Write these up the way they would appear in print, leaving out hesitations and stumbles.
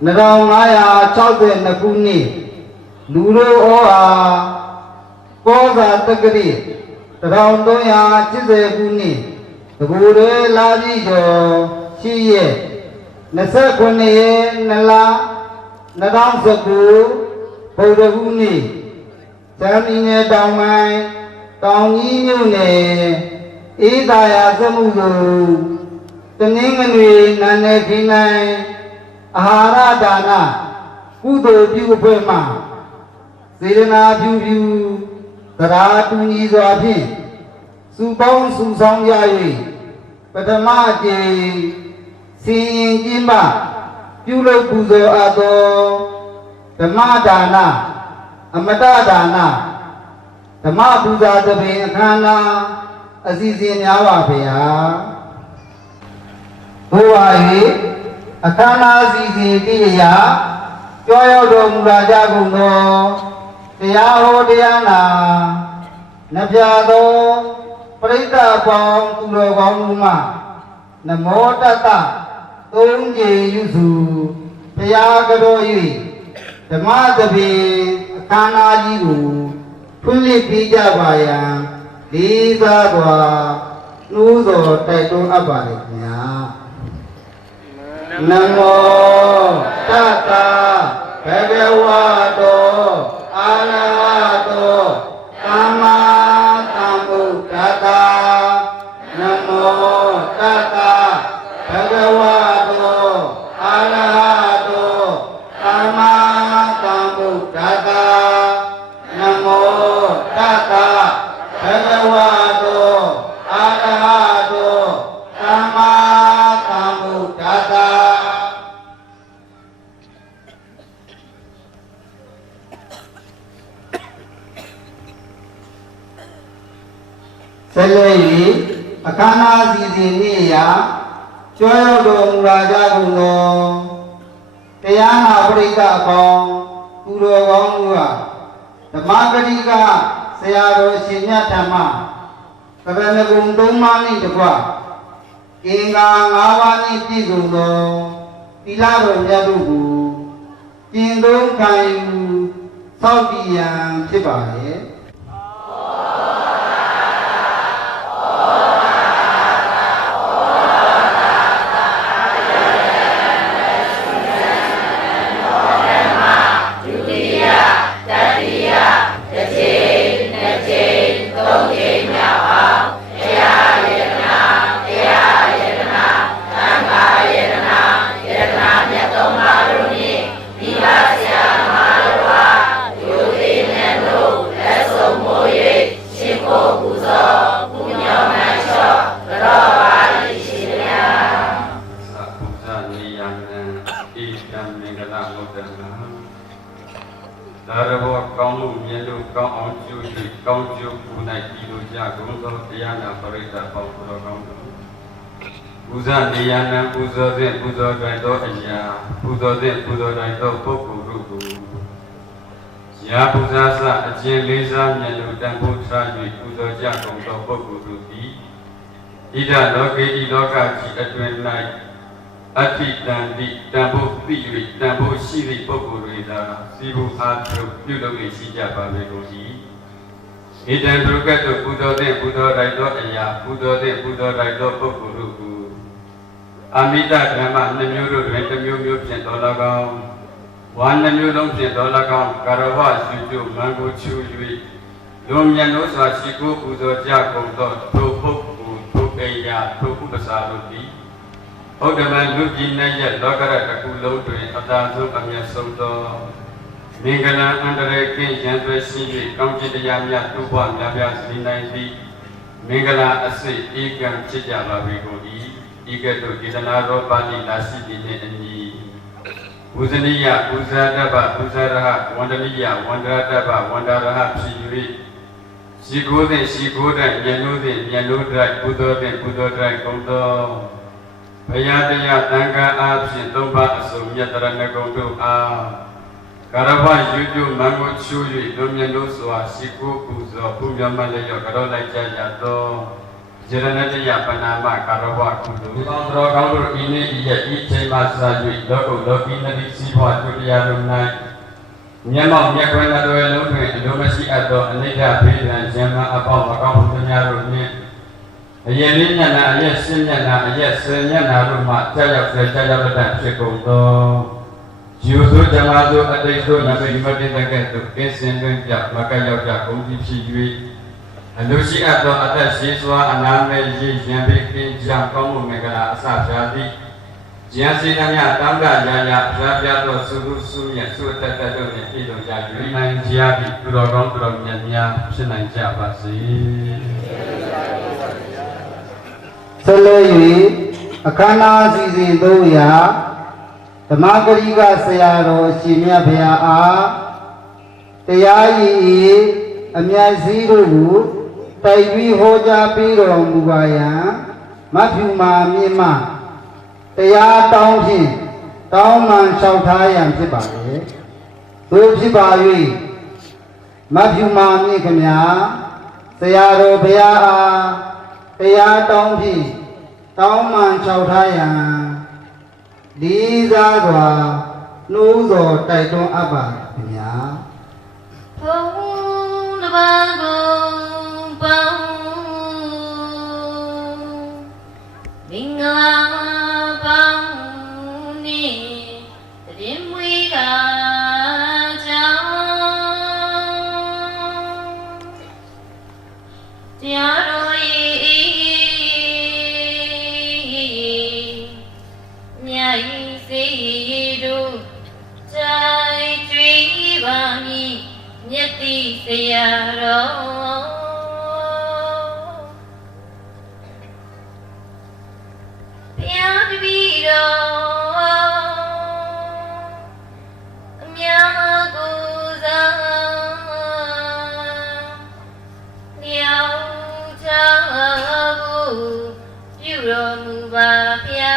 2562 ခုနှစ်လူတို့ဩဟာကောဇာတက္ကရီ1380ခုနှစ်တကူရဲလာကြီးကျော်ရှိရဲ့29ရက်2လ2019ဗုဒ္ဓဟူးနေ့ဇာတိနယ်တောင်ပိုင်းတောင်ကြီးမြို့နယ်အေးသာယာစမှုစုတနင်္ဂနွေနာနယ်ခင်းတိုင်းအာဟာရဒါနကုသိုလ်ပြုအဖွဲ့မှစေတနာပြုတရားတူညီစွာဖြင့်စုပေါင်းစုဆောင်ရ၍ပထမအကြိမ်စီရင်ကျင်းပပြုလုပ်ပူဇော်အပ်သောဓမ္မဒါနအမတဒါနဓမ္မပူဇာသဘင်အခမ်းအနားအစီအစဉ်များပါဗျာဘိုးပါ၏အခမ်းအနားအစီအစဉ်တည်းရာကြွားရောက်တော်မူလာကြကုန်သောတရားဟောတရားနာနှပြသောပရိသတ်ပေါင်းသူတော်ကောင်းတို့မှနမောတတ္တသုံးကြိမ်ယူစုဘုရားကတော်၍ဓမ္မသဘင်အခမ်းအနားကြီးကိုဖွင့်လှစ်ပေးကြပါရန်လေးစားစွာနှိုးဆော်တိုက်တွန်းအပ်ပါလေခင်ဗျာနမောတ တတဘဂဝတောအာရဟတောသမ္မာသမ္ဗုဒ္ဓတ္တနမောတတဘဂဝတောအာရဟတောသမ္မာသမ္ဗုဒ္ဓတ္တနမောတတဘဂဝတောအာရဟတောသမ္မာသမ္ဗုဒ္ဓတ္တဆက်လက်၍အခမ်းအနားစီစဉ်နေ့အရာကျွမ်းရောက်တော်မူလာကြကုန်သောတရားနာပရိသတ်အပေါင်းသူတော်ကောင်းတို့ကဓမ္မဂရိကဆရာတော်ရှင်မြတ်ဓမ္မကဗနဂုံသုံးပါးနှင့်တကွအင်္ဂါ၅ပါးနှင့်ပြည့်စုံသောသီလတော်မြတ်တို့ကိုကျင့်သုံးခံယူစောင့်တည်ရန်ဖြစ်ပါလေဒါရဘောကောင်းမှုမြင်လို့ကောင်းအောင်ကျိုးရှိကောင်းကျိုးပူနိုင်ပြီးလို့ကြကုန်သောတရားနာပရိသတ်ပေါင်းတော်ကောင်းတို့ပူဇာနေယနာပူဇော်စဉ်ပူဇော်တိုင်းသောအရာပူဇော်စဉ်ပူဇော်တိုင်းသောပုဂ္ဂိုလ်တို့ကိုရာပူဇာစအကျဉ်လေးစားမြင်လို့တန်ဖိုးထား၍ပူဇော်ကြကုန်သောပုဂ္ဂိုလ်တို့သည်ဣဒလောကေဤလောကကြီးအတွင်၌အတ္တိတံတိတံဖို့သိ၍တံဖို့ရှိသည့်ပုဂ္ဂိုလ်တွေသာစီဘူးအားထုတ်ပြုလုပ်ရရှိကြပါလေကုန်၏ဣတံဒုက္ကတုပူဇော်တဲ့ပူဇော်တိုက်သောအရာပူဇော်တဲ့ပူဇော်တိုက်သောပုဂ္ဂိုလ်တို့ကိုအမိတဓမ္မနှမျိုးတို့တွင်တစ်မျိုးမျိုးဖြင့်တော်၎င်းဝါနှမျိုးလုံးဖြင့်တော်၎င်းကာရဝရှိကျုမံကိုချူ၍လွန်မြတ်လို့စွာရှိကိုပူဇော်ကြကုန်သောထိုပုဂ္ဂိုလ်ထိုအိယာထိုဥပ္ပစာတို့သည်ဩဒမလူကြီးနဲ့ရလောကရတကူလုံးတွင်အတာဆုံးအမျက်ဆုံးသောမင်္ဂလာအန္တရာယ်ကင်းရန်သွဲရှိ၍ကောင်းကျိုးတရားများတူပွားများပြားစေနိုင်သည့်မင်္ဂလာအစိတ်ဧကံဖြစ်ကြပါပေကုန်၏ဤကဲ့သို့ဒေသနာတော်ပါဠိလာရှိသည်နှင့်အညီဝုဇနိယပူဇာတပ္ပပူဇာရဟဝန္ဒနိယဝန္ဒရတပ္ပဝန္ဒရဟဖြစ်၍ရှိကိုးတဲ့ရှိကိုးတဲ့မြတ်လို့တဲ့မြတ်လို့တဲ့ပူဇော်တဲ့ပူဇော်တဲ့ကုန်သောဘုရားတရားတန်ခါအားဖြင့်သုံးပါးအစုံမြတ်တရဏဂုံတို့အားကာရဝယူကျုမံကိုချူ၍လူမြတ်လို့စွာရှိကိုးပူဇော်ပူဇော်မှလည်းရောကြောလိုက်ကြရသောယရဏတရားပနာမကာရဝကုသိုလ်ကောင်းတော်ကောင်းတို့ဤနေ့ဤရက်ဤချိန်မှစ၍လောကုလောကီနတိစီးပွားတို့တရားတို့၌မျက်မှောက်မျက်ခွန်းတော်လုံးတွင်အလိုမရှိအပ်သောအနိဋ္ဌဘေဒံဉာဏ်မှအပေါင်းမကောင်းမှုများတို့နှင့်အယက်လေးမျက်နှာအယက်ရှင်းမျက်နှာအယက်ဆယ်မျက်နှာတို့မှကြောက်ရောက်တဲ့ဖြစ်ကုန်သောယူဆိုဓမ္မဆိုအတိတ်ဆိုနမိတ်မတည်တဲ့ကဲ့သို့ကင်းစင်တွင်ပြမကရောက်ကြကုန်သည်ဖြစ်၍အလိုရှိအပ်သောအသက်ရှိစွာအနာမဲ့ရည်ရန်ပေကင်းကြောင့်ကောင်းမှုမင်္ဂလာအစဖြာသည်ဉာဏ်စေတနာတံ္ဍရာယာဖြာပြသောသုစုစုမြတ်သုတတတို့နှင့်ပြည်တော်ကြ၍နိုင်ကြပြီသူတော်ကောင်းသူတော်မြတ်များဖြစ်နိုင်ကြပါစေဆက်လက်၍အခမ်းအနားစီစဉ်300ဓမ္မဂရိကဆရာတော်ရှင်မြတ်ဘုရားအားတရားရည်အမြတ်စည်းတို့ကိုတိုက်ပြီးဟောကြားပေးတော်မူပါယံမဖြူမာမြင့်မှတရားတောင်းဖြင့်တောင်းမှန်လျှောက်ထားရန်ဖြစ်ပါလေသို့ဖြစ်ပါ၍မဖြူမာမြင့်ခမညာဆရာတော်ဘုရားအားတရားတောင်းဖြင့်တောင်းမှန်လျှောက်ထားရန်လေးစားစွာနှိုးဆော်တိုက်တွန်းအပ်ပါခင်ဗျာဘုံတပန်းကုန်ပေါင်းမင်္ဂလာပေါင်းနေတည် Siyaro Piabiro Miaguza Liao Chabu Yuro Muba Pia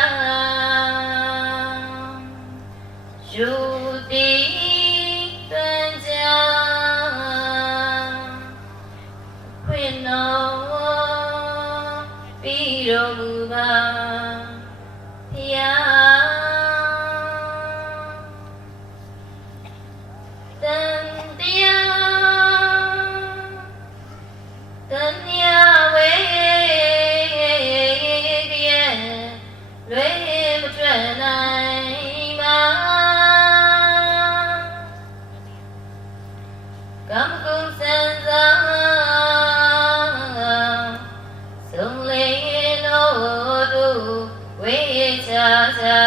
Judy Benja Quino Piro Muba Pia Tantia Tanya we Rem Tranai Ma Kam Kum Senza Sung Le No Du We Cha Cha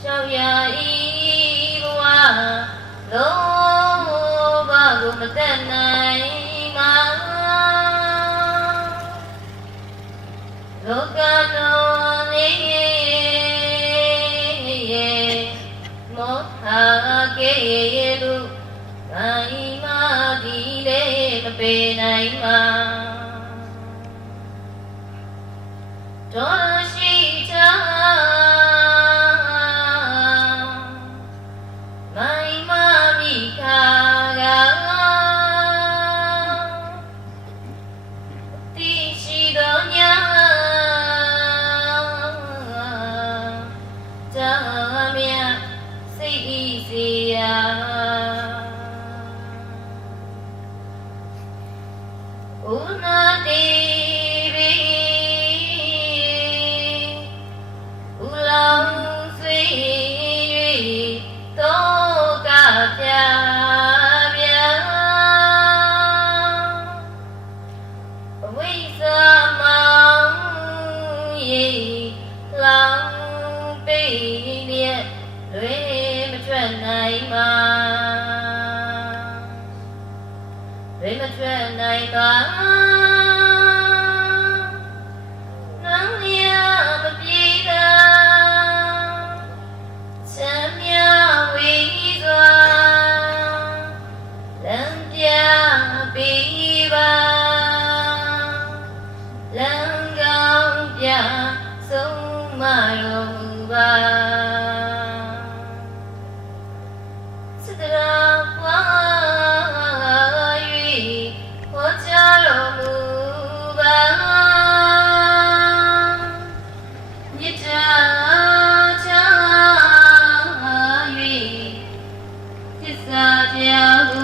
Shao Ya I Bwa Lo Ba Gu Ma Tan Nai Ma Lo Ka No Ni Mo Ha Ke Lu Nai Ma Di Le Ma Pe Nai Ma Do Shi Cha Mai Ma Mi Ka Ga Ti Shi Do Nya Ta Mya Sei Si Ya Una Devi Ulang Sui To Ka Pya Pya Wei Sa Mang Yi Lang Bei Liet Lue Ma Chuan Nai Ma Lue Ma Chuan Nai Ma Nang Lia Ma Pi Da Cham Ya Wei Zua Lam Pia Pi Ba Lam Gao Pia Sung Ma Rong Ba Sidra Hua Yui Ho Cha Ro Mu Ba Yita Cha Yui Tissa Pia Hu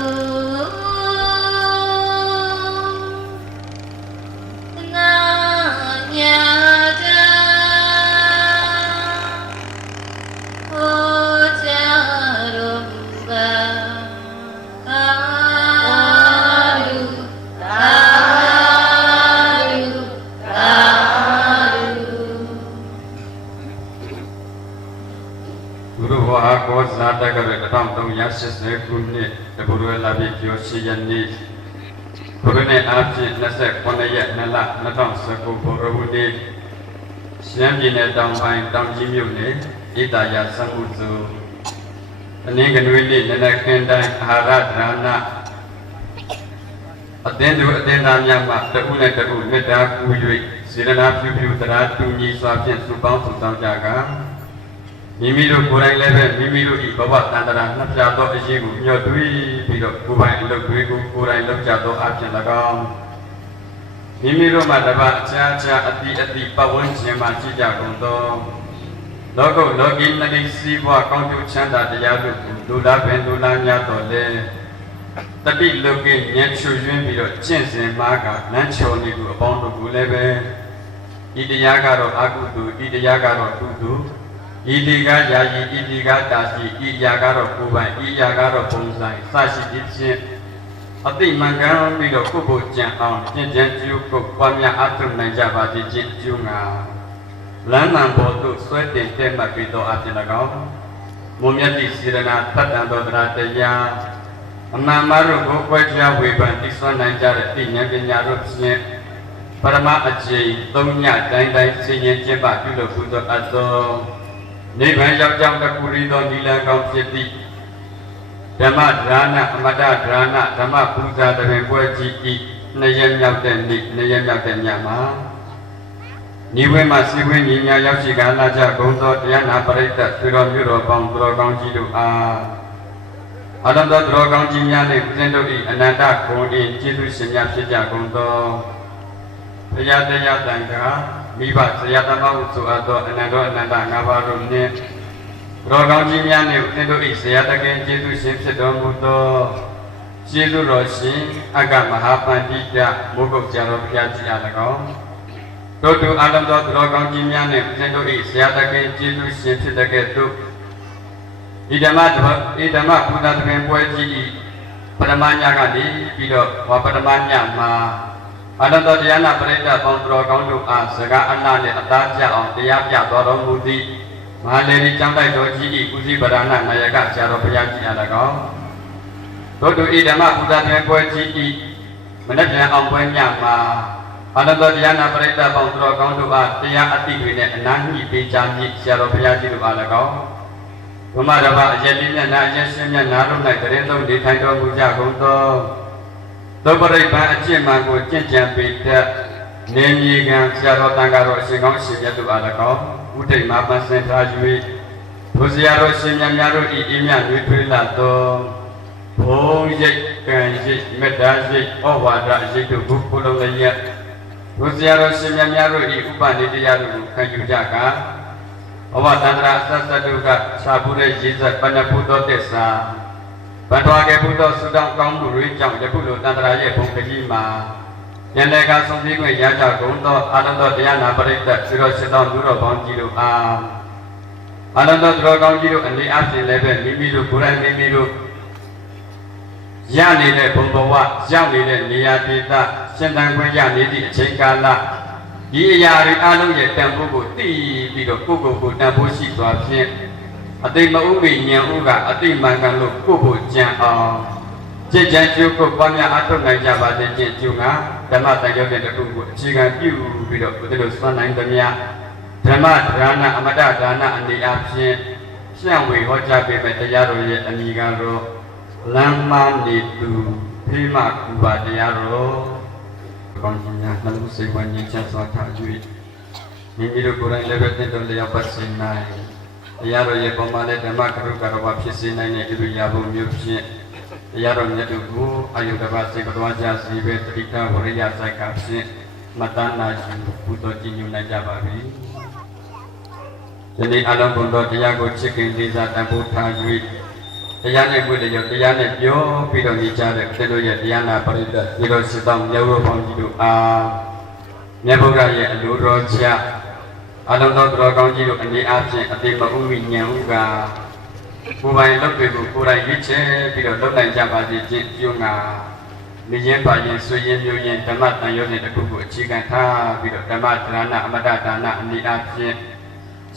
Na Nya Ta Ho Cha Ro Ba Aru Aru Aru Guru Waha Ko Zata Kare Katam Tam Yasis Ne Kunni Guru Labi Kyoshi Yanni Guru Ne Abji Nasek Konaya Nala Natam Saku Guru Ne Siam Jine Tam Pai Tam Jimyu Ne Idaya Samuzu Aninganwili Nana Kendai Harat Rana Atendu Atenda Myama Taku Ne Taku Meta Kuyui Sirana Piu Piu Tara Tunyi Swapien Subang Susam Jaga Mimiru Kurai Leve Mimiru I Baba Tandara Napjato Ajigu Myo Dui Pido Kubai Lok Dui Kurai Lok Jato Abjan Lagam Mimiru Madaba Cha Cha Ati Ati Pawan Chema Chija Kondo Logo Login Nagi Siwa Kongju Chanda Diyadu Dula Ben Dula Nyato Le Tapi Logi Nyachu Yun Pido Chensen Maga Nancho Nigu Abondo Guleve Idiyagaro Agudu Idiyagaro Dudu Idiga Yayi Idiga Dasi Idiyagaro Kubai Idiyagaro Bonsai Sashi Dipshin Ati Mangan Pido Kubo Jan On Jin Jan Ju Kuk Kwamya Atum Nanjaba Di Jin Ju Nga Lan Nan Bodu Swetin Tema Pido Atinagao မုံမြတ်တိစေရနာသတ္တံသောတရားတရားအမှန်မှန်တို့ကိုခွဲခြားဝေဖန်သိစွမ်းနိုင်ကြတဲ့သိဉာဏ်ပညာတို့ဖြင့်ပရမအကျိန်သုံးညတိုင်းတိုင်းဆင်ញင်ကျင့်ပပြုလုပ်မှုသောအသောနိဗ္ဗာန်ရောက်ကြောင်းတကူရီသောနိလန်ကောင်းဖြစ်သည့်ဓမ္မဒါနအမတဒါနဓမ္မပူဇာတပင်ပွဲကြီးဤနှစ်ရက်မြောက်တဲ့နေ့နှစ်ရက်မြောက်တဲ့ညမှာနိဝေမစီဝင်းညီညာရောက်ရှိကလာကြဂုံသောတရားနာပရိသတ်ဆွေတော်မျိုးတော်ပေါင်းသူတော်ကောင်းကြီးတို့အားအလုံးသောသူတော်ကောင်းကြီးများနှင့်ဦးဇင်းတို့၏အနန္တဂုဏ်၏ကျေးဇူးရှင်များဖြစ်ကြကုန်သောဘုရားတရားတန်ခါမိဘဆရာသမားဟုဆိုအပ်သောအနန္တအနန္တ၅ပါးတို့နှင့်တော်ကောင်းကြီးများနှင့်ဦးဇင်းတို့၏ဆရာတခင်ကျေးဇူးရှင်ဖြစ်တော်မူသောကျေးဇူးတော်ရှင်အကမဟာပန္တိတမိုးကုတ်ကျတော်ဘုရားကြီးအား၎င်းတို့သူအလုံးသောသူတော်ကောင်းကြီးများနှင့်ဦးဇင်းတို့၏ဆရာတခင်ကျေးဇူးရှင်ဖြစ်တဲ့ကဲ့သို့ဣဓမ္မဘုဒ္ဓသခင်ပွဲကြီး၏ပရမညာကနေပြီးတော့ဝါပရမညာမှာအနန္တတရားနာပရိသတ်ပေါင်းသူတော်ကောင်းတို့အားစကားအနာနဲ့အသားကျအောင်တရားပြတော်တော်မူသည်မဟာလေဒီကျောင်းတိုက်တော်ကြီး၏ကုသီပရဏနာယကဆရာတော်ဘုရားကြီးအား၎င်းတို့သူဣဓမ္မဘုဒ္ဓသခင်ပွဲကြီး၏မနက်ဖြန်အောင်ပွဲညမှာအနန္တတရားနာပရိသတ်ပေါင်းသူတော်ကောင်းတို့အားတရားအတိတွေနဲ့အနာညှိပေးကြမည်ဆရာတော်ဘုရားကြီးတို့အား၎င်းဘုမရဘာအယက်လေးမျက်နှာအယက်ရှင်မျက်နှာတို့၌တရင်သုံးနေထိုင်တော်မူကြကုန်သောသောပရိပန်အကျင့်မှန်ကိုကျင့်ကြံပေတတ်နေမြေကံဆရာတော်တန်ဃာတော်အရှင်ကောင်းရှင်မြတ်တို့အား၎င်းဥဒိတ်မှာပန်းစင်ထား၍ဘုဇရာတော်ရှင်မြတ်များတို့ဤအင်းမြတ်တွေထွေးလာသောဘုံရိတ်ကံရိတ်မေတ္တာရိတ်ဩဝါဒရိတ်တို့ဘုခုလုံးလည်းရဘုဇရာတော်ရှင်မြတ်များတို့ဤဥပနိတရားတို့ကိုခံယူကြကားဩဝါဒန္တရာအဆက်ဆက်တို့ကသာဘူးတဲ့ရေစက်ပဏ္ဏဘုဒ္ဓတစ္ဆာဘတ်တော်ကဘုဒ္ဓဆုတောင်းကောင်းမှုတွေကြောင့်ယခုလိုတန္တရာရဲ့ဘုံကကြီးမှာဉာဏ်လည်းကဆုံးဖြတ်ခွင့်ရကြကုန်သောအာနန္ဒတရားနာပရိသတ်ဆွေတော်ရှင်တော်လူတော်ပေါင်းကြီးတို့အားအာနန္ဒသူတော်ကောင်းကြီးတို့အနေအချင်းလည်းပဲမိမိတို့ကိုယ်တိုင်မိမိတို့ရနေတဲ့ဘုံဘဝရောက်နေတဲ့နေရာဒေသရှင်သန်ခွင့်ရနေသည့်အချိန်ကာလဒီအရာတွေအလုံးရဲ့တန်ဖိုးကိုသိပြီးတော့ကိုယ့်ကိုယ်တန်ဖိုးရှိစွာဖြင့်အတိမဥပိဉာဏ်ဥကအတိမှန်ကန်လို့ကိုယ့်ကိုကြံအောင်ကြည်ကြံကျုပ်ကိုပွားများအထောက်နိုင်ကြပါစေခြင်းကျုံကဓမ္မတန်ရုပ်တဲ့တခုကိုအခြေခံပြုပြီးတော့ဘုရားတို့စွမ်းနိုင်သမျှဓမ္မဒါနအမတဒါနအနေအချင်းရှင်းဝေဟောကြားပေးမဲ့တရားတော်ရဲ့အမိကတော့လမ်းမနေသူဖိမကူပါတရားတော်ကောင်းကြီးများနှလုံးစိတ်ဝဉ္ဉ္ချစွာထား၍မိမိတို့ကိုယ်တိုင်လည်းပဲတင့်တော်လျောက်ပတ်စေနိုင်တရားတော်ရဲ့ပုံမှန်တဲ့ဓမ္မကရုကရဝဖြစ်စေနိုင်တဲ့ဣရိယာပုမျိုးဖြင့်တရားတော်မြတ်တို့ကိုအာယုတဘာစေကတော်ကြစီပဲတတိကဝရိယစိုက်ကဖြင့်မတနာရှိဘုတော်ကြည်ညိုနိုင်ကြပါပြီဒီနေ့အလုံးစုံသောတရားကိုချစ်ခင်လေးစားတန်ဖိုးထား၍တရားနဲ့ဝိတ္တရောတရားနဲ့ပြောပြီးတော့နေကြတဲ့သင်တို့ရဲ့တရားနာပရိသတ်ဒီလိုစစ်တောင်းမြေဝပေါင်းကြီးတို့အားမြတ်ဗုဒ္ဓရဲ့အလိုတော်ချအလုံးစုံတော်ကောင်းကြီးတို့အနေအားဖြင့်အတိမဥမိဉာဏ်ဥကကိုယ်ပိုင်လုပ်တွေကိုကိုယ်တိုင်ရွေးချယ်ပြီးတော့လုပ်နိုင်ကြပါစေခြင်းပြုငါနေရင်ပါရင်ဆွေရင်မျိုးရင်ဓမ္မတန်ရုံနဲ့တခုကိုအခြေခံထားပြီးတော့ဓမ္မဒါနအမတဒါနအနေအားဖြင့်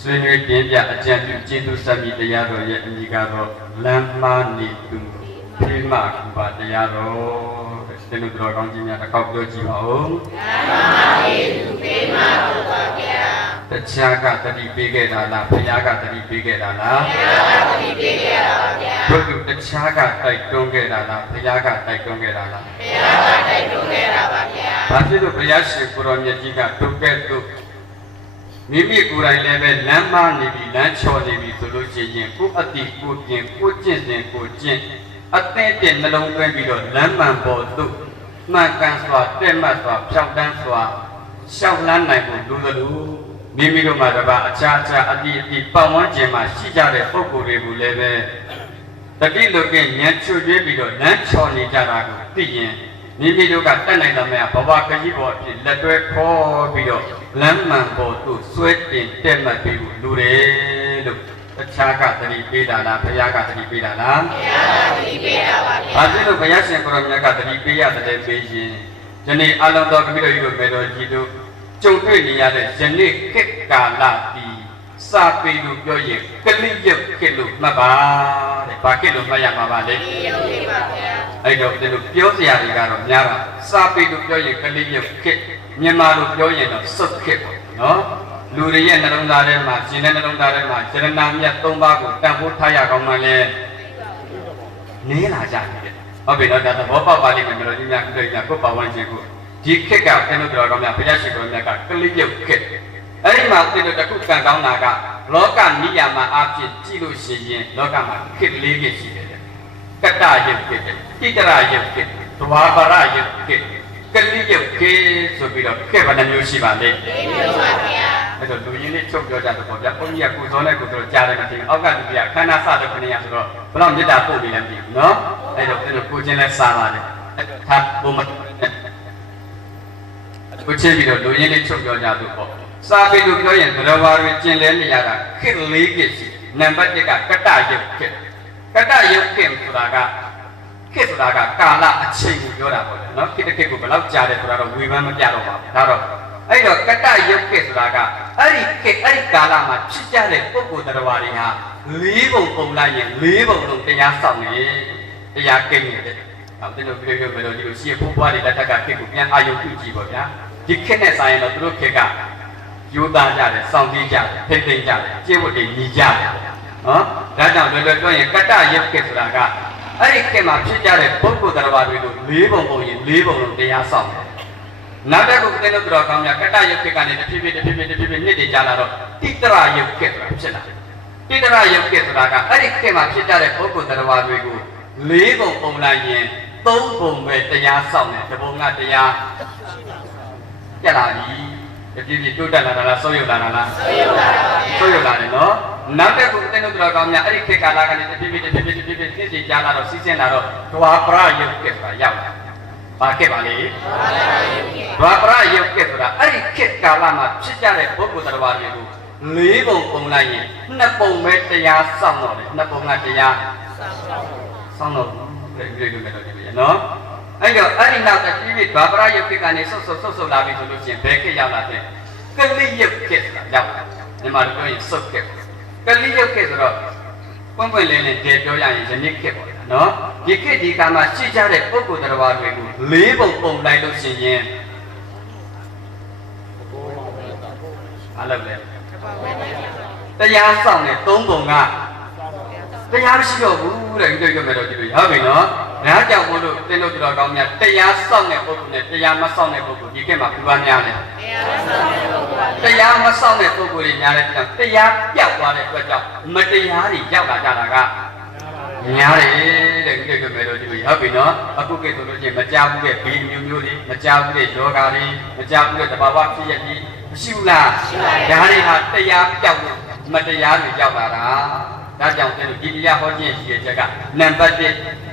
ဆွေးနွေးတင်ပြအကြံပြုကျေးဇူးဆက်ပြီးတရားတော်ရဲ့အမိကတော့လမ်းမနေသူဖိမကူပါတရားတော်တဲ့လူတော်ကောင်းကြီးများတစ်ခေါက်ပြောကြည့်ပါဦးလမ်းမနေသူဖိမကူပါဗျာတခြားကတတိပေးခဲ့တာလားဘုရားကတတိပေးခဲ့တာလားဘုရားကတတိပေးခဲ့တာပါဗျာတို့သူတခြားကတိုက်တွန်းခဲ့တာလားဘုရားကတိုက်တွန်းခဲ့တာလားဘုရားကတိုက်တွန်းခဲ့တာပါဗျာဘာဖြစ်လို့ဘုရားရှင်ကိုရောမြတ်ကြီးကတုတ်ကဲ့သို့မိမိကိုယ်တိုင်လည်းပဲလမ်းမနေပြီလမ်းချော်နေပြီဆိုလို့ရှိရင်ကိုယ်အတိကိုယ်ပြင်ကိုယ်ကျင့်စဉ်ကိုကျင့်အသင့်တဲ့နှလုံးသွင်းပြီးတော့လမ်းမှန်ပေါ်သို့မှန်ကန်စွာတဲ့မှတ်စွာဖြောင့်တန်းစွာရှောက်လန်းနိုင်ဖို့လိုသလိုမိမိတို့မှာတပါအခြားအတိပတ်ဝန်းကျင်မှာရှိကြတဲ့ပုဂ္ဂိုလ်တွေကိုလည်းပဲတတိလုကဉာဏ်ချွတ်ကျွေးပြီးတော့လမ်းချော်နေကြတာကိုသိရင်မိမိတို့ကတတ်နိုင်သမျှဘဝခရီးပေါ်အဖြစ်လက်တွဲခေါ်ပြီးတော့လမ်းမှန်ပေါ်သို့ဆွဲတင်တက်မှတ်ပြီးလူတယ်လို့တခြားကတတိပေးတာလားဘုရားကတတိပေးတာလားဘုရားကတတိပေးတာပါဗျာ။ဘာဖြစ်လို့ဘုရားရှင်ကိုရောမြတ်ကတတိပေးရတယ်ပေးရင်ယနေ့အလုံးတော်ကမိတော်ကြီးတို့မေတော်ကြီးတို့ကြုံတွေ့နေရတဲ့ယနေ့ခေတ်ကာလဒီ စာပေလို့ပြောရင်ကလိရုပ်ခေတ်လို့မှတ်ပါတဲ့ဘာခေတ်လို့မှတ်ရမှာပါလဲအဲ့တော့ဒီလိုပြောစရာတွေကတော့များတာစာပေလို့ပြောရင်ကလိရုပ်ခေတ်မြန်မာလို့ပြောရင်တော့စွတ်ခေတ်ပေါ့နော်လူတွေရဲ့နှလုံးသားထဲမှာရှင်တဲ့နှလုံးသားထဲမှာစေရနာမြတ်၃ပါးကိုတန်ဖိုးထားရကောင်းမှလည်းနေလာကြတယ်ဟုတ်ပြီတော့ဒါသဘောပေါက်ပါလိမ့်မယ်မလို့ဒီများတွေ့ကြကိုပါဝင်ခြင်းကိုဒီခေတ်ကကျွန်တော်တို့ကောင်းများဘုရားရှိခိုးမြတ်ကကလိရုပ်ခေတ်အဲ့ဒီမှာကျွန်တော်တခုကံကောင်းတာကလောကနိယာမအဖြစ်ကြည့်လို့ရှိရင်လောကမှာခေတ်၄ခေတ်ရှိတယ်ကတ္တရုပ်ခေတ်တိတရရုပ်ခေတ်သဝါပရရုပ်ခေတ်ကလိရုပ်ခေတ်ဆိုပြီးတော့ခေတ်ဘယ်နှမျိုးရှိပါလဲ၄မျိုးပါဗျာအဲ့တော့လူရင်းလေးချုပ်ပြောကြတော့ဗျာဘုန်းကြီးကကိုစောနဲ့ကိုစောကြားတယ်မသိဘူးအောက်ကလူကြီးကခန္ဓာစတဲ့ခဏရဆိုတော့ဘယ်တော့မေတ္တာပို့နေလဲမသိဘူးနော်အဲ့တော့ကျွန်တော်ကိုချင်းလဲစားပါတယ်ဒါဘုံမကိုချင်းပြီးတော့လူရင်းလေးချုပ်ပြောကြတော့ပေါ့စာပေလို့ပြောရင်ဘရဝါတွေကျင်လဲနေရတာခေတ်၄ခေတ်ရှိနံပါတ်1ကကတ္တရုပ်ခေတ်ကတ္တရုပ်ခေတ်ဆိုတာကခေတ်ဆိုတာကကာလအချိန်ကိုပြောတာပေါ့လေနော်ခေတ်တစ်ခေတ်ကိုဘယ်လောက်ကြာတယ်ဆိုတာတော့ဝေဖန်မပြတော့ပါဘူးဒါတော့အဲ့တော့ကတ္တရုပ်ခေတ်ဆိုတာကအဲ့ဒီခေတ်အဲ့ဒီကာလမှာဖြစ်ကြတဲ့ပုဂ္ဂိုလ်တရားတွေဟာ၄ပုံပုံလိုက်ရင်၄ပုံလုံးတရားဆောင်နေတရားကိန်းနေတဲ့ဒါတင်လို့ပြောဘယ်လိုဒီလိုရှိရဖို့ဘွားတွေလက်ထက်ကခေတ်ကိုပြန်အာယုံပြုကြည့်ပါဗျာဒီခေတ်နဲ့ဆိုင်ရင်တော့သူတို့ခေတ်ကယူသားကြတယ်စောင့်ကြည့်ကြတယ်ထိတ်သိမ်းကြတယ်ကျင့်ဝတ်တွေညီကြတယ်နော်ဒါကြောင့်လွယ်လွယ်ပြောရင်ကတ္တရုပ်ခေတ်ဆိုတာကအဲ့ဒီခေတ်မှာဖြစ်ကြတဲ့ပုဂ္ဂိုလ်တရားတွေကို၄ပုံပုံရင်၄ပုံလုံးတရားဆောင်တယ်နောက်တစ်ခုသင်တို့တော်ကောင်းများကတ္တရုပ်ခေတ်ကနေတဖြည်းဖြည်းနှစ်တွေကြာလာတော့တိတရရုပ်ခေတ်ဆိုတာဖြစ်လာတယ်တိတရရုပ်ခေတ်ဆိုတာကအဲ့ဒီခေတ်မှာဖြစ်ကြတဲ့ပုဂ္ဂိုလ်တရားတွေကို၄ပုံပုံလိုက်ရင်၃ပုံပဲတရားဆောင်တယ်တစ်ပုံကတရားပြတ်လာပြီတပြည့်ပြည့်တိုးတက်လာတာလားဆုံးယုတ်လာတာလားဆုံးယုတ်လာတယ်နော်နောက်တစ်ခုသင်တို့တော်ကောင်းများအဲ့ဒီခေတ်ကာလကနေတပြည့်ပြည့်နှစ်ကြာလာတော့စီးစင်းလာတော့ဒွါပရယုတ်ခေတ်ဆိုတာရောက်လာဘာခေတ်ပါလဲဒွါပရယုတ်ခေတ်ဆိုတာအဲ့ဒီခေတ်ကာလမှာဖြစ်ကြတဲ့ပုဂ္ဂိုလ်တရားတွေကို၄ပုံပုံလိုက်ရင်2ပုံပဲတရားဆောင်တော့တယ်2ပုံကတရားဆောင်တော့တယ်ဒီလိုမျိုးတော့ဒီလိုနော်အဲ့တော့အဲ့ဒီနောက်တတိပိဘာပရယုတ်ခေတ်ကနေဆုတ်လာပြီဆိုလို့ရှိရင်ဘယ်ခေတ်ရောက်လာတဲ့ကလိယုတ်ခေတ်ဆိုတာရောက်လာဒီမှာပြောရင်ဆုတ်ခေတ်ကလိယုတ်ခေတ်ဆိုတော့ပွင့်ပွင့်လင်းလင်းတည်ပြောရရင်ယနေ့ခေတ်ပေါ့နော်ဒီခေတ်ဒီကမှာရှိကြတဲ့ပုဂ္ဂိုလ်တရားတွေကို၄ပုံပုံလိုက်လို့ရှိရင်အားလုံးလဲတရားဆောင်တဲ့၃ပုံကတရားမရှိတော့ဘူးတဲ့ဒီလိုပြောမယ်တော့ဒီလိုဟုတ်ပြီနော်ဒါကြောင့်မို့လို့သင်တို့တော်ကောင်းများတရားဆောင်တဲ့ပုဂ္ဂိုလ်နဲ့တရားမဆောင်တဲ့ပုဂ္ဂိုလ်ဒီခေတ်မှာပြပါများတယ်တရားမဆောင်တဲ့ပုဂ္ဂိုလ်တွေများတဲ့ကြောင့်တရားပြောက်သွားတဲ့အတွက်ကြောင့်မတရားတွေရောက်လာကြတာကများတယ်တဲ့ဒီလိုပြောမယ်တော့ဒီလိုဟုတ်ပြီနော်အခုခေတ်ဆိုလို့ချင်းမကြောက်ဘူးတဲ့ဘီမျိုးမျိုးတွေမကြောက်ဘူးတဲ့ယောဂါတွေမကြောက်ဘူးတဲ့တဘာဝဖြစ်ရည်မရှိဘူးလားရှိပါဘူးဒါတွေဟာတရားပြောက်လို့မတရားတွေရောက်လာတာဒါကြောင့်ဒီတရားဟောခြင်းရှိတဲ့ချက်ကနံပါတ်1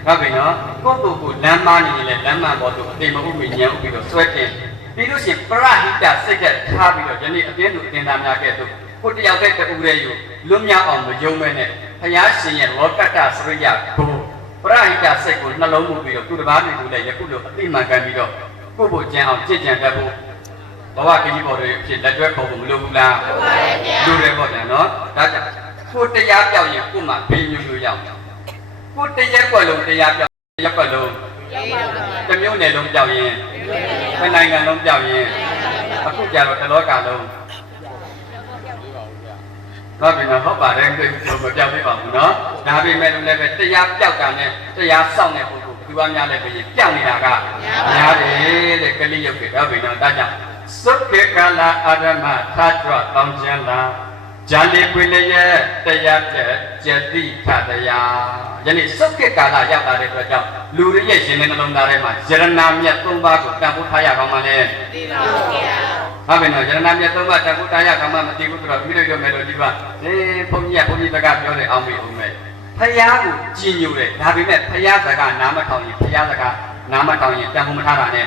ဟုတ်ပြီနော်ကိုယ့်ကိုယ်လမ်းမနေရင်လည်းလမ်းမပေါ်သို့အတိမဟုတ်မညံဥပြီးတော့ဆွဲတင်ပြီးလို့ရှိရင်ပရဟိတစိတ်ကထားပြီးတော့ယနေ့အတင်းသူအတင်းသားများကဲ့သို့ကိုတယောက်တည်းတူရဲယူလွတ်မြောက်အောင်မယုံမဲနဲ့ဘုရားရှင်ရဲ့လောကတ္တစရိယဘုပရဟိတစိတ်ကိုနှလုံးမူပြီးတော့သူတစ်ပါးတွေကိုလည်းယခုလိုအတိမှန်ကန်ပြီးတော့ကိုယ့်ကိုကြံအောင်ကြည်ကြံတတ်ဖို့ဘဝခရီးပေါ်တွေဖြစ်လက်တွဲပုံမလို့ဘူးလားလိုတယ်ပေါ့ဗျာနော်ဒါကြောင့်ကိုတရားပြောက်ရင်ကိုမှဘေးမျိုးမျိုးရောက်ကိုတရားကွက်လုံးတရားပြောက်ရက်ကွက်လုံးတစ်မျိုးနယ်လုံးပြောက်ရင်တစ်နိုင်ငံလုံးပြောက်ရင်အခုကြတော့တစ်လောကလုံးဟုတ်ပြီနော်ဟုတ်ပါတယ်တွေ့လို့မပြောက်သေးပါဘူးနော်ဒါပေမဲ့လည်းပဲတရားပြောက်တာနဲ့တရားစောင့်တဲ့ပုဂ္ဂိုလ်ဒီပါများလည်းပဲပြောက်နေတာကများတယ်တဲ့ကလိယုတ်တွေဟုတ်ပြီနော်ဒါကြောင့်သုခေကလာအာရမထာကြွတောင်းချမ်းလာဇာတိပွေလည်းရဲ့တရားပြည့်ကျတိထတရားယနေ့သုခေကာလရောက်လာတဲ့အတွက်ကြောင့်လူတွေရဲ့ရှင်တဲ့နှလုံးသားထဲမှာယရဏမြတ်၃ပါးကိုတန်ဖိုးထားရကောင်းမှလည်းသိပါဘူးဗျာဟုတ်ပြီနော်ယရဏမြတ်၃ပါးတန်ဖိုးထားရကောင်းမှမသိဘူးဆိုတော့ပြီးတော့မယ်လို့ဒီကဘုန်းကြီးစကားပြောတယ်အောင်ပြီအောင်မယ်ဖယားကိုကြည်ညိုတယ်ဒါပေမဲ့ဖယားစကားနားမထောင်ရင်ဖယားစကားနားမထောင်ရင်တန်ဖိုးမထားတာနဲ့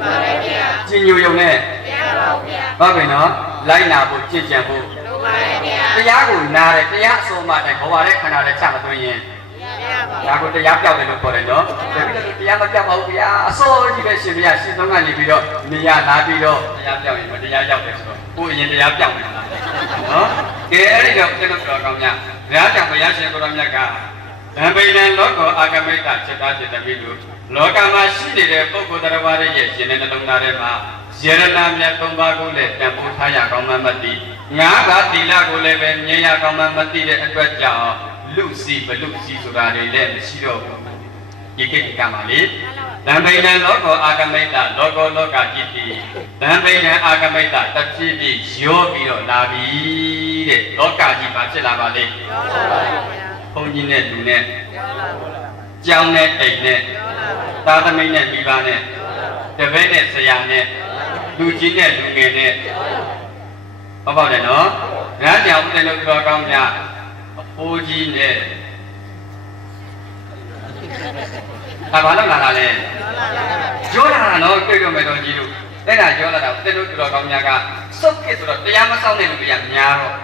ပါပဲဗျာကျင်ညိုယုံနဲ့တရားပါဗျာဟုတ်ပြီနော်လိုက်နာဖို့ကြင်ကြံဖို့လုပ်ပါရဲ့ဗျာတရားကိုနားတယ်တရားအဆုံးမတိုင်းဘဝရဲ့ခန္ဓာနဲ့ချမသွင်းရင်ဒါကိုတရားပြောက်တယ်လို့ခေါ်တယ်နော်ဒါပြီးတော့တရားမပြောက်ပါဘူးဗျာအစိုးကြီးပဲရှင်ဗျာရှင်သုံးကနေပြီးတော့နေရလာပြီးတော့တရားပြောက်ရင်မတရားရောက်တယ်ဆိုတော့ကိုယ်အရင်တရားပြောက်နေတာနော် ကဲအဲ့ဒီတော့ကျွန်တော်တော်ကောင်းများဘုရားကြောင့်ဘုရားရှင်ကိုရောမြတ်ကဓမ္မိနံလောကောအာဂမိတจิตသားจิตသမီးတို့လောကမှာရှိနေတဲ့ပုဂ္ဂိုလ်တရားဝါရဲ့ရှင်တဲ့နှလုံးသားထဲမှာယရဏမြတ်၃ပါးကိုလည်းတန်ဖိုးထားရကောင်းမှမသိငါးပါးသီလကိုလည်းပဲမြင်ရကောင်းမှမသိတဲ့အတွက်ကြောင့်လူစီဘလူစီဆိုတာတွေလည်းမရှိတော့ဘူးဒီကိစ္စကမှလေဓမ္မိနံလောကောအာဂမိတလောကောလောကจิตတိဓမ္မိနံအာဂမိတတပြည့်ပြည့်ရောပြီးတော့လာပြီတဲ့လောကကြီးမှာဖြစ်လာပါလေရောလာပါဗျာဘုန်းကြီးနဲ့လူနဲ့ကျောင်းနဲ့အိမ်နဲ့သားသမီးနဲ့မိဘနဲ့တပည့်နဲ့ဆရာနဲ့လူကြီးနဲ့လူငယ်နဲ့ဟုတ်ပါနဲ့နော်ငါကြောင့်ဦးဇင်းတို့တော်ကောင်းများအဖိုးကြီးနဲ့ဘာလို့လာတာလဲပြောလာတာနော်တွေ့ရမယ်တော်ကြီးတို့အဲ့ဒါပြောလာတာဦးဇင်းတို့တော်ကောင်းများကစုပ်ခဲ့ဆိုတော့တရားမဆောင်တဲ့လူတွေကများတော့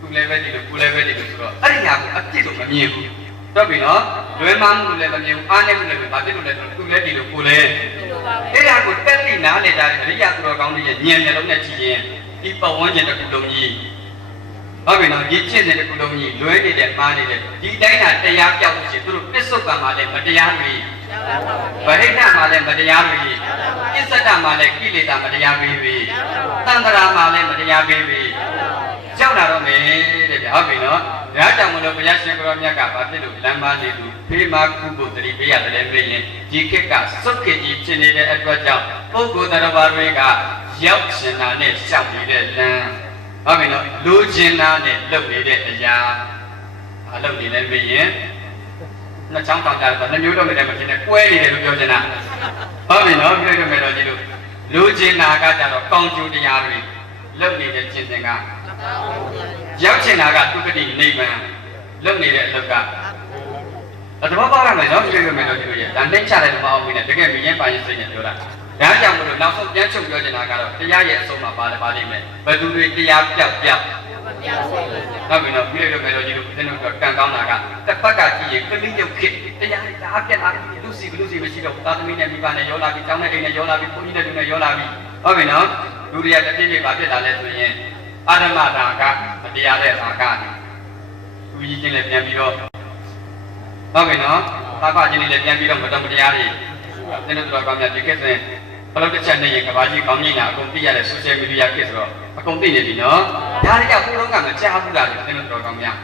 သူလည်းပဲဒီလိုကိုလည်းပဲဒီလိုဆိုတော့အဲ့ဒီညာကိုအပြစ်လို့မမြင်ဘူးတော့ပြီနော်လွယ်မှမှုလည်းမမြင်ဘူးအားနဲ့မှုလည်းဘာဖြစ်လို့လဲဆိုတော့သူလည်းဒီလိုကိုလည်းအဲ့ဒါကိုတက်ပြီးနားလေကြတယ်အရိယာသူတော်ကောင်းတွေရဲ့ဉာဏ်မျက်လုံးနဲ့ကြည့်ရင်ဒီပတ်ဝန်းကျင်တစ်ခုလုံးကြီးဟုတ်ပြီနော်ဒီကျင့်စဉ်တစ်ခုလုံးကြီးလွဲနေတဲ့မှားနေတဲ့ဒီတိုင်းတာတရားပြောက်ခြင်းသူတို့ပစ္စုပန်မှာလည်းမတရားတွေဗဟိတမှာလည်းမတရားတွေပစ္စဒမှာလည်းကိလေသာမတရားတွေတန္တရာမှာလည်းမတရားတွေရောက်လာတော့မယ်တဲ့ဗျာဟုတ်ပြီနော်ဒါကြောင့်မလို့ဘုရားရှင်ကိုရောမြတ်ကဘာဖြစ်လို့လမ်းမလေးလူဖေးမကုဖို့တတိပေးရတယ်ပြရင်ဒီခေတ်ကစုတ်ခေတ်ကြီးဖြစ်နေတဲ့အတွက်ကြောင့်ပုဂ္ဂိုလ်တရားဘာတွေကရောက်ရှင်တာနဲ့ရှောက်နေတဲ့လမ်းဟုတ်ပြီနော်လူချင်းသားနဲ့လုပ်နေတဲ့အရာအလုပ်နေလဲပြရင်နှစ်ချောင်းတောင်ကြတော့နှမျိုးတော့လည်းမဖြစ်နဲ့ကွဲနေတယ်လို့ပြောချင်တာဟုတ်ပြီနော်ပြည့်စုံမယ်တော့ကြီးတို့လူချင်းသားကကြတော့ကောင်းကျိုးတရားတွေလုပ်နေတဲ့ကျင့်စဉ်ကရောက်ချင်တာကသုခတိနိဗ္ဗာန်လုပ်နေတဲ့အလုပ်ကတဘောပေါက်ရမယ်နော်ပြည့်စုံမယ်လို့ဒီလိုရဒါနှိမ့်ချတယ်မအောင်မင်းနဲ့တကယ်မြင်ပိုင်စိတ်နဲ့ပြောတာဒါကြောင့်မလို့နောက်ဆုံးပြန်ချုပ်ပြောချင်တာကတော့တရားရဲ့အဆုံးမှာပါလိမ့်မယ်ဘယ်သူတွေတရားပြောက်ပြောက်ဟုတ်ပြီနော်ပြည့်စုံမယ်လို့ဒီလိုသင်တို့ကကံကောင်းတာကတစ်ဖက်ကကြည့်ရင်ကလေးရုပ်ခေတရားတွေဒါအပြက်လာပြီလူစီမရှိတော့သာသမီနဲ့မိဘနဲ့ရောလာပြီကျောင်းနဲ့အိမ်နဲ့ရောလာပြီဘုန်းကြီးနဲ့လူနဲ့ရောလာပြီဟုတ်ပြီနော်လူတွေကတတိယပါဖြစ်တာလဲဆိုရင်အာရမတာကမတရားတဲ့အာကနေသူကြီးချင်းလည်းပြန်ပြီးတော့ဟုတ်ပြီနော်သာဖချင်းလည်းပြန်ပြီးတော့မတော်မတရားတွေသင်တို့တော်ကောင်းများဒီကိစ္စဘလို့တစ်ချက်နဲ့ရင်ကဘာကြီးကောင်းကြီးနာအကုန်သိရတဲ့ social media ကိစ္စတော့အကုန်သိနေပြီနော်ဒါတွေကဘုလုံးကမကြားဘူးလားသင်တို့တော်ကောင်းများ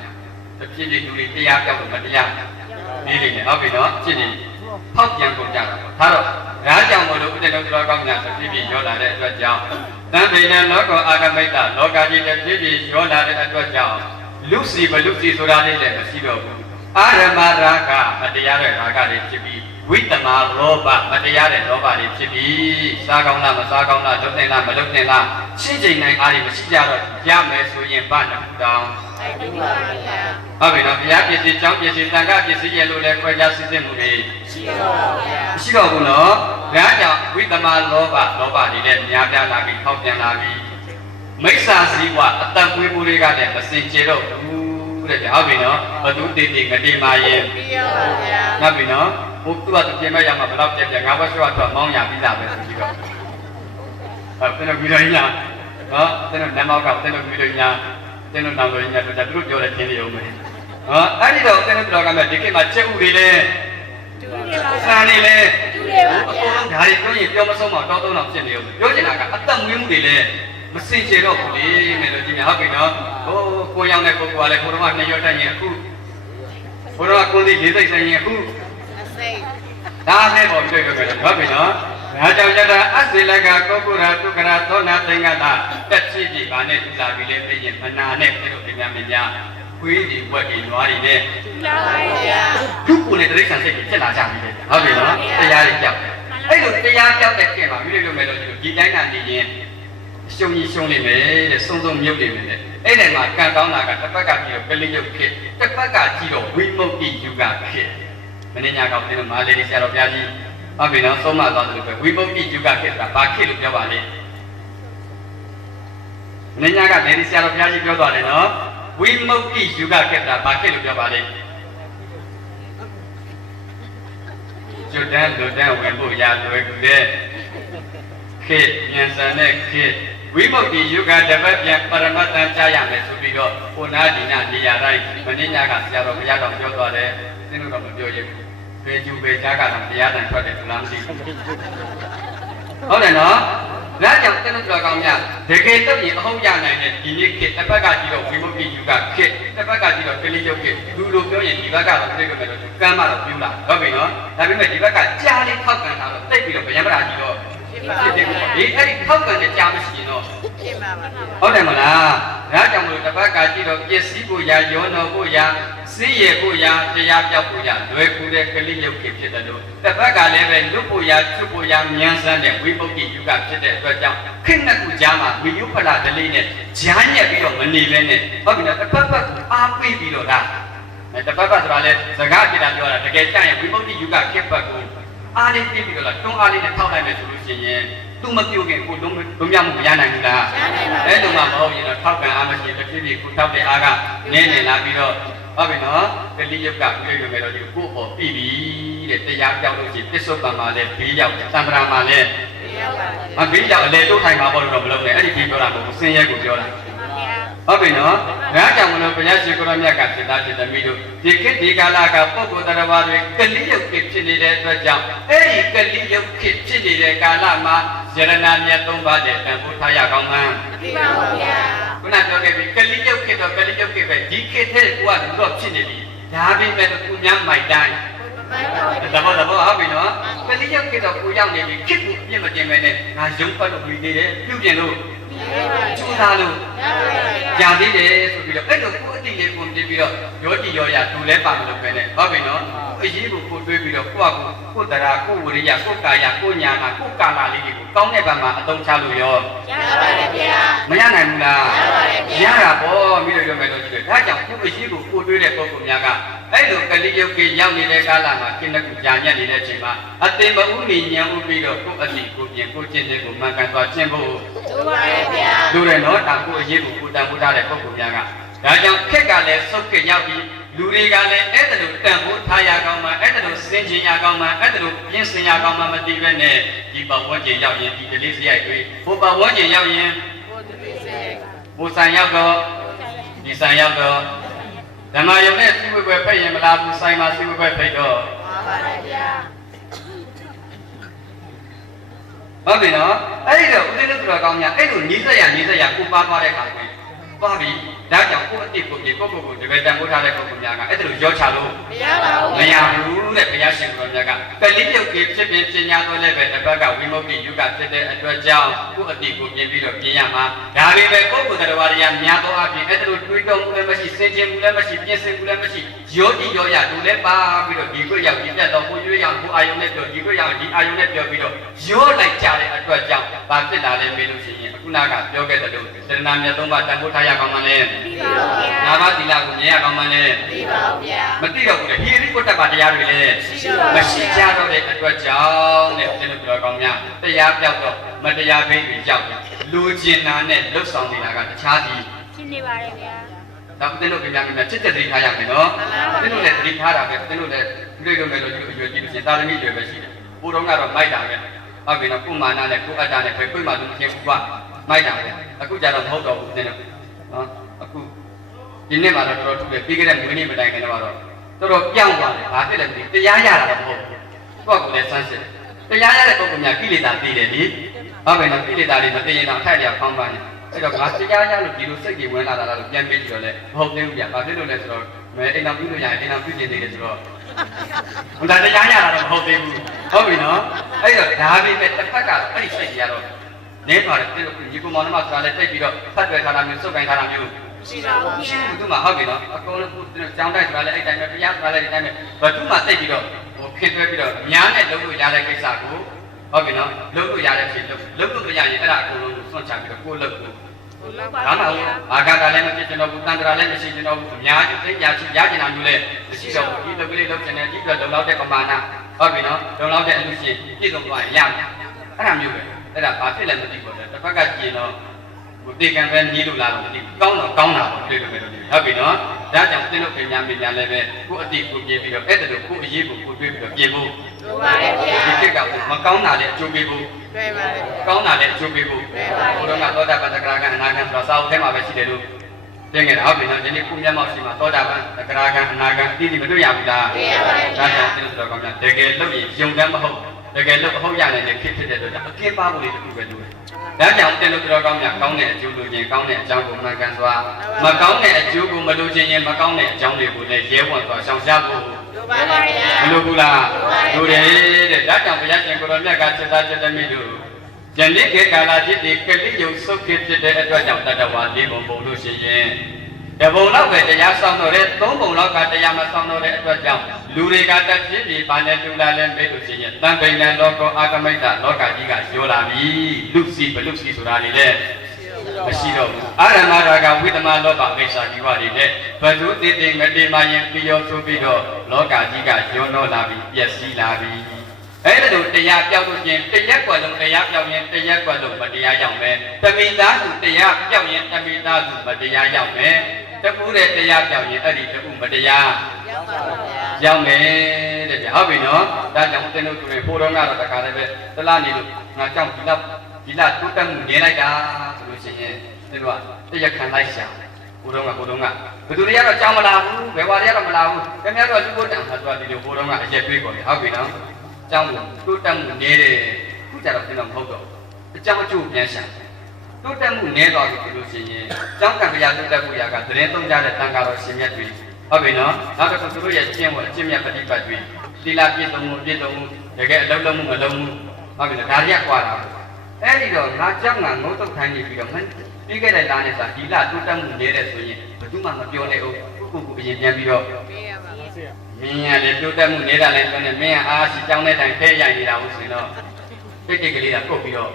တပြည့်ပြည့်လူတွေတရားပြောက်လို့မတရားနေနေတယ်ဟုတ်ပြီနော်ကြည့်နေဖောက်ပြန်ကုန်ကြတာပေါ့ဒါတော့ဒါကြောင့်မလို့ဦးဇင်းတို့တော်ကောင်းများတပြည့်ပြည့်ရောလာတဲ့အတွက်ကြောင့်သံဗေနလောကောအာဂမိတလောကကြီးတပြည့်ပြည့်ရောလာတဲ့အတွက်ကြောင့်လူစီဘလူစီဆိုတာလေးလည်းမရှိတော့ဘူးအာရမရာဂမတရားတဲ့ရာဂတွေဖြစ်ပြီးဝိတမလောဘမတရားတဲ့လောဘတွေဖြစ်ပြီးစားကောင်းလားမစားကောင်းလားလုပ်နေလားမလုပ်နေလားရှင်းချိန်နိုင်အားတွေမရှိကြတော့ရမယ်ဆိုရင်ဘာနာတောင်းဟုတ်ပြီနော်ဘုရားပြည့်စုံကြောင်းပြည့်စုံတန်ခါပြည့်စုံရဲ့လို့လဲခွဲခြားစစ်စစ်မှုတွေရှိတော့ဘူးနော်ဒါကြောင့်ဝိတမလောဘတွေလည်းများပြားလာပြီးထောက်ပြန်လာပြီးမိစ္ဆာဇီဝအတ္တပွေးမှုတွေကလည်းမစင်ကြယ်တော့ဘူးတဲ့ဟုတ်ပြီနော်ဘသူတည်တည်ငတိမာရဲ့ပြီးပါဗျာဟုတ်ပြီနော်ဘုသူကသူပြင်မဲ့ရမှာဘယ်တော့ပြပြငါဘွားရွှေတော့မောင်းရပြီးသားပဲဆိုပြီးတော့အဲ့ဒါပြီးတော့ညာနော်တဲ့နမောက်ကတဲ့ပြီးတော့ညာတဲ့နောင်လို့ညာတို့သူတို့ပြောတဲ့သင်တွေအောင်မယ်နော်အဲ့ဒီတော့တဲ့တို့ကမှဒီခေတ်မှာချက်ဥတွေလည်းစာနေလေအကုန်လုံးဓာရီပြောရင်ပြောမဆုံးတော့တောင်းတော့ဖြစ်နေအောင်ပြောချင်တာကအသက်မွေးမှုတွေလည်းမစင်ကြယ်တော့ဘူးလေမယ်လို့ကြည့်မြဟုတ်ပြီနော်ဟိုကိုရောက်တဲ့ပုဂ္ဂိုလ်ကလည်းကိုတော့နှစ်ရောတက်ရင်အခုကိုတော့ကိုသိလေးသိဆိုင်ရင်အခုဒါနဲ့ပေါ်ပြည့်ကြတယ်ဟုတ်ပြီနော်ဒါကြောင့်ရတာအစိလကကောကုရတုကရသောနာသင်္ကတာတက်ချစ်ကြည်ပါနဲ့သူလာပြီးလေသိရင်မနာနဲ့ပြလို့ပြန်မြင်များခွေးဒီဝက်ဒီနွားတွေနဲ့လာပါဗျာဒုက္ခနဲ့တိရစ္ဆာန်စိတ်ကြီးဖြစ်လာကြပြီလေဟုတ်ပြီနော်တရားတွေကြောက်အဲ့လိုတရားကြောက်တဲ့ကျင့်ပါပြီးလို့မယ်လို့ဒီတိုင်းတာနေရင်ရှုံကြီးရှုံးနေမယ်တဲ့စုံစုံမြုပ်နေမယ်တဲ့အဲ့ဒီမှာကံကောင်းတာကတစ်ဖက်ကကြည့်တော့ကလေးရုပ်ခေတစ်ဖက်ကကြည့်တော့ဝိမု ക്തി ယူကခေမင်းညာကောင်းတဲ့မာလေးဆရာတော်ဘုရားကြီးဟုတ်ပြီနော်သုံးမသွားသလိုပဲဝိမု ക്തി ယူကခေဆိုတာဘာခေလို့ပြောပါလဲမင်းညာကလည်းဆရာတော်ဘုရားကြီးပြောသွားတယ်နော်ဝိမု ക്തി ယူကခေဆိုတာဘာခေလို့ပြောပါလဲကျွတ်တန်းလွတ်တန်းဝင်ဖို့ရလွယ်ကူတဲ့ခေဉာဏ်စံတဲ့ခေ ဝိမု ക്തി ယုဂတပတ်ပြန်ပရမတ္တန်ကြားရမယ်ဆိုပြီးတော့ဟိုနာဒီနာနေရာတိုင်းမင်းညာကဆရာတော်ဘုရားတော်ပြောသွားတယ်သင်တို့တော့မပြောရဘူးပေကျူပေကြားကတော့ဘုရားတန်ထွက်တယ်သူလားမရှိဘူးဟုတ်တယ်နော်ဒါကြောင့်သင်တို့တော်ကောင်းများတကယ်တော့ရင်အဟုတ်ရနိုင်တဲ့ဒီနေ့ခေတ်တစ်ဖက်ကကြည့်တော့ဝိမု ക്തി ယုဂခေတ်တစ်ဖက်ကကြည့်တော့ကလေးယုတ်ခေတ်လူလိုပြောရင်ဒီဘက်ကတော့သိကြမယ်လို့ကမ်းမတော့ပြူလာဟုတ်ပြီနော်ဒါပေမဲ့ဒီဘက်ကကြားလေးထောက်ကန်တာတော့တိတ်ပြီးတော့ဗျံပရာကြီးတော့ဖြစ်တယ်ပေါ့ဒီအဲ့ဒီထောက်ကန်တဲ့ကြားမရှိရင်တော့ဖြစ်ပါပါဟုတ်တယ်မလားဒါကြောင့်မလို့တစ်ဖက်ကကြည့်တော့ပစ္စည်းကိုရာယောနောကိုရာစီးရကိုရာတရားပြောက်ကိုရာလွယ်ကူတဲ့ကလေးယုတ်ခေတ်ဖြစ်တယ်လို့တစ်ဖက်ကလည်းပဲလွတ်ဖို့ရာချွတ်ဖို့ရာမြန်ဆန်းတဲ့ဝိမု ക്തി ယုဂဖြစ်တဲ့အတွက်ကြောင့်ခိနှစ်ခုကြားမှာဝိယုဖလဒလေးနဲ့ဂျားညက်ပြီးတော့မနေလဲနဲ့ဟုတ်ပြီနော်တစ်ဖက်ဖက်အားပေးပြီးတော့ဒါတစ်ဖက်ဖက်ဆိုတာလဲစကားကြည့်တာပြောတာတကယ်ကြရင်ဝိမု ക്തി ယုဂခေတ်ဘက်ကိုအားလေးပြီးတော့တွန်းအားလေးနဲ့ထောက်လိုက်မယ်ဆိုလို့ရှိရင်သူမပြုတ်ခင်ကိုလုံးလုံးမြမှုမရနိုင်ဘူးလားအဲ့လိုမှမဟုတ်ရင်တော့ထောက်ကန်အားမရှိတစ်ဖြစ်ဖြစ်ကိုထောက်တဲ့အားကနည်းနေလာပြီးတော့ဟုတ်ပြီနော်ကလေးယုတ်ကပြေရမယ်တော့ဒီကိုပေါ်ပြီတဲ့တရားပြောက်လို့ရှိရင်ပစ္စုပန်မှာလည်းဘေးရောက်သံဃာမှာလည်းဘေးရောက်အလေတို့ထိုင်မှာပေါ့လို့တော့မလုပ်နဲ့အဲ့ဒီကြီးပြောတာမဟုတ်ဘူးစင်ရဲကိုပြောတာဟုတ်ပြီနော်ဒါကြောင့်မလို့ဘုရားရှင်ကိုရမြတ်ကဖြစ်သားဖြစ်သမီးတို့ဒီခေတ်ဒီကာလကပုဂ္ဂိုလ်တရားဘာတွေကလေးယုတ်ဖြစ်နေတဲ့အတွက်ကြောင့်အဲ့ဒီကလေးယုတ်ဖြစ်နေတဲ့ကာလမှာယရဏမြတ်၃ပါးတဲ့တန်ဖိုးထားရကောင်းမှန်းသိပါပါဗျာခုနပြောခဲ့ပြီကလေးယုတ်ဖြစ်တော့ကလေးယုတ်ဖြစ်ပဲဒီခေတ်ထဲကိုကလူတော့ဖြစ်နေပြီဒါပေမဲ့သူများမိုက်တိုင်းသဘောဟုတ်ပြီနော်ကလေးယုတ်ဖြစ်တော့ကိုရောက်နေပြီခေတ်ကိုပြည့်မတင်မဲနဲ့ငါရုံးပတ်လို့ပြီးနေတယ်ပြုပြင်လို့ကျူးသားလို့ကြာသေးတယ်ဆိုပြီးတော့အဲ့လိုကိုအတိလေးကိုပြပြီးတော့ရောကြည့်ရောရသူလဲပါမလို့ပဲနဲ့ဟုတ်ပြီနော်အရေးကိုကိုတွေးပြီးတော့ကိုတရားကိုဝရိယကိုကာယကိုညာနာကိုကာလာလေးတွေကိုကောင်းတဲ့ဘက်မှာအသုံးချလို့ရောရပါတယ်ဗျာမရနိုင်ဘူးလားရပါတယ်ဗျာရတာပေါ့ပြီးတော့ပြောမယ်လို့ရှိတယ်ဒါကြောင့်ကိုအရေးကိုကိုတွေးတဲ့ပုဂ္ဂိုလ်များကအဲ့လိုကလေးယုတ်ကြီးရောက်နေတဲ့ကာလမှာကိနကုကြာညက်နေတဲ့အချိန်မှာအသင်မဥနေညံဥပြီးတော့ကိုအတိကိုပြင်ကိုကျင့်တဲ့ကိုမှန်ကန်သွားကျင့်ဖို့လိုပါတယ်ဗျာလိုတယ်နော်ဒါကိုအရေးကိုတန်ဖိုးထားတဲ့ပုဂ္ဂိုလ်များကဒါကြောင့်ခက်ကလည်းစုပ်ခက်ရောက်ပြီးလူတွေကလည်းအဲ့ဒါလိုတန်ဖိုးထားရကောင်းမှအဲ့ဒါလိုစင်ကျင်ရကောင်းမှအဲ့ဒါလိုပြင်ဆင်ရကောင်းမှမသိပဲနဲ့ဒီပတ်ဝန်းကျင်ရောက်ရင်ဒီကလေးစရိုက်တွေဟိုပတ်ဝန်းကျင်ရောက်ရင်ဟိုဆန်ရောက်တော့ဒီဆန်ရောက်တော့ဓမ္မယုံနဲ့စီဝေပွဲဖိတ်ရင်မလားဘူးဆိုင်မှာစီဝေပွဲဖိတ်တော့မှန်ပါတယ်ဗျာဟုတ်ပြီနော်အဲ့တော့ဦးဇင်းတို့တော်ကောင်းများအဲ့လိုညီးစက်ရကိုပါသွားတဲ့ခါကိုပါပြီဒါကြောင့်ကိုအတိကိုပြေကိုဒီပဲတန်ဖိုးထားတဲ့ပုဂ္ဂိုလ်များကအဲ့ဒါလိုရောချလို့မရပါဘူးမရဘူးတဲ့ဘုရားရှင်ကိုများကကလေးပြုတ်ကြီးဖြစ်ဖြစ်ပညာသွဲလည်းပဲတစ်ပတ်ကဝိမု ക്തി ယုဂဖြစ်တဲ့အတွက်ကြောင့်ကိုအတိကိုပြင်ပြီးတော့ပြင်ရမှာဒါပေမဲ့ပုဂ္ဂိုလ်တရားတွေကများသောအားဖြင့်အဲ့ဒါလိုတွေးတောမှုလည်းမရှိစင်ကြင်မှုလည်းမရှိပြင်ဆင်မှုလည်းမရှိရောကြည့်ရောရသူလည်းပါပြီးတော့ဒီကိုရောက်ဒီပြတ်တော့ကိုရွေးရအောင်ကိုအာယုံနဲ့ပြောဒီကိုရောက်ဒီအာယုံနဲ့ပြောပြီးတော့ရောလိုက်ကြတဲ့အတွက်ကြောင့်ဘာဖြစ်လာလဲမေးလို့ရှိရင်အခုနကပြောခဲ့တဲ့လို့သရဏမြတ်သုံးပါးတန်ဖိုးထားရကောင်းမှလည်းသိပါဘူးဗျာနာမသီလကိုမြင်ရကောင်းမှလည်းသိပါဘူးဗျာမသိတော့ဘူးလေဟိရိကုတ္တပတရားတွေလည်းမရှိကြတော့တဲ့အတွက်ကြောင့်တဲ့သင်တို့ပြောကောင်းများတရားပြောက်တော့မတရားဘိန်းတွေရောက်လူကျင်နာနဲ့လွတ်ဆောင်နေတာကတခြားစီရှင်းနေပါတယ်ဗျာဒါသင်တို့ပြန်ပြန်ချစ်တဲ့သတိထားရမယ်နော်သင်တို့လည်းသတိထားတာပဲသင်တို့လည်းတွေ့ကြမယ်လို့အရွယ်ကြီးလို့ရှင်သာသမီရွယ်ပဲရှိတယ်ဘုရုံကတော့မိုက်တာပဲဟုတ်ပြီနော်ကုမာနာနဲ့ကုအတ္တနဲ့ပဲကိုယ်မှလူချင်းဘူးကမိုက်တာပဲအခုကျတော့မဟုတ်တော့ဘူးသင်တို့နော်အခုဒီနေ့မှတော့တော်တော်ထူတယ်ပြီးခဲ့တဲ့มื้อနေ့မတိုင်ခင်တော့တော်တော်ပြောင်းသွားတယ်ဘာဖြစ်လဲမသိတရားရတာမဟုတ်ဘူးကိုယ့်ကိုယ်လည်းဆန်းစစ်တရားရတဲ့ပုဂ္ဂိုလ်များကိလေသာသိတယ်လေဟုတ်ပြီနော်ကိလေသာတွေမသိရင်တော့ထိုက်ရဖောင်းပါနေအဲ့တော့ငါတရားရလို့ဒီလိုစိတ်ကြီးဝင်လာတာလားလို့ပြန်ပြီးကြည့်တော့လေမဟုတ်သေးဘူးဗျဘာဖြစ်လို့လဲဆိုတော့မဲအိမ်တော်ပြုလို့ရရင်အိမ်တော်ပြုကျင်နေတယ်ဆိုတော့ဟိုဒါတရားရတာတော့မဟုတ်သေးဘူးဟုတ်ပြီနော်အဲ့တော့ဒါပေမဲ့တစ်ဖက်ကအဲ့ဒီစိတ်ကြီးရတော့နေပါတယ်ဒီလိုဒီကောင်မောင်နှမဆိုတာလည်းတိတ်ပြီးတော့ဖတ်တွယ်ထားတာမျိုးစုပ်ကိုင်းထားတာမျိုးရှိပါဘူးဗျာသူမှဟုတ်ပြီနော်အကုန်လုံးကျောင်းတိုက်ဆိုတာလည်းအဲ့တိုင်းပဲတရားဆိုတာလည်းဒီတိုင်းပဲဘာသူမှတိတ်ပြီးတော့ဟိုခင်တွဲပြီးတော့အများနဲ့လုံးလို့ရတဲ့ကိစ္စကိုဟုတ်ပြီနော်လုံးလို့ရတဲ့ဖြစ်လုံးလို့မရရင်အဲ့ဒါအကုန်လုံးစွန့်ချပြီးတော့ကိုယ်လုပ်ကိုဒါမှမဟုတ်အာဃာတလည်းမဖြစ်ကျွန်တော်ဘူးတန်ត្រာလည်းမရှိကျွန်တော်ဘူးအများကြီးသိညာရှိရကျင်တာမျိုးလည်းမရှိတော့ဘူးဒီလိုကလေးလုပ်ချင်တယ်ဒီအတွက်လုံလောက်တဲ့ပမာဏဟုတ်ပြီနော်လုံလောက်တဲ့အလူရှင်ပြည့်စုံသွားရင်ရမယ်အဲ့ဒါမျိုးပဲအဲ့ဒါဘာဖြစ်လဲမသိဘူးလေတစ်ဖက်ကကြည့်တော့ဟိုတေကံပဲညီးလို့လားမသိဘူးကောင်းတော့ကောင်းတာပေါ့တွေ့လို့ပဲလို့ဟုတ်ပြီနော်ဒါကြောင့်သင်တို့ခင်ဗျားမိညာလည်းပဲကိုအတိကိုပြေးပြီးတော့အဲ့ဒါလိုကိုအရေးကိုကိုတွေးပြီးတော့ပြေးဖို့ လိုပါတယ်ဗျာ ဒီကိစ္စကမကောင်းတာလည်းအကျိုးပေးဖို့ တွေ့ပါတယ် ကောင်းတာလည်းအကျိုးပေးဖို့ဘုရားကသောတာပန်တဂရကအနာဂံဆိုတာစာအုပ်ထဲမှာပဲရှိတယ်လို့တင်ခဲ့တာဟုတ်ပြီနော်ဒီနေ့ခုမျက်မှောက်ရှိမှာသောတာပန်တဂရကအနာဂံအတိအကျမတွေ့ရဘူးလား တွေ့ရပါတယ် ဒါကြောင့်ကျွန်တော်ကောင်းများတကယ်လို့ယုံတမ်းမဟုတ်တကယ်လို့အဟုတ်ရနိုင်တဲ့ဖြစ်ဖြစ်တဲ့အတွက်အကင်းပါဖို့လေးတစ်ခုပဲလို့ဒါကြောင့်တင်လို့တော်ကောင်းများကောင်းတဲ့အကျိုးလိုချင်ကောင်းတဲ့အကြောင်းကိုမှန်ကန်စွာမကောင်းတဲ့အကျိုးကိုမလိုချင်ရင်မကောင်းတဲ့အကြောင်းတွေကိုလည်းရဲဝံ့စွာရှောင်ရှားဖို့ လိုပါတယ်ဗျာ မလိုဘူးလားလိုတယ်တဲ့ဒါကြောင့်ဘုရားရှင်ကိုရောမြတ်ကစေတစေတမိတို့ယနေ့ခေတ်ကာလจิตဒီကလိယုံစုတ်ဖြစ်တဲ့အတွက်ကြောင့်တတဝါလေးပုံပုံလို့ရှိရင်တပုံလောက်ပဲတရားဆောင်တော့တဲ့သုံးပုံလောက်ကတရားမဆောင်တော့တဲ့အတွက်ကြောင့်လူတွေကတတ်ဖြစ်ပြီးဘာနဲ့တူလာလဲမေးလို့ရှိရင်တန်ပိဏံလောကောအာဂမိတ်တလောကကြီးကရောလာပြီလူစီဘလူစီဆိုတာလေလေမရှိတော့ဘူးအာရမရာဂဝိတမလောဘမိစ္ဆာကြီးဝတွေနဲ့ဘသူတည်တည်မတည်မရင်ပြီးရောဆိုပြီးတော့လောကကြီးကရောတော့လာပြီပျက်စီးလာပြီအဲ့ဒါတို့တရားပြောက်လို့ချင်းတရက်ကွက်လုံးတရားပြောက်ရင်တရက်ကွက်လုံးမတရားရောက်မယ်တမိသားစုတရားပြောက်ရင်တမိသားစုမတရားရောက်မယ်တကူတဲ့တရားပြောက်ရင်အဲ့ဒီတကူမတရား ရောက်ပါပါဗျာ ရောက်မယ်တဲ့ဗျဟုတ်ပြီနော်ဒါကြောင့်သင်တို့တွေဖိုးတော်ကတော့တခါတည်းပဲသလားနေလို့ငါကြောင့်ဒီလောက်တိုးတက်မှုနေလိုက်တာဆိုလို့ရှိရင်သင်တို့ကတရားခံလိုက်ရှာဖိုးတော်ကဘယ်သူတွေကတော့ကြောင်းမလာဘူးဘယ်ဝါတွေကတော့မလာဘူးခင်ဗျားတို့ကသူ့ကိုတန်ထားဆိုတော့ဒီလိုဖိုးတော်ကအရက်တွေးပေါ်တယ်ဟုတ်ပြီနော်ကြောင်းတိုးတက်မှုနေတယ်ခုကြတော့သင်တော့မဟုတ်တော့အကြောင်းအကျိုးပြန်ရှာတိုးတက်မှုနေသွားပြီဆိုလို့ရှိရင်ကြောင်းကံကြရတိုးတက်မှုရာကသတင်းသုံးကြတဲ့တန်ခါတော်ရှင်မြတ်တွေဟုတ်ပြီနော်နောက်တစ်ခုသူတို့ရဲ့ကျင့်ဝတ်အကျင့်မြတ်ပฏิပတ်တွေသီလပြည့်စုံမှုတကယ်အလုံးလုံးမှုမလုံးမှုဟုတ်ပြီလားဒါရက်ကွာတာအဲ့ဒီတော့ငါကြောင့်ငါငုံတုတ်ခိုင်းနေပြီးတော့ပြီးခဲ့တဲ့လနဲ့ဆိုဒီလတိုးတက်မှုနေတဲ့ဆိုရင်ဘယ်သူမှမပြောနဲ့ဦးကိုအရင်ပြန်ပြီးတော့ ပေးရပါဗျာ မင်းရလေတိုးတက်မှုနေတာလည်းဆိုနေမင်းအားရှိကြောင်းတဲ့တိုင်ဖဲရိုက်နေတာဟုတ်ဆိုရင်တော့တိတ်တိတ်ကလေးကပုတ်ပြီးတော့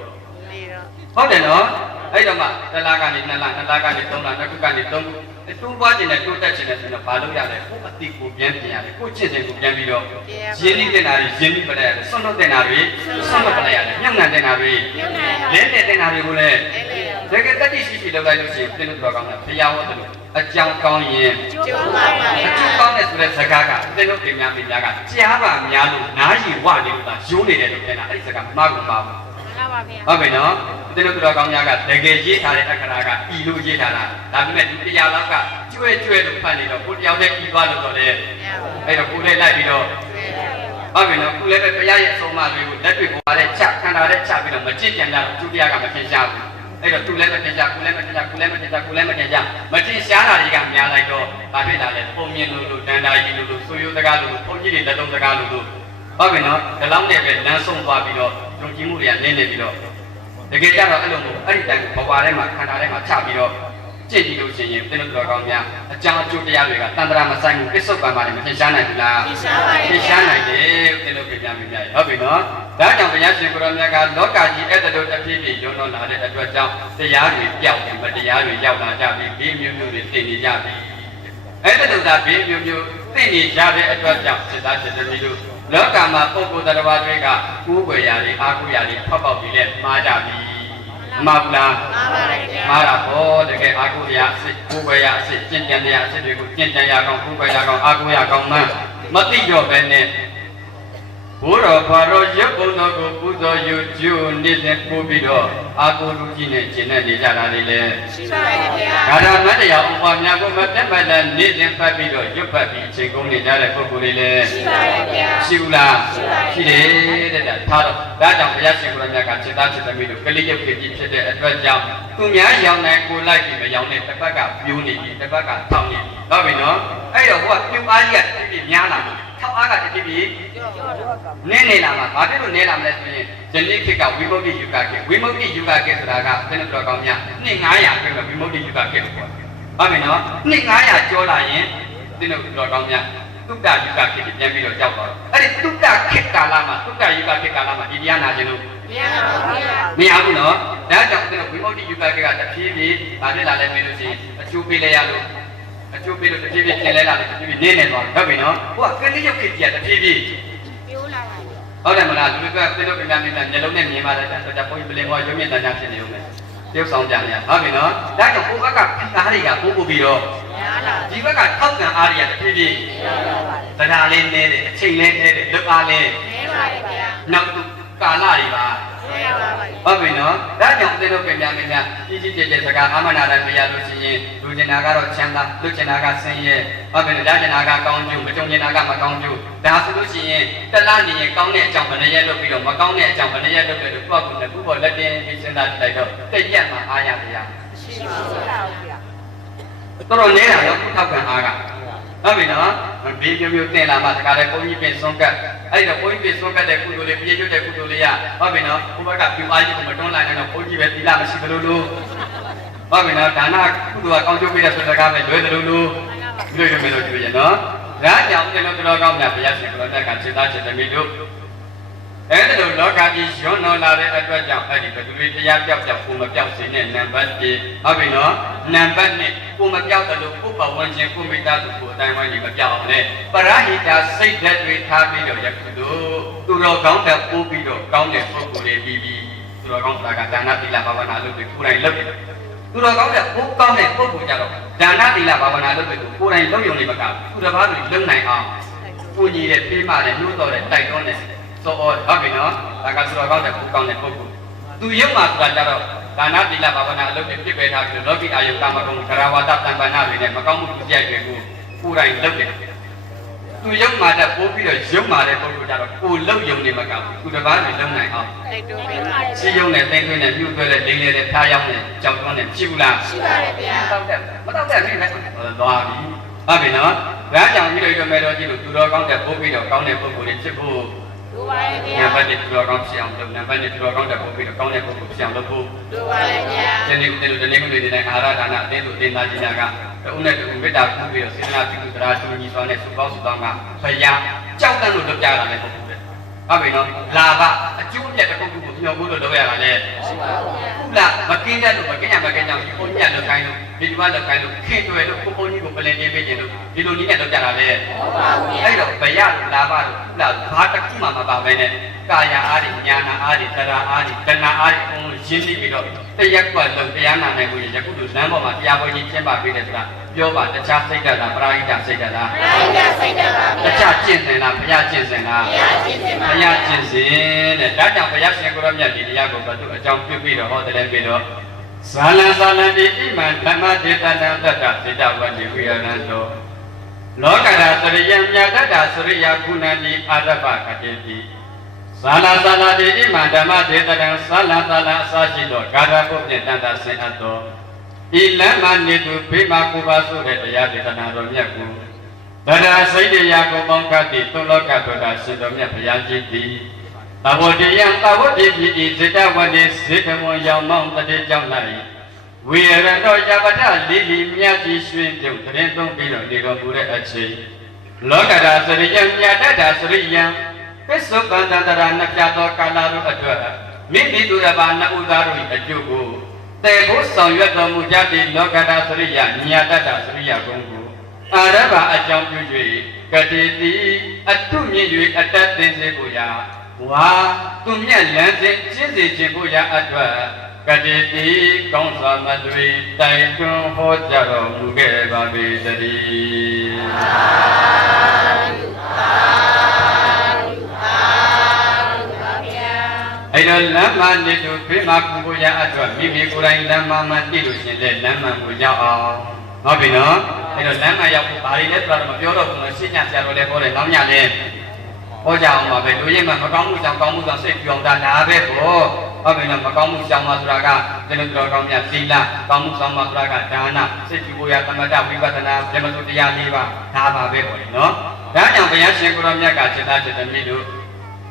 နေတော့ ဟုတ်တယ်နော်အဲ့တော့မှတစ်လကနေ2လ2လကနေ3လတစ်ခုကနေ3ခုတိုးပွားခြင်းနဲ့တိုးတက်ခြင်းနဲ့ဆိုတော့ဘာလို့ရလဲကိုယ်အတိကိုပြန်ပြင်ရတယ်ကိုယ်ချစ်တယ်ကိုပြန်ပြီးတော့ရင်းနှီးတင်တာတွေရင်းနှီးပလိုက်ရတယ်ဆွန့်လွတ်တင်တာတွေဆွန့်လွတ်ပလိုက်ရတယ်ညှောက်နှံတင်တာတွေလင်းတင်တာတွေကိုလည်းတကယ်တတိရှိရှိလုပ်လိုက်လို့ရှိရင်ပြည့်လို့တော့ကောင်းတယ်ဘုရားဟောတယ်အကြောင်းကောင်းရင် ကျိုးပါပါ အ ဗျာ ကျိုးကောင်းတဲ့ဆိုတဲ့စကားကသင်တို့ပြင်များပြင်များကကြားပါများလို့နားရည်ဝနေလို့သာရိုးနေတယ်လို့ပြောတာအဲ့ဒီစကားမှားကုန်ပါဘူး မှန်ပါဗျာ ဟုတ်ပြီနော်သင်တို့တော်ကောင်းများကတကယ်ရေးထားတဲ့အခရာကဤလို့ရေးထားတာဒါပေမဲ့ဒီတရားလောက်ကကျွဲလို့ဖတ်နေတော့ကိုတယောက်တည်းဤသွားလို့တော့လေ မရပါဘူး အဲ့တော့ကိုလည်းလိုက်ပြီးတော့ တွေ့ရပါဗျာ ဟုတ်ပြီနော်ကိုလည်းပဲဘုရားရဲ့အဆုံးအမတွေကိုလက်တွေ့ပေါ်တဲ့ချက်ခန္ဓာနဲ့ချက်ပြီးတော့မကြည့်ကြံကြတော့သူတရားကမထင်ရှားဘူးအဲ့တော့သူလည်းမထင်ရှားကိုလည်းမထင်ရှားကိုလည်းမထင်ရှားကိုလည်းမထင်ရှားမထင်ရှားတာတွေကများလိုက်တော့ဘာဖြစ်လာလဲပုံမြင်လို့တန်တာကြီးလို့ဆိုရိုးစကားလို့ဘုန်းကြီးတွေလက်လုံးစကားလို့ဟုတ်ပြီနော်ဒီလောက်နဲ့ပဲလမ်းဆုံးသွားပြီးတော့ယုံကြည်မှုတွေကနည်းနေပြီးတော့တကယ်ကြတော့အဲ့လိုမျိုးအဲ့ဒီတိုင်ဘဝထဲမှာခန္ဓာထဲမှာချပြီးတော့ကြည့်ကြည့်လို့ရှိရင်သင်တို့တော်ကောင်းများအကြောင်းအကျိုးတရားတွေကတန်ត្រာမဆိုင်ဘူးပြစ္ဆုတ်ပံပါလည်းမထင်ရှားနိုင်ဘူးလား သိရှားပါ ထင်ရှားနိုင်တယ်သင်တို့ပြပြမိကြဟုတ်ပြီနော်ဒါကြောင့်ဘုရားရှင်ကိုရောမြတ်ကလောကကြီးအဲ့တို့တစ်ပြေးပြေးရုံတော့လာတဲ့အတွက်ကြောင့်တရားတွေပြောက်ပြီးမတရားတွေရောက်လာကြပြီးဘေးမျိုးမျိုးတွေသိနေကြပြီအဲ့တို့သာဘေးမျိုးမျိုးသိနေကြတဲ့အတွက်ကြောင့်စိတ်သားစိတ်သမီးတို့လောကမှာပုဂ္ဂိုလ်တရားတွေကကိုယ်ွယ်ရာတွေအာကိုရာတွေဖောက်ပေါက်ပြီးလဲမှားကြပြီမဟုတ်လား မှန်ပါဗျာ မာရဘောတကယ်အာကိုရာအစစ်ကိုယ်ွယ်ရာအစစ်ကျင့်ကြံရာအစစ်တွေကိုကျင့်ကြံရာကောင်းကိုယ်ွယ်ရာကောင်းအာကိုရာကောင်းမှမသိတော့ပဲနဲ့ဘုရောဘာရောရုပ်ဘုံတော်ကိုပူဇော်ယူကျူနေ့စဉ်ပို့ပြီးတော့အာကိုလူကြီးနဲ့ကျင့်နေကြတာလေလေ ရှိပါရဲ့ဗျာ ဂါရမတရားဥပမာကိုမတက်မှတ်တဲ့နေ့စဉ်ဖတ်ပြီးတော့ရွတ်ဖတ်ပြီးအချိန်ကုန်နေကြတဲ့ပုဂ္ဂိုလ်တွေလေ ရှိပါရဲ့ဗျာ ရှိဘူးလားရှိတယ်တဲ့ထားတော့ဒါကြောင့်ဘုရားရှင်ကိုယ်တော်မြတ်ကစေတသိက်သမီးတို့ကလေးရုပ်ဖြစ်ဖြစ်တဲ့အတွက်ကြောင့်သူများရောင်းနိုင်ကိုလိုက်ပြီးမရောင်းတဲ့တစ်ပတ်ကပြိုးနေပြီတစ်ပတ်ကထောင်းနေပြီဟုတ်ပြီနော်အဲ့တော့ဟိုကပြုတ်အားကြီးကတည်းကများလာထောက်အားကတည်းကနင်းနေလာမှာဘာဖြစ်လို့နင်းလာမလဲဆိုရင်ယနေ့ခေတ်ကဝိမု ക്തി ယုဂခေတ်ဝိမု ക്തി ယုဂခေတ်ဆိုတာကသင်တို့တော်ကောင်းများနှစ်900ပြည့်ဝိမု ക്തി ယုဂခေတ်လို့ပြောတယ်ဟုတ်ပြီနော်နှစ်900ကျော်လာရင်သင်တို့တော်ကောင်းများသုတ္တယုဂခေတ်ပြန်ပြီးတော့ကြောက်သွားတော့အဲ့ဒီသုတ္တခေတ်ကာလမှာသုတ္တယုဂခေတ်ကာလမှာဒီတရားနာခြင်းလို့ မရပါဘူးဗျာ မရဘူးနော်ဒါကြောင့်သင်တို့ဝိမု ക്തി ယုဂခေတ်ကတဖြည်းဖြည်းဗာဖြစ်လာလဲပြီးလို့ရှိရင်အကျိုးပေးလဲရလို့အကျိုးပေးလို့တဖြည်းဖြည်းပြင်လဲလာတယ်တဖြည်းဖြည်းနင်းနေသွားတယ်ဟုတ်ပြီနော်ဟိုကကလေးရုပ်ခေတ်ကြီးကတဖြည်းဖြည်း ပြိုးလာပါဗျာ ဟုတ်တယ်မလားသူတို့ကသင်တို့ပြန်ပြန်မျက်လုံးနဲ့မြင်ပါတဲ့ဆိုတော့ဘုန်းကြီးပလင်ဘောရုံးမြင့်တန်းကြဖြစ်နေဦးမယ်တရုပ်ဆောင်ကြနေရဟုတ်ပြီနော်ဒါကြောင့်ကိုယ်ဘက်ကဖိအားတွေကပို့ပို့ပြီးတော့ များလာ ဒီဘက်ကထောက်ကန်အားတွေကတဖြည်းဖြည်း ပါပါ တရားလေးနည်းတယ်အချိန်လေးနည်းတယ်လွတ်အားလေး နဲ နောက်ကာလတွေပါဟုတ်ပြီနော်ဒါကြောင့်သင်တို့ပြင်ပြမင်းများကြီးကြီးကျယ်ကျယ်စကားအာမနာရမရလို့ရှိရင်လူကျင်နာကတော့ချမ်းသာလူကျင်နာကဆင်းရဲဟုတ်ပြီနော်ဒါကျင်နာကကောင်းကျိုးမကြုံကျင်နာကမကောင်းကျိုးဒါဆိုလို့ရှိရင်တလားနေရင်ကောင်းတဲ့အကြောင်းဗနည်းလုပ်ပြီးတော့မကောင်းတဲ့အကြောင်းဗနည်းလုပ်တယ်လို့ကိုယ့်ကိုယ်နဲ့ခုပေါ်လက်တင်ပြီးစဉ်းစားကြည့်လိုက်တော့တည့်ရက်မှာအားရတရားရှိပါဘူးဗျာတော်နေတာတော့ထောက်ခံအားကဟုတ်ပြီနော်ဘေးမျိုးတင်လာမှတခါလေဘုန်းကြီးပြင်စွန့်ကတ်အဲ့တော့ဘုန်းကြီးပြင်စွန့်ကတ်တဲ့ကုသိုလ်လေးပြေကျွတ်တဲ့ကုသိုလ်လေးရဟုတ်ပြီနော်ဘုရားကပြူအားကြီးကိုမတွန်းလိုက်နဲ့တော့ဘုန်းကြီးပဲသီလမရှိသလိုလိုဟုတ်ပြီနော်ဒါနကုသိုလ်ကကောင်းကျိုးပေးတဲ့ဆိုတဲ့ကားပဲလွယ်သလိုလိုလွယ်ရမယ်လို့ပြောရနော်ဒါကြောင့်ကျွန်တော်တော်ကောင်းများဘုရားရှင်ကိုယ်တော်ကစေသားခြင်းသမီးတို့အဲ့ဒါလိုလောကကြီးရွံ့တော်လာတဲ့အတွက်ကြောင့်အဲ့ဒီဘယ်သူတွေတရားပြောက်ပြောက်ကိုမပြောက်စေနဲ့နံပါတ်1ဟုတ်ပြီနော်နံပါတ်2ကိုမပြောက်တယ်လို့ကိုယ်ပဝန်းကျင်ကိုမိသားစုကိုအတိုင်းဝိုင်းကြီးမပြောက်အောင်နဲ့ပရဟိတစိတ်ဓာတ်တွေထားပြီးတော့ယခုတို့သူတော်ကောင်းတဲ့ပို့ပြီးတော့ကောင်းတဲ့ပုဂ္ဂိုလ်တွေပြီးသူတော်ကောင်းဆိုတာကဒါနသီလဘာဝနာလုပ်ပြီးကိုယ်တိုင်လုပ်တယ်သူတော်ကောင်းတဲ့ပို့ကောင်းတဲ့ပုဂ္ဂိုလ်ကြတော့ဒါနသီလဘာဝနာလုပ်ပြီးကိုယ်တိုင်လုပ်ရုံနဲ့မကဘူးသူတစ်ပါးတွေလုပ်နိုင်အောင်ကိုကြီးတဲ့ပြေးမှတဲ့နှိုးတော်တဲ့တိုက်တွန်းတဲ့ဆိုတော့ဟုတ်ပြီနော်ဒါကသူတော်ကောင်းတဲ့ပို့ကောင်းတဲ့ပုဂ္ဂိုလ်သူရုပ်မှာဆိုတာကြတော့ဒါနသီလဘာဝနာလုပ်ပြီးပြည့်ပယ်ထားပြီးလောကီအာယုကာမဂုဏ်ကရဝါဒတံပန္နတွေနဲ့မကောင်းမှုကြိုက်တွေကိုကိုယ်တိုင်လုပ်တယ်သူရုပ်မှာတက်ပို့ပြီးတော့ရုပ်မှာတဲ့ပုဂ္ဂိုလ်ကြတော့ကိုယ်လုပ်ယုံနေမကဘူးသူတစ်ပါးတွေလုပ်နိုင်အောင်ရှိယုံနဲ့သိမ့်သွင်းနဲ့ပြုတ်သွဲတဲ့လိမ့်လေတဲ့ဖျားရောက်နဲ့ကြောက်တွန်းနဲ့ဖြစ်ဘူးလားရှိပါတယ်ဗျာတောက်တယ်မတောက်တဲ့နေ့နဲ့သွားပြီဟုတ်ပြီနော်ဒါကြောင့်ပြီးတော့မဲတော်ကြီးလို့သူတော်ကောင်းတဲ့ပို့ပြီးတော့ကောင်းတဲ့ပုဂ္ဂိုလ်တွေဖြစ်ဖို့လိုပါရဲ့ဗျာနံပါတ်1သူတော်ကောင်းဖြစ်အောင်လုပ်နံပါတ်2သူတော်ကောင်းတဲ့ပို့ပြီးတော့ကောင်းတဲ့ပုဂ္ဂိုလ်ဖြစ်အောင်လုပ်ဖို့လိုပါရဲ့ဗျာဒီနေ့ဒီနေ့ကိုနေတိုင်းအာရဒါနအသေးသူအသေးသားကြီးများကတဦးနဲ့တဦးမေတ္တာပြုပြီးတော့စေတနာပြုတရားသူညီစွာနဲ့စုပေါင်းစုပေါင်းကဖယားကြောက်တတ်လို့လုပ်ကြတာလည်းပုဂ္ဂိုလ်ပဲဟုတ်ပြီနော်လာဘအကျိုးမြတ်တဲ့ပုဂ္ဂိုလ်ကိုညှော်ဖို့လို့လုပ်ရတာလည်းရှိပါဘူးဗျာဟုတ်လားမကင်းတဲ့လို့မကင်းရမကင်းကြောင်ဒီဘုန်းကြီးကလုပ်ခိုင်းလို့ဒီဒီမလုပ်ခိုင်းလို့ခင်တွယ်လို့ဘုန်းကြီးကိုပလင်တင်ပေးခြင်းလို့ဒီလိုနည်းနဲ့လုပ်ကြတာလည်းဟုတ်ပါဘူးဗျာအဲ့တော့ဘယလို့လာဘလို့ဟုတ်လားဘာတစ်ခုမှမပါဘဲနဲ့ကာယအားတွေဉာဏအားတွေတရားအားတွေတဏှာအားတွေအကုန်လုံးရင်းနှီးပြီးတော့တရားကွက်လုံးတရားနာနိုင်ကိုယခုလိုလမ်းပေါ်မှာတရားပွဲကြီးကျင်းပပေးတယ်ဆိုတာပြောပါတခြားစိတ်ဓာတ်လားပရိဟိတစိတ်ဓာတ်လားပရိဟိတစိတ်ဓာတ်ပါတခြားကျင့်စဉ်လားဘုရားကျင့်စဉ်လားဘုရားကျင့်စဉ်ပါဘုရားကျင့်စဉ်တဲ့ဒါကြောင့်ဘုရားရှင်ကိုရောမြတ်ဒီတရားကိုဘသူအကြောင်းပြုပြီးတော့ဟောတယ်ပြီးတော့ဇာလံဇာလံတိဣမံဓမ္မဒေတတံတတ္တစေတဝတိဝိရဏံသောလောကရာသရိယမြတ်တတ္တသရိယကုဏတိအာရပကတိတိဇာလံဇာလံတိဣမံဓမ္မဒေတတံဇာလံဇာလံအစာရှိသောဂါရပုပ္ပတ္တဆင်အပ်သောဤလမ်းမနေသူဘေးမှာကိုပါဆိုတဲ့တရားဒေသနာတော်မြတ်ကိုဗဒာစိတ်တရားကိုပေါင်းကတိသုံးလောကဗဒာရှင်တော်မြတ်ဘုရားကြီးသည်သဘောတရားသဘောတည်းပြည်ဤစေတဝတိစေတမောရောင်မောင်းတည်းကြောင့်လိုက်ဝေရတော်ယပထလိလိမြတ်ကြီးရွှင်ပြုံတရင်သုံးပြီးတော့နေတော်မူတဲ့အချိန်လောကဓာစရိယမြတ်တ္တစရိယပစ္စုပန်တန္တရာနှစ်ပြသောကာလတို့အတွက်မိမိသူတစ်ပါးနှစ်ဦးသားတို့၏အကျိုးကိုတေဖို့ဆောင်ရွက်တော်မူကြသည့်လောကဓာစရိယမြတ်တ္တစရိယကုံကိုအာရဘအကြောင်းပြု၍ကတိတိအထုမြင့်၍အတတ်သင်စေဖို့ရာဝါသူမြတ်လမ်းစဉ်ကျင့်စေခြင်းဖို့ရာအတွက်ကတိတိကောင်းစွာမသွေတိုင်တွန်းဟောကြားတော်မူခဲ့ပါပေတည်းအဲ့တော့လမ်းမနေသူဖေးမကူဖို့ရာအတွက်မိမိကိုယ်တိုင်လမ်းမတိလို့ရှင်တဲ့လမ်းမကိုရောက်အောင်ဟုတ်ပြီနော်အဲ့တော့လမ်းမရောက်ဖို့ဘာတွေလဲဆိုတော့မပြောတော့ဘူးရှင်းညဆရာတော်လည်းဟောတယ်နောက်ညလည်းဟောကြအောင်ပါပဲလူရင်းမှာမကောင်းမှုကြောင့်ကောင်းမှုကြောင့်စိတ်ပြောင်းတာနာပဲပေါ့ဟုတ်ပြီနော်မကောင်းမှုကြောင့်မှဆိုတာကကျွန်တော်ကောင်းမြတ်သီလကောင်းမှုကြောင့်မှဆိုတာကဒါနစိတ်ကြည်ကိုရသမထဝိပဿနာဓမ္မစုတရား၄ပါးဒါပါပဲပေါ့လေနော်ဒါကြောင့်ဘုရားရှင်ကိုရောမြတ်ကစေတစေတမိတို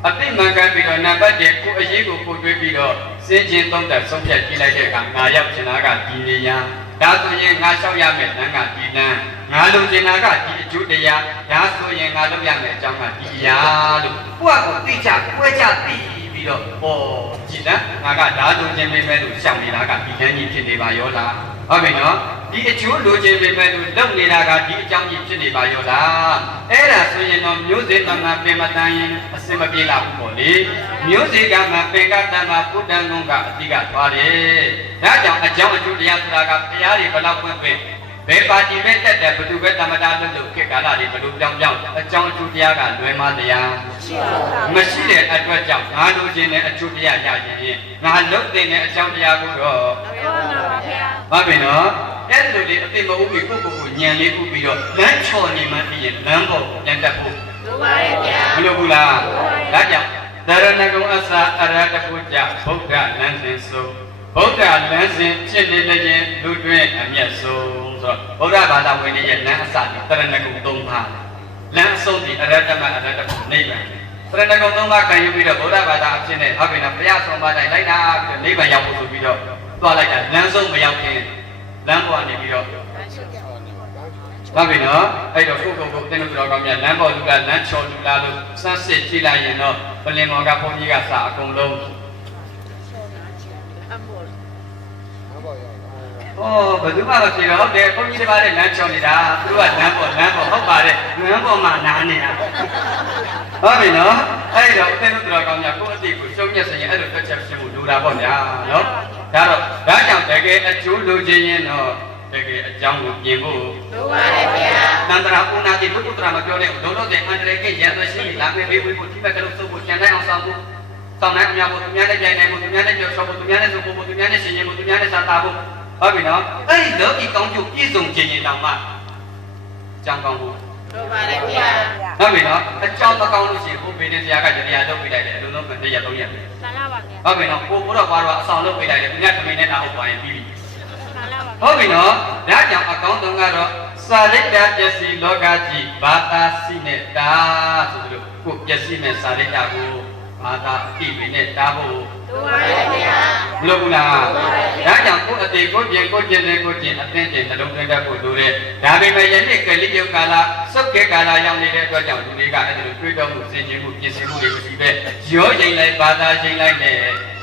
့အတိမှန်ကန်ပြီးတော့နံပါတ်1ကိုအရေးကိုပို့တွေးပြီးတော့စင်ကျင်သုံးသက်ဆုံးဖြတ်ကြည့်လိုက်တဲ့အခါငါရောက်ချင်တာကဒီနေရာဒါဆိုရင်ငါလျှောက်ရမယ်လမ်းကဒီလမ်းငါလုံချင်တာကဒီအကျိုးတရားဒါဆိုရင်ငါလုပ်ရမယ်အကြောင်းကဒီရာလို့ကိုယ့်အကိုသိချပွဲချသိပြီးတော့ဟောကြည်လားငါကဒါလုံချင်ပေမဲ့လို့ရှောင်နေတာကဒီလမ်းကြီးဖြစ်နေပါရောလားဟုတ်ပြီနော်ဒီအကျိုးလိုချင်ပေမဲ့လို့လုပ်နေတာကဒီအကြောင်းကြီးဖြစ်နေပါရောလားအဲ့ဒါဆိုရင်တော့မျိုးစေ့တန်ခါပင်မတန်ရင်အစင်မပြေလာဘူးပေါ့လေမျိုးစေ့ကမှပင်ကတန်ခါပုတ္တန်ကုန်းကအတိကသွားတယ်ဒါကြောင့်အကြောင်းအကျိုးတရားဆိုတာကတရားတွေဘလောက်ပွင့်ပွင့် ဘယ်ပါတီပဲတက်တယ်ဘသူပဲတမတာလို့ခေတ်ကာလတွေဘလို့ပြောင်းအကြောင်းအကျိုးတရားကလွယ်မတရားမရှိတဲ့အတွက်ကြောင့်ငါလိုချင်တဲ့အကျိုးတရားရရင်ငါလုပ်တဲ့အကြောင်းတရားကိုတော့ဟုတ်ပြီနော်အဲ့လိုလေအသိမဟုတ်ဘူးကိုညံလေးဥပြီးတော့လမ်းချော်နေမှပြီးရင်လမ်းပေါ်ပြန်တက်ဖို့လိုပါရဲ့ဗျာမလိုဘူးလားဒါကြောင့်တရဏဂုံအစာအရဟတကုကြဗုဒ္ဓလမ်းစဉ်ဆိုဗုဒ္ဓလမ်းစဉ်ဖြစ်နေလျင်လူတွင်အမျက်ဆုံးဆိုတော့ဗုဒ္ဓဘာသာဝင်ရဲ့လမ်းအစတရဏဂုံ၃ပါးလမ်းအဆုံးဒီအရဟတမအရဟတကုနိဗ္ဗာန်တရဏဂုံ၃ပါးခံယူပြီးတော့ဗုဒ္ဓဘာသာအဖြစ်နဲ့ဟုတ်ပြီနော်ဘုရားဆုံးပါတိုင်းလိုက်တာပြီးတော့နိဗ္ဗာန်ရောက်ဖို့ဆိုပြီးတော့သွားလိုက်တာလမ်းဆုံးမရောက်ခင်လမ်းပေါ်နေပြီးတော့ဟုတ်ပြီနော်အဲ့တော့ကိုတင်းတို့တော်ကောင်းမြတ်လမ်းပေါ်လူကလမ်းချော်လူလာလို့စမ်းစစ်ကြည့်လိုက်ရင်တော့ပလင်မော်ကဘုန်းကြီးကစာအကုန်လုံးဘယ်သူမှမဖြစ်တော့ဟုတ်တယ်ဘုန်းကြီးတပါးနဲ့လမ်းချော်နေတာသူကလမ်းပေါ်ဟုတ်ပါတယ်လမ်းပေါ်မှာနားနေတာဟုတ်ပြီနော်အဲ့တော့တင်းတို့တော်ကောင်းမြတ်ကိုအတိကိုရှုံးညက်စရင်အဲ့လိုတစ်ချက်ဖြစ်ဖို့လိုတာပေါ့ဗျာနော်ဒါကြောင့်တကယ်အကျိုးလိုချင်ရင်တော့တကယ်အကြောင်းကိုပြင်ဖို့လိုပါတယ်ဗျာတန်ត្រာဥနာတိဘုဒ္ဓတရာမပြောတဲ့ဒုလို့တဲ့အန္တရာယ်ကရန်သွရှိလာမယ်ဘေးဝေးဖို့ဒီဘက်ကလို့စုပ်ဖို့ကျန်တဲ့အဆောင်ဖို့တောင်းနိုင်အများဖို့သူများနဲ့ကြိုင်နိုင်ဖို့သူများနဲ့ကြောက်ဖို့သူများနဲ့စုပ်ဖို့သူများနဲ့ရှင်ရင်ဖို့သူများနဲ့စာတာဖို့ဟုတ်ပြီနော်အဲ့ဒီလောကီကောင်းကျိုးပြည့်စုံခြင်းရင်တောင်မှကြောင်းကောင်းဖို့လိုပါတယ်ဗျာဟုတ်ပြီနော်အကြောင်းမကောင်းလို့ရှိရင်ဘုဘေးတဲ့ဆရာကကြရာလုပ်ပေးလိုက်တယ်အလုံးလုံးတစ်ရက်3ရက်ပဲဆန္ဒပါဗျာဟုတ်ပြီနော်ကိုဘုရားဘာတော့အဆောင်လုပ်ပေးလိုက်တယ်သူများသမင်းနဲ့တာဟုတ်ပါရင်ပြီးပြီဟုတ်ပြီနော်ဒါကြောင့်အကောင်းဆုံးကတော့စာရိတ္တပစ္စည်းလောကကြီးဘာသာစီနဲ့တာဆိုပြီးတော့ကိုပစ္စည်းနဲ့စာရိတ္တကိုဘာသာအတိပင်နဲ့တာဖို့လိုပါရဲ့ဗျာမလိုဘူးလားဒါကြောင့်ကိုအတိကိုပြင်ကိုကျင်နဲ့ကိုကျင်အသင်းတင်နှလုံးသွင်းတတ်ဖို့လိုတယ်ဒါပေမဲ့ယနေ့ကလိယုတ်ကာလစုတ်ကဲကာလရောက်နေတဲ့အတွက်ကြောင့်လူတွေကအဲ့ဒီလိုတွေးတောမှုစင်ကြင်မှုပြင်ဆင်မှုတွေမရှိပဲရောချိန်လိုက်ဘာသာချိန်လိုက်နဲ့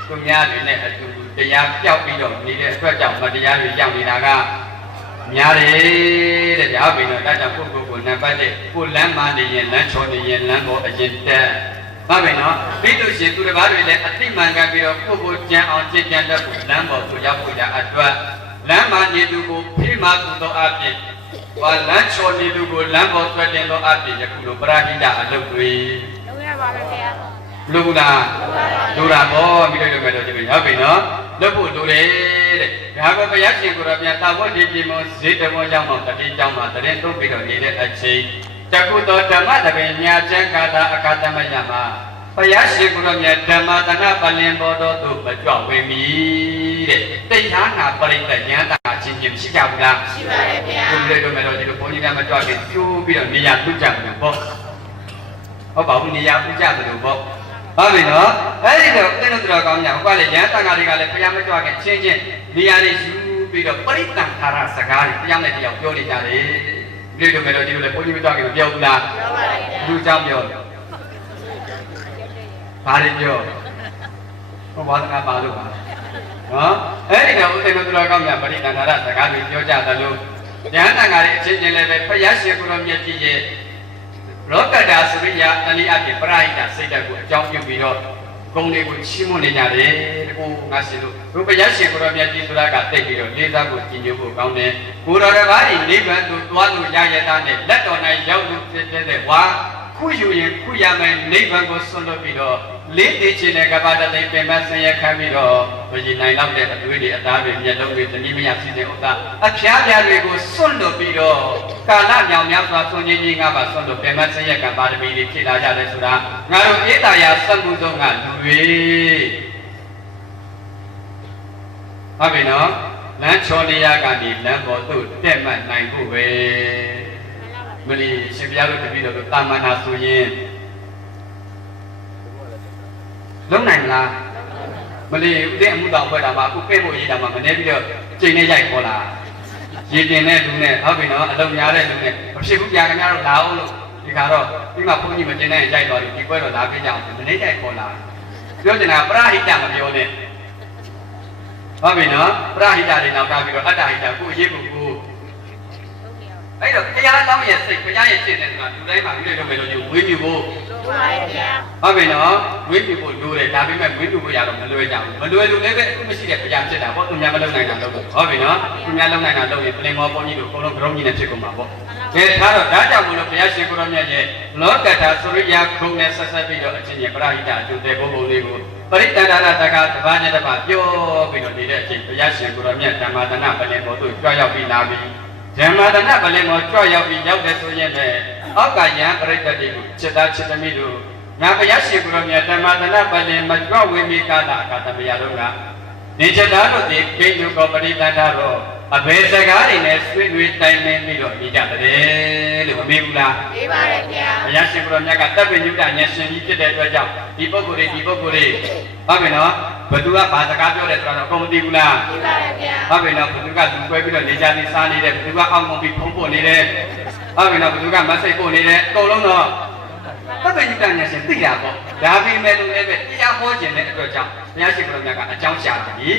သူများတွေနဲ့အတူတရားပြောက်ပြီးတော့နေတဲ့အတွက်ကြောင့်မတရားတွေရောက်နေတာကများတယ်တဲ့ဒါပြီးတော့ဒါကြောင့်ကိုနံပါတ်1ကိုလမ်းမနေရင်လမ်းချော်နေရင်လမ်းပေါ်အရင်တက်ဟုတ်ပြီနော်ပြီးလို့ရှိရင်သူတစ်ပါးတွေလည်းအတိမှန်ကန်ပြီးတော့ကိုကြံအောင်ကြင်ကြံတတ်ဖို့လမ်းပေါ်ကိုရောက်ဖို့ရအတွက်လမ်းမနေသူကိုဖိမကူသောအပြင်ဘာလမ်းချော်နေသူကိုလမ်းပေါ်ဆွဲတင်သောအပြင်ယခုလိုပရာဟိတအလုပ်တွေလုပ်ရပါမယ်ခင်ဗျာလူလားလူတာပေါ့ပြီးတော့မယ်တော့ဒီလိုဟုတ်ပြီနော်လုပ်ဖို့လိုတယ်တဲ့ဒါကဘုရားရှင်ကိုယ်တော်ပြန်တာဝတ်ဒီပြင်မဇေတမောကြောင့်တော့တတိကြောင့်မှာတရင်ထုတ်ပြီးတော့နေတဲ့အချိန်တကုသောဓမ္မတပင်ညာကျမ်းကာတာအကာတမညမှာဘုရားရှင်ကိုယ်တော်မြတ်ဓမ္မတနာပလင်ဘောတော်သို့မကြွဝင်မီတဲ့တိဋ္ဌာနာပရိသတ်ဉာဏ်တာချင်းချင်းရှိကြဘူးလားရှိပါတယ်ဗျာဒီလိုမယ်တော့ဒီလိုဘုန်းကြီးကမကြွခင်ကျိုးပြီးတော့နေရာပြုကြမှာပေါ့ဟုတ်ပါဘူးနေရာပြုကြတယ်လို့ပေါ့ဟုတ်ပြီနော်အဲ့ဒီတော့တင်းတို့တော်ကောင်းညာဟိုကလည်းရဟန်းတန်ဃာတွေကလည်းဘုရားမကြွခင်ချင်းချင်းနေရာတွေယူပြီးတော့ပရိသတ်ထာရစကားတွေတရားနဲ့တရားပြောနေကြတယ်ဒီလိုမယ်တော့ဒီလိုလည်းဘုန်းကြီးမကြွခင်မပြောဘူးလားပြောပါရဲ့လူเจ้าပြောဘာတွေပြောဟောဘာသာပါလို့ပါနော်အဲ့ဒီတော့တင်းတို့တော်ကောင်းညာပရိသတ်ထာရစကားတွေပြောကြတယ်လို့ရဟန်းတန်ဃာတွေအချင်းချင်းလည်းပဲဘုရားရှင်ကိုယ်တော်မြတ်ကြီးရဲ့လောကတာစရိယတဏှိအဖြစ်ပရိဟိတစိတ်ဓာတ်ကိုအကြောင်းပြုပြီးတော့ဂုဏ်တွေကိုချီးမွမ်းနေကြတယ်။ကိုငါရှင်တို့ဘုရားရှင်ကိုယ်တော်မြတ်ကြီးဆိုတာကသိပြီးတော့လေးစားဖို့ကြည်ညိုဖို့ကောင်းတယ်။ကိုတော်တစ်ပါးဒီနိဗ္ဗာန်သို့သွားလို့ရရတာနဲ့လက်တော်၌ရောက်လို့ဖြစ်တဲ့ဝါခုယူရင်ခုရမယ်နိဗ္ဗာန်ကိုဆွတ်လွတ်ပြီးတော့လေးသိချင်းတဲ့ကပ္ပတသိပင်မဆင်းရဲခံပြီးတော့ဘုရားနိုင်လောက်တဲ့အတွေ့တွေအသားတွေမျက်လုံးတွေတနည်းမရစီတဲ့ဥစ္စာအဖျားပြားတွေကိုဆွတ်လွတ်ပြီးတော့ကာလမြောင်များစွာဆွန်ကြီးငါးပါးဆွတ်လွတ်ပင်မဆင်းရဲခံပါရမီတွေဖြစ်လာကြတယ်ဆိုတာငါတို့ဧတာယာစမှုဆုံးကလူတွေဟုတ်ပြီနော်လမ်းချော်နေရကနေလမ်းပေါ်သို့တက်မှတ်နိုင်ဖို့ပဲမလီရှင်ပြလို့တပည့်တော်တာမန်နာဆိုရင်လုံးနိုင်လားမလီဦးတဲ့အမှုတော်ဖွဲ့တာမှာအခုပဲ့ဖို့ရေးတာမှာမနေပြီးတော့ချိန်နဲ့ရိုက်ခေါ်လာရည်တင်တဲ့လူနဲ့ဟုတ်ပြီနော်အလုံးများတဲ့လူနဲ့မဖြစ်ဘူးကြာခင်ဗျားတို့လာအောင်လို့ဒီခါတော့ဒီမှာဘုန်းကြီးမတင်တဲ့ရိုက်တော်ပြီဒီပွဲတော့လာပြကြအောင်မနေရိုက်ခေါ်လာပြောချင်တာပရဟိတမပြောနဲ့ဟုတ်ပြီနော်ပရဟိတတွေနောက်ကပြီးတော့အတ္တဟိတကိုအရေးကိုအဲ့တော့ဘုရားလောင်းရဲ့စိတ်ဘုရားရဲ့စိတ်နဲ့ကလူတိုင်းမှာပြီးတော့မယ်လို့ဝေးပြဖို့ ဟုတ်ပြီနော်ဝိတုကိုလိုတယ်ဒါပေမဲ့ဝိတုကိုရတော့မလွယ်ကြဘူးမလွယ်လို့လည်းပဲအခုမရှိတဲ့ဘုရားဖြစ်တာပေါ့သူများမလုံနိုင်တာလုပ်လို့ဟုတ်ပြီနော်သူများလုံနိုင်တာလုပ်ရင်ပြင်မောပုံကြီးတို့အကုန်လုံးကြောင်းကြီးနဲ့ဖြစ်ကုန်မှာပေါ့ကဲဒါတော့ဒါကြောင့်မလို့ဘုရားရှင်ကိုရောမြတ်ရဲ့လောကထာဆိုရိယာခုံနဲ့ဆက်ဆက်ပြီးတော့အချင်းချင်းပရိဟိတအကျိုးတဲ့ဘုံဘုံလေးကိုပရိတ္တန္တရတကတပါးနဲ့တပါးပြောပြီးတော့နေတဲ့အချိန်ဘုရားရှင်ကိုရောမြတ်ဓမ္မသနာပလင်ပေါ်သို့ကြွရောက်ပြီးလာပြီးဓမ္မသနာပလင်ပေါ်ကြွရောက်ပြီးရောက်တဲ့ဆိုရင်လည်းအောက်ကယံပရိတ္တတိကိုจิตသားจิตသမီးတို့ငါဘုရားရှင်ကိုရောမြတ်ဓမ္မသနာပလင်မကြွဝေမီကာလအခါသမယလုံးကနေจิตသားတို့ဒီကိဉ္စုကောပရိတ္တန္တရောအဘယ်စကားတွေနဲ့ဆွေးနွေးတိုင်ပင်ပြီးတော့နေကြတယ်လို့မမေးဘူးလားမေးပါတယ်ဗျာဘုရားရှင်ကိုရောမြတ်ကတပ်ပညုတဉာဏ်ရှင်ကြီးဖြစ်တဲ့အတွက်ကြောင့်ဒီပုဂ္ဂိုလ်တွေဟုတ်ပြီနော်ဘသူကဘာစကားပြောတယ်ဆိုတော့အကုန်မသိဘူးလားသိပါတယ်ဗျာဟုတ်ပြီနော်ဘသူကလူပွဲပြီးတော့နေကြနေစားနေတယ်ဘသူကအောက်မုံပြီးဖုံးဖို့နေတယ်ဟုတ်ပြီနော်ဘသူကမဆိတ်ဖို့နေတယ်အကုန်လုံးတော့တပ်ပညုတဉာဏ်ရှင်သိတာပေါ့ဒါပေမဲ့လို့လည်းပဲတရားဟောခြင်းတဲ့အတွက်ကြောင့်ဘုရားရှင်ကိုရောမြတ်ကအကြောင်းရှာတယ်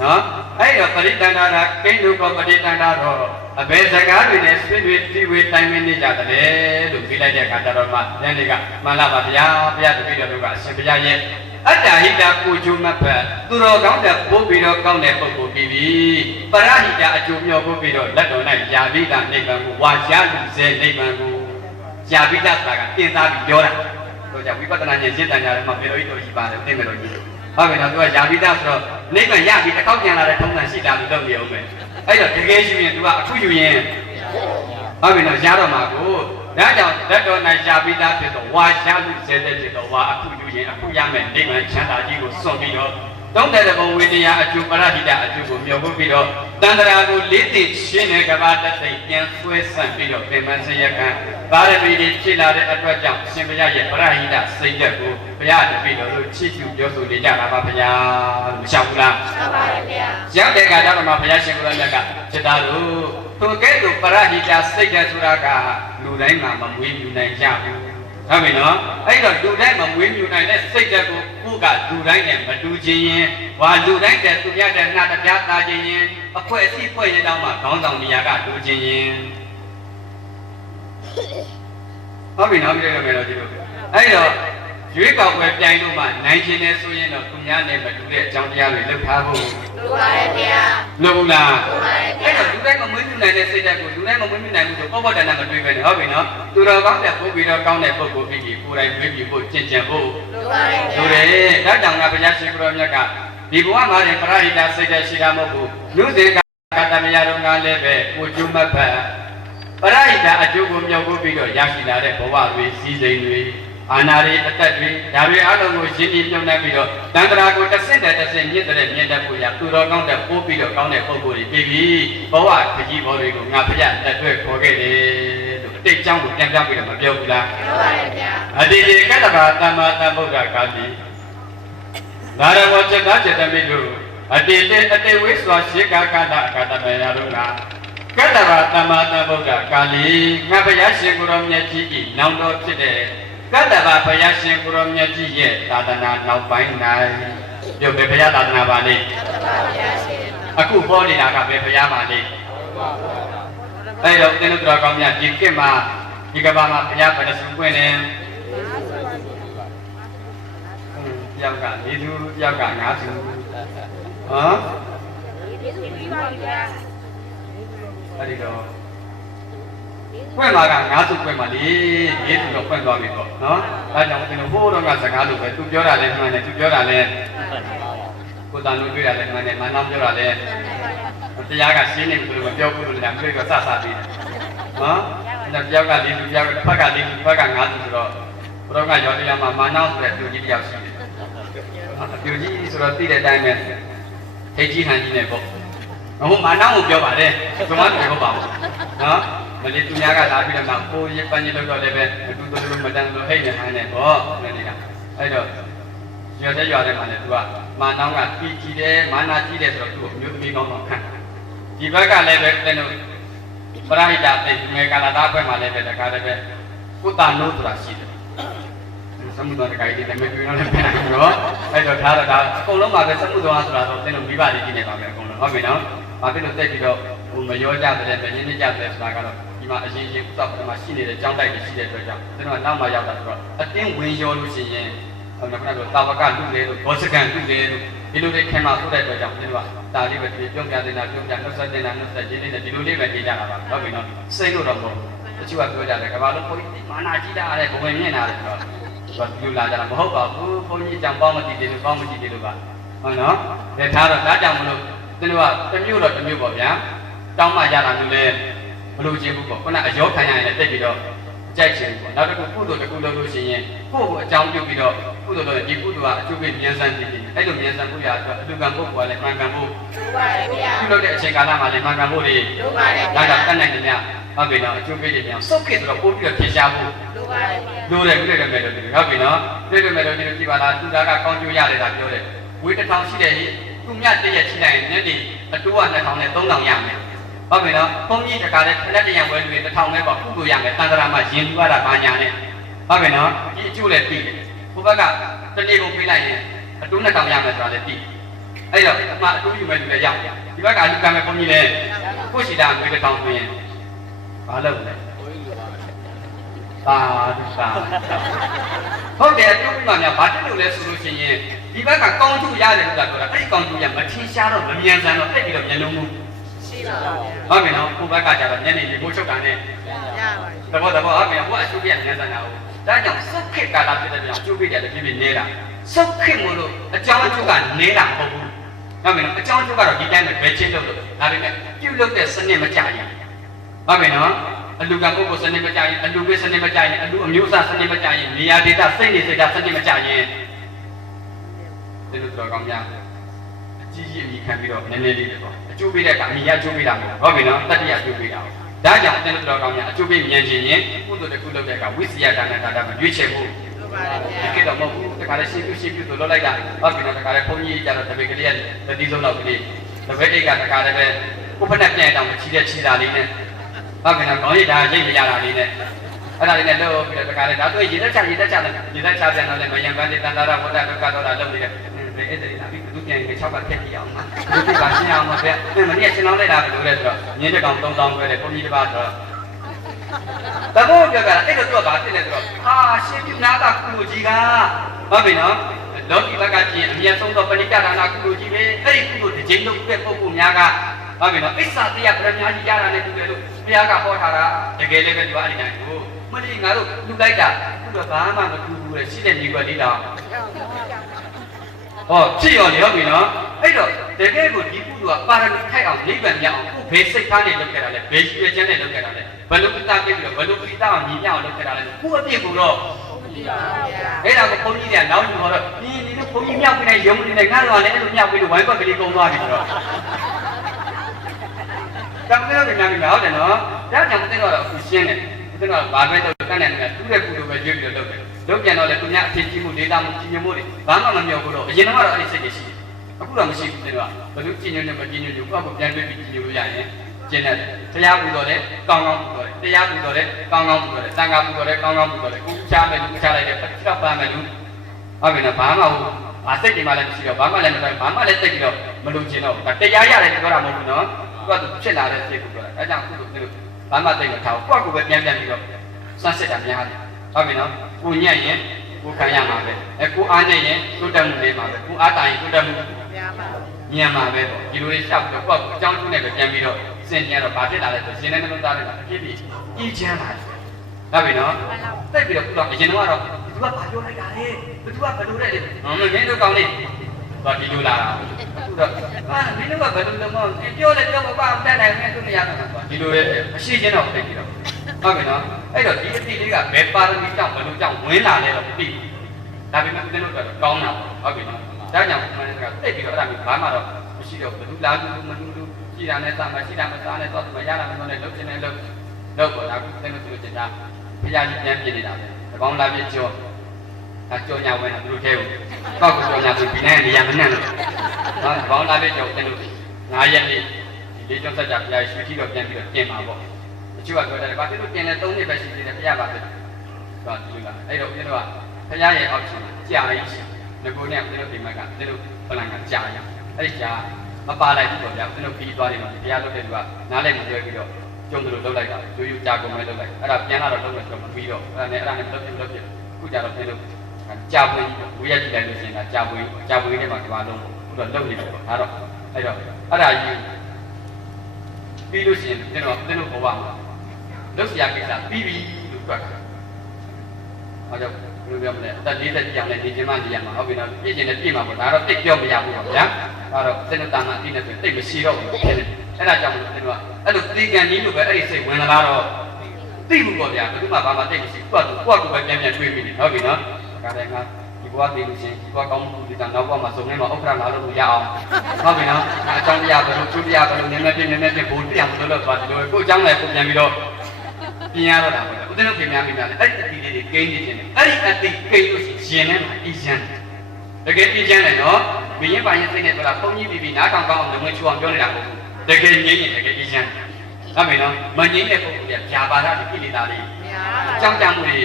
နော်အဲ့တော့ပရိတန္တရာကိဉ္စုကောပရိတန္တရောအဘယ်စကားတွေနဲ့ဆွေးနွေးတိဝေတိုင်ပင်နေကြတယ်လို့ပြီးလိုက်တဲ့အခါကျတော့မှဉာဏ်တွေကမှန်လားပါဗျာဘုရားတပည့်တော်တို့ကအရှင်ဘုရားရဲ့အတ္တဟိတကိုကျုံမဖတ်သူတော်ကောင်းတဲ့ပို့ပြီးတော့ကောင်းတဲ့ပုဂ္ဂိုလ်ပြီးပြီပရဟိတအကျိုးမြော်ဖို့ပြီးတော့လက်တော်၌ယာပိတနိဗ္ဗာန်ကိုဝါရှားလူစေနိဗ္ဗာန်ကိုယာပိတဆိုတာကတင်သားပြီးပြောတာတို့ကြောင့်ဝိပဿနာဉာဏ်ရှင်းတန်ကြတယ်မှာမေတော်ကြီးတို့ရှိပါတယ်သိမေတော်ကြီးဟုတ်ပြီနော်သူကယာပိတဆိုတော့နိဗ္ဗာန်ရပြီးတစ်ခေါက်ပြန်လာတဲ့ထုံးစံရှိတာလို့လုပ်နေအောင်ပဲအဲ့တော့တကယ်ရှိရင်သူကအခုယူရင်ဟုတ်ပြီနော်ရတော့မှာကိုဒါကြောင့်လက်တော်၌ယာပိတဖြစ်တော့ဝါရှားလူစေတဲ့ဖြစ်တော့ဝါအခုယူရင်အခုရမယ်နိဗ္ဗာန်ချမ်းသာကြီးကိုစွန့်ပြီးတော့တုံးတဲ့ဘုံဝိတ္တရားအကျိုးပရဟိတအကျိုးကိုမြော်ဖို့ပြီးတော့တန္တရာကိုလေးသိရှင်းတဲ့ကဘာတသိပြန်ဆွဲဆန့်ပြီးတော့သင်္မန်ဆရကံဗာရမီတွေဖြစ်လာတဲ့အတွက်ကြောင့်ရှင်ဘုရားရဲ့ပရဟိတစိတ်သက်ကိုဘုရားတပည့်တော်တို့ချစ်ကျူပြောဆိုနေကြတာပါဗျာမရှောင်ဘူးလားရှောင်ပါတယ်ဗျာရောက်တဲ့အခါကျတော့မှဘုရားရှင်ကိုယ်တော်မြတ်ကจิตသားတို့သူကဲ့သို့ပရဟိတစိတ်သက်ဆိုတာကလူတိုင်းမှာမမွေးမြူနိုင်ကြဘူးဟုတ်ပြီနော်အဲ့တော့လူတိုင်းမမွေးမြူနိုင်တဲ့စိတ်သက်ကိုခုကလူတိုင်းနဲ့မတူခြင်းရင်ဘာလူတိုင်းတဲ့သူရတဲ့နှာတပြားသားခြင်းရင်အခွင့်အစည်းဖွဲ့ရတောင်းမှခေါင်းဆောင်နေရာကလူခြင်းရင်ဟုတ်ပြီနော်ပြောရမယ်တော့ဒီလိုအဲ့တော့ရွေးကောက်ပွဲပြိုင်လို့မှနိုင်ခြင်းနဲ့ဆိုရင်တော့သူများနဲ့မတူတဲ့အကြောင်းတရားတွေလုပ်ထားဖို့လိုပါတယ်ဗျာလိုဘူးလားလိုပါတယ်ဗျာအဲ့တော့လူတိုင်းမမွေးမြူနိုင်တဲ့စိတ်ဓာတ်ကိုလူတိုင်းမမွေးမြူနိုင်ဘူးဆိုပေါ့ပေါ့တန်တန်မတွေးပဲနဲ့ဟုတ်ပြီနော်သူတော်ကောင်းတဲ့ပုဂ္ဂိုလ်တော်ကောင်းတဲ့ပုဂ္ဂိုလ်ဖြစ်ပြီးကိုယ်တိုင်တွေးပြီးဖို့ကျင့်ကြံဖို့လိုပါတယ်လိုတယ်ဒါကြောင့်ငါဘုရားရှင်ကိုရောမြတ်ကဒီဘဝမှာရင်ပရဟိတစိတ်ဓာတ်ရှိတာမဟုတ်ဘူးလူစေကတမယတော်ကလည်းပဲကိုကျုံမဖတ်ပရဟိတအကျိုးကိုမြောက်ဖို့ပြီးတော့ရရှိလာတဲ့ဘဝတွေစည်းစိမ်တွေအာနာရီအသက်တွေဒါတွေအလုံးကိုရှင်းပြပြုံးနေပြီးတော့တန္တရာကိုတစ်ဆင့်နဲ့တစ်ဆင့်မြင့်တဲ့မြင့်တဲ့ပူရသူတော်ကောင်းတဲ့ပိုးပြီးတော့ကောင်းတဲ့ပုဂ္ဂိုလ်တွေပြီးဘဝခကြီးဘောတွေကိုငါဖျက်လက်တွဲခေါ်ခဲ့တယ်လို့အတိတ်အကြောင်းကိုပြန်ပြပြီးတော့မပြောဘူးလားပြောပါတယ်ဗျာအတိတ်ကတ္တဗာသမ္မာသမ္ဗုဒ္ဓကာတိနာရဝจิตသားจิตမိတို့အတိတ်အတိတ်ဝိစွာရှေကာကတအခါတမယတို့ကကတ္တဗာသမ္မာသမ္ဗုဒ္ဓကာလီငါဘုရားရှင်ကိုယ်တော်မြတ်ကြီး၏နောင်တော်ဖြစ်တဲ့ကတ္တဗဘုရားရှင်ကိုရောမြတ်ကြီးရဲ့သာသနာနောက်ပိုင်း၌ပြုတ်ပဲဘုရားသာသနာပါလေအခုပေါ်နေတာကပဲဘုရားပါလေအဲ့တော့သင်တို့တော်ကောင်းများဒီကိမှာဒီကဘာမှာဘုရားဗဒစုပွင့်နေယောက်က၄သူယောက်က၅သူဟမ်အဲ့ဒီတော့ဖွင့်လာကငါးစုဖွင့်ပါလေရေးသူတော့ဖွင့်သွားပြီပေါ့နော်အဲကြောင့်ကျွန်တော်ဟိုးတော့ကစကားလို့ပဲသူပြောတာလည်းမှန်တယ်သူပြောတာလည်းကိုယ်တန်လို့တွေ့တာလည်းမှန်တယ်မနောင်ပြောတာလည်းတရားကရှင်းနေပြီလို့မပြောဘူးလို့လည်းတွေ့တော့စပြီးနော်အဲ့တယောက်ကလေးသူတယောက်ကတစ်ဖက်ကလေးသူတစ်ဖက်ကငါးစုဆိုတော့ဘုရားကရောတရားမှာမနောင်ဆိုတဲ့သူကြီးတယောက်ရှိတယ်သူကြီးဆိုတော့သိတဲ့အတိုင်းပဲထိတ်ကြီးဟန်ကြီးနဲ့ပေါ့ဟိုမနောင်ကိုပြောပါတယ်ဒီမှာပြောပါဘူးနော်မလေးသူများကလာပြီးတော့ကိုရပန်းကြီးလို့တော့လည်းပဲအတူတူမတန်လို့ဟိတ်နေဟန်းနေပေါ့နေတာအဲ့တော့ရွာတဲ့ရွာတဲ့မှာလည်းသူကမာနောင်းကပြီးကြည့်တယ်မာနာကြည့်တယ်ဆိုတော့သူ့ကိုမျိုးသမီးကောင်းတော့ခံဒီဘက်ကလည်းပဲတဲ့လို့ပရဟိတတဲ့ငယ်ကာလသားဘက်မှာလည်းပဲတခါလည်းပဲကုသနိုးဆိုတာရှိတယ်စမှုတော်တခါကြီးတယ်မပြောလည်းပြန်တော့အဲ့တော့ထားတော့ဒါအကုန်လုံးပါပဲစမှုတော်ဆိုတာတော့တဲ့လို့မိဘလေးကြီးနေပါမယ်အကုန်လုံးဟုတ်ပြီနော်ဘာဖြစ်လို့တက်ပြီးတော့ဟိုမရောကြတဲ့ပဲရင်းနှီးကြတဲ့ဆိုတာကတော့ ဒီမှာအရင်ဥစ္စာပထမရှိနေတဲ့ကြောင်းတိုက်တွေရှိတဲ့အတွက်ကြောင့်ကျွန်တော်နောက်မှရောက်တာဆိုတော့အတင်းဝင်ရောလို့ရှိရင်ခုနကတော့တာဝကလူလေလို့ဘောစကန်လူလေလို့ဒီလိုလေးခင်မှာဆိုတဲ့အတွက်ကြောင့်ကျွန်တော်ကဒါလေးပဲဒီပြုံးပြတင်တာပြုံးပြနှုတ်ဆက်တင်တာနှုတ်ဆက်ခြင်းလေးနဲ့ဒီလိုလေးပဲရေးကြတာပါဟုတ်ပြီနော်စိတ်လို့တော့မဟုတ်တချို့ကပြောကြတယ်ကဘာလို့ဘုန်းကြီးမာနာကြီးတာတဲ့ဘဝင်မြင့်တာလေဆိုတော့ဒီလိုလာကြတာမဟုတ်ပါဘူးဘုန်းကြီးကြောင့်ပေါင်းမတည်တယ်လို့ပေါင်းမတည်တယ်လို့ပါဟုတ်နော်ဒါထားတော့ဒါကြောင့်မလို့ကျွန်တော်ကတစ်မျိုးတော့တစ်မျိုးပေါ့ဗျာတောင်းမှရတာမျိုးလဲမလို့ချင်းဘူးပေါ့ခုနအယောခံရရင်လည်းတက်ပြီးတော့ကြိုက်ချင်ပေါ့နောက်တစ်ခုကုသိုလ်တစ်ခုလုပ်လို့ရှိရင်ကိုယ့်ကိုအကြောင်းပြုပြီးတော့ကုသိုလ်လုပ်ရင်ဒီကုသိုလ်ကအကျိုးပေးမြန်ဆန်ကြည့်တယ်အဲ့လိုမြန်ဆန်ဖို့ရအတွက်အလူကံပုဂ္ဂိုလ်ကလည်းမှန်ကန်ဖို့လုပ်ပါတယ်ဗျာပြုလုပ်တဲ့အချိန်ကာလမှာလည်းမှန်ကန်ဖို့တွေလုပ်ပါတယ်ဒါကြောင့်တတ်နိုင်တယ်များဟုတ်ပြီနော်အကျိုးပေးတယ်များစုပ်ခဲ့ဆိုတော့ပို့ပြီးတော့ဖြေရှားဖို့လုပ်ပါတယ်ဗျာလုပ်တယ်ပြည့်တယ်မယ်လို့ဟုတ်ပြီနော်ပြည့်တယ်မယ်လို့ဒီလိုကြည့်ပါလားသူသားကကောင်းကျိုးရတယ်တာပြောတယ်ဝေးတစ်ထောင်ရှိတယ်ဟိသူမြတ်တည့်ရချိလိုက်ရင်ညနေအတိုးက2000နဲ့3000ရမယ်ဟုတ်ပြီနော်ဘုန်းကြီးတကားလည်းခဏတရံဝဲတွေ1000နဲ့ပေါ့ကုသိုလ်ရမယ်တန်ត្រာမှာရင်သူရတာဘာညာနဲ့ဟုတ်ပြီနော်ဒီအကျိုးလည်းပြီးတယ်ဘုဘကတနေ့ကုန်ပေးလိုက်ရင်အတိုး2000ရမယ်ဆိုတာလည်းပြီးအဲ့တော့အမှအတိုးယူမယ်လူလည်းရောက်ဒီဘက်ကလူကမယ်ဘုန်းကြီးလည်းကိုရှိတာဝေး1000ဆိုရင်ဘာလုပ်လဲသာဟုတ်တယ်အကျိုးပြီးမှများဘာတက်လို့လဲဆိုလို့ရှိရင်ဒီဘက်ကကောင်းကျိုးရတယ်လို့ဆိုတာအဲ့ဒီကောင်းကျိုးရမထင်ရှားတော့မမြန်ဆန်တော့တက်ပြီးတော့မျက်လုံးမှုရှိပါဘူးဟုတ်ကဲ့နော်ကိုဘက်ကကြတော့ညနေဒီကိုချုပ်တာနဲ့ရပါဘူးတဘောဟုတ်ကဲ့ဟိုအကျိုးပြမြန်ဆန်တာဟုတ်ဒါကြောင့်စုတ်ခစ်ကာလာဖြစ်တဲ့ကြောင့်အကျိုးပြတယ်လည်းပြပြနေတာစုတ်ခစ်မလို့အကြောင်းအကျိုးကနေတာမဟုတ်ဘူးဟုတ်ကဲ့နော်အကြောင်းအကျိုးကတော့ဒီတိုင်းပဲဘယ်ချင်းလို့ဒါပေမဲ့ပြုလုပ်တဲ့စနစ်မကြရင်ဟုတ်ကဲ့နော်အလူကပုဂ္ဂိုလ်စနစ်မကြရင်အလူပေးစနစ်မကြရင်အလူအမျိုးအစားစနစ်မကြရင်နေရာဒေသစိတ်နေစိတ်ဓာတ်စနစ်မကြရင်ဒီလိုတော့ကောင်းများအကြီးကြီးအမိခံပြီးတော့နည်းနည်းလေးပဲပေါ့အကျိုးပေးတဲ့ကအမိရအကျိုးပေးတာမဟုတ်ဟုတ်ပြီနော်တတိယအကျိုးပေးတာဒါကြောင့်အတင်းတော်ကောင်းများအကျိုးပေးမြန်ခြင်းရင်ကုသိုလ်တစ်ခုလုပ်တဲ့ကဝိစီယဒါနဒါတာမရွေးချယ်ဖို့ဒီကိတော့မဟုတ်ဘူးတခါလေရှင်းပြဆိုလုပ်လိုက်တာဟုတ်ပြီနော်တခါလေဘုန်းကြီးကြတော့တပည့်ကလေးကတတိဆုံးတော့ကလေးတပည့်အိတ်ကတခါလေပဲကိုဖက်နဲ့ပြန်တောင်ချီတဲ့ချီတာလေးနဲ့ဟုတ်ကဲ့နော်ခေါင်းရည်ဒါရိတ်မရတာလေးနဲ့အဲ့ဒါလေးနဲ့လို့ပြီးတော့တခါလေဒါတို့ရေသက်ချပြန်တော့လည်းမယံပန်းတဲ့တန်တာရဝတ္တဒုက္ခတော့လုပ်နေတယ်အဲ့ဒါလေးလာပြီးဘုသူပြန်ပြီး6ပတ်ထက်ကြည့်အောင်ပါဒီကရှင်းအောင်ပါဗျမနေ့ကရှင်းအောင်လိုက်တာဘယ်လိုလဲဆိုတော့ညင်းတဲ့ကောင်3000ပဲလေဘုန်းကြီးတစ်ပါးဆိုတော့တဘောပြောတာအဲ့တော့သူကဘာဖြစ်လဲဆိုတော့ဟာရှင်းပြနာတာကုလူကြီးကဟုတ်ပြီနော်လောကီဘက်ကကြည့်အမြတ်ဆုံးတော့ပဏိတဒါနာကုလူကြီးပဲအဲ့ဒီကုလူတစ်ချိန်လုံးတဲ့ပုဂ္ဂိုလ်များကဟုတ်ပြီနော်အိစ္ဆာတရားဗရမကြီးရတာနဲ့တူတယ်လို့ဘုရားကဟောထားတာတကယ်လည်းပဲဒီအဲ့ဒီတိုင်းကိုမနေ့ငါတို့လူလိုက်တာသူကဘာမှမတူဘူးလေရှိတဲ့ညီကွယ်လေးတော့ဟောဖြစ်ရောလေဟုတ်ပြီနော်အဲ့တော့တကယ်ကိုဒီကုသိုလ်ကပါရမီထိုက်အောင်နိဗ္ဗာန်မြောက်အောင်ကိုဘယ်စိတ်ထားနဲ့လုပ်ခဲ့တာလဲဘယ်ရွှေချမ်းနဲ့လုပ်ခဲ့တာလဲဘယ်လိုပိတာပြည့်ပြီးတော့ဘယ်လိုပိတာအောင်ညီမြောက်အောင်လုပ်ခဲ့တာလဲကိုအပြစ်ကိုတော့အဲ့ဒါကိုဘုန်းကြီးတွေကနောက်ယူတော့ဒီလိုဘုန်းကြီးမြောက်ပြီးနေရုံနေငါတော့လည်းအဲ့လိုမြောက်ပြီးတော့ဝိုင်းပတ်ကလေးကုန်းသွားပြီဆိုတော့ကံကြတော့ညာနေတာဟုတ်တယ်နော်ဒါကြောင့်မသိတော့အခုရှင်းတယ်မသိတော့ဘာပဲတော့တန်းတယ်တူတဲ့ကုလိုပဲရွေးပြီးတော့လုပ်တယ်လုပ်ပြန်တော့လေသူများအဖြစ်ကြီးမှုဒေတာမှုကြီးမှုတွေဘာမှမမြောက်ဘူးတော့အရင်ကတော့အဲ့ဒီစိတ်တွေရှိတယ်အခုတော့မရှိဘူးတဲ့တော့ဘယ်လိုကြီးညွတ်နေမကြီးညွတ်ဘူးကိုယ့်ကိုပြန်တွေ့ပြီးကြီးညွတ်လို့ရရင်ကျင့်တယ်တရားပူတော်တယ်ကောင်းကောင်းပူတော်တယ်တရားပူတော်တယ်ကောင်းကောင်းပူတော်တယ်သံဃာပူတော်တယ်ကောင်းကောင်းပူတော်တယ်ကိုချားမယ်လူချားလိုက်တယ်ပတ်ချပမ်းမယ်လူဟုတ်ပြီနော်ဘာမှဘာစိတ်တွေမှလည်းမရှိတော့ဘာမှလည်းမဆိုင်ဘာမှလည်းသိပြီးတော့မလုံချင်တော့တရားရတယ်ပြောတာမဟုတ်ဘူးနော်ကိုကဖြစ်လာတဲ့စိတ်ကိုပြောတာအဲကြောင့်အခုလိုဘာမှသိမထားဘူးကိုကကိုပဲပြန်ပြီးတော့စမ်းစစ်တာများတယ်ဟုတ်ပြီနော်ကိုညံ့ရင်ကိုခံရမှာပဲကိုအားနဲ့ရင်တိုးတက်မှုလေးမှာပဲကိုအားတာရင်တိုးတက်မှုမြန်မှာပဲပေါ့ဒီလိုလေးရှောက်ပြီးတော့ကိုကအကြောင်းကျိုးနဲ့ပဲပြန်ပြီးတော့စင်ကြတော့ဘာဖြစ်လာလဲဆိုရှင်တဲ့နှလုံးသားထဲမှာအပြည့်ပြည့်ကြီးချမ်းလာတယ်ဟုတ်ပြီနော်သိပြီးတော့ခုတော့အရင်တော့သူကဘာပြောလိုက်တာလဲသူကဘယ်လိုလဲမင်းတို့ကောင်းလေးဘာဒီလိုလာတာအခုတော့မင်းတို့ကဘယ်လိုလဲမပြောလဲပြောပါတတ်တယ်မင်းတို့မရတော့ဘူးဒီလိုလေအရှိချင်းတော့သိပြီးတော့ဟုတ်ပြီနော်အဲ့တော့ဒီအတိလေးကဘယ်ပါရမီကြောင့်ဘယ်လိုကြောင့်ဝင်လာလဲတော့မသိဘူးဒါပေမဲ့ဦးဇင်းတို့ကတော့ကောင်းတာပေါ့ဟုတ်ပြီနော်ဒါကြောင့်မင်းတို့ကသိပြီးတော့အဲ့ဒါမျိုးဘာမှတော့မရှိတော့ဘူးလာဘူးမလို့ရှိတာနဲ့စမရှိတာမစားနဲ့တော့သူမရလာမှတော့လှုပ်ချင်တယ်လှုပ်ပေါ်တာသိလို့သူကျင်တာဖရာကြီးပြန်ပြနေတာပဲတကောင်းလာပြကြောဒါကြောညာဝင်တာသူတို့ထဲကိုကောက်ကိုကြောညာဆိုပြီးနေရမနဲ့လို့နော်တကောင်းလာပြကြောတင်လို့9ရက်နေ့ဒီကျောင်းဆက်ကြဖရာရွှေထီတော့ပြန်ပြီးတော့ပြင်ပါပေါ့တချို့ကပြောတယ်ဘာဖြစ်လို့ပြင်လဲ3နှစ်ပဲရှိသေးတယ်ဖရာပါပဲတော့ဒီလိုလားအဲ့တော့ဦးဇင်းတို့ကဖရာရဲ့အောက်ရှင်ကြာရေးရှင်ငကိုနဲ့ဦးဇင်းတို့ဒီမှာကဦးဇင်းတို့ပလန်ကကြာရအဲ့ဒီကြာမပါလိုက်ဘူးပေါ့ဗျာဦးဇင်းတို့ခီးသွားတယ်တော့ဖရာလုပ်တဲ့လူကနားလည်းမပြောပြီးတော့ ကျုံတယ်လို့လုပ်လိုက်တာရိုးရိုးကြာကုန်မဲ့လုပ်လိုက်အဲ့ဒါပြန်လာတော့လုပ်မယ်ဆိုတော့မပြီးတော့အဲ့ဒါနဲ့လုပ်ဖြစ်ခုကြတော့ပြန်လို့ကြာပွင့်ဝေးရကြည့်လိုက်လို့ရှိရင်ဒါကြာပွင့်ထဲမှာဒီမှာလုံးခုတော့လုပ်နေတယ်ပေါ့ဒါတော့အဲ့ဒါယူပြီးလို့ရှိရင်ကျွန်တော်ဘဝမှာလုပ်စရာကိစ္စပြီးပြီလို့ပြောတာဟောကြောင့်ဘယ်လိုပြောမလဲအသက်40ကြောင်နဲ့နေချင်းမှနေရမှာဟုတ်ပြီနော်ပြည့်ကျင်နဲ့ပြည့်မှာပေါ့ဒါတော့တိတ်ပြောမရဘူးပေါ့ဗျာဒါတော့ကျွန်တော်တာမအတိနဲ့ဆိုတိတ်မရှိတော့ဘူးဖြစ်နေအဲ့ဒါကြောင့်မလို့ကျွန်တော်ကအဲ့လိုတိကန်ကြီးလို့ပဲအဲ့ဒီစိတ်ဝင်လာတော့သိဘူးပေါ့ဗျာဘယ်သူမှဘာမှတိတ်မရှိကိုယ့်ကိုပဲပြန်တွေးပြီးနေဟုတ်ပြီနော်ဒါကလည်းငါဒီဘဝသိလို့ရှိရင်ဒီဘဝကောင်းမှုဒီကနောက်ဘဝမှာစုံနေမှာဥက္ကရာလာလို့ရအောင်ဟုတ်ပြီနော်အကြောင်းတရားဘယ်လိုသူတရားဘယ်လိုနည်းနည်းပြဘိုးတရားဘယ်လိုလုပ်သွားဒီလိုကိုအကြောင်းလည်းကိုပြန်ပြီးတော့ပြင်ရတော့တာပေါ့ဦးသိန်းတို့ပြင်များပြီလားအဲ့ဒီအတီလေးတွေကိန်းနေခြင်းအဲ့ဒီအတီကိန်းလို့ရှိရင်ထဲမှာအီးချမ်းတကယ်အီးချမ်းတယ်နော်ဘင်းရင်ပိုင်းစိတ်နဲ့ဆိုတာဘုန်းကြီးပြီးနားထောင်ကောင်းအောင်လုံငွေချူအောင်ပြောနေတာမဟုတ်ဘူးတကယ်ငြိမ့်ရင်တကယ်အီးချမ်းဟုတ်ပြီနော်မငြိမ့်တဲ့ပုဂ္ဂိုလ်ကဖြာပါတာဒီကိလေသာတွေကြောင်းကြမှုတွေ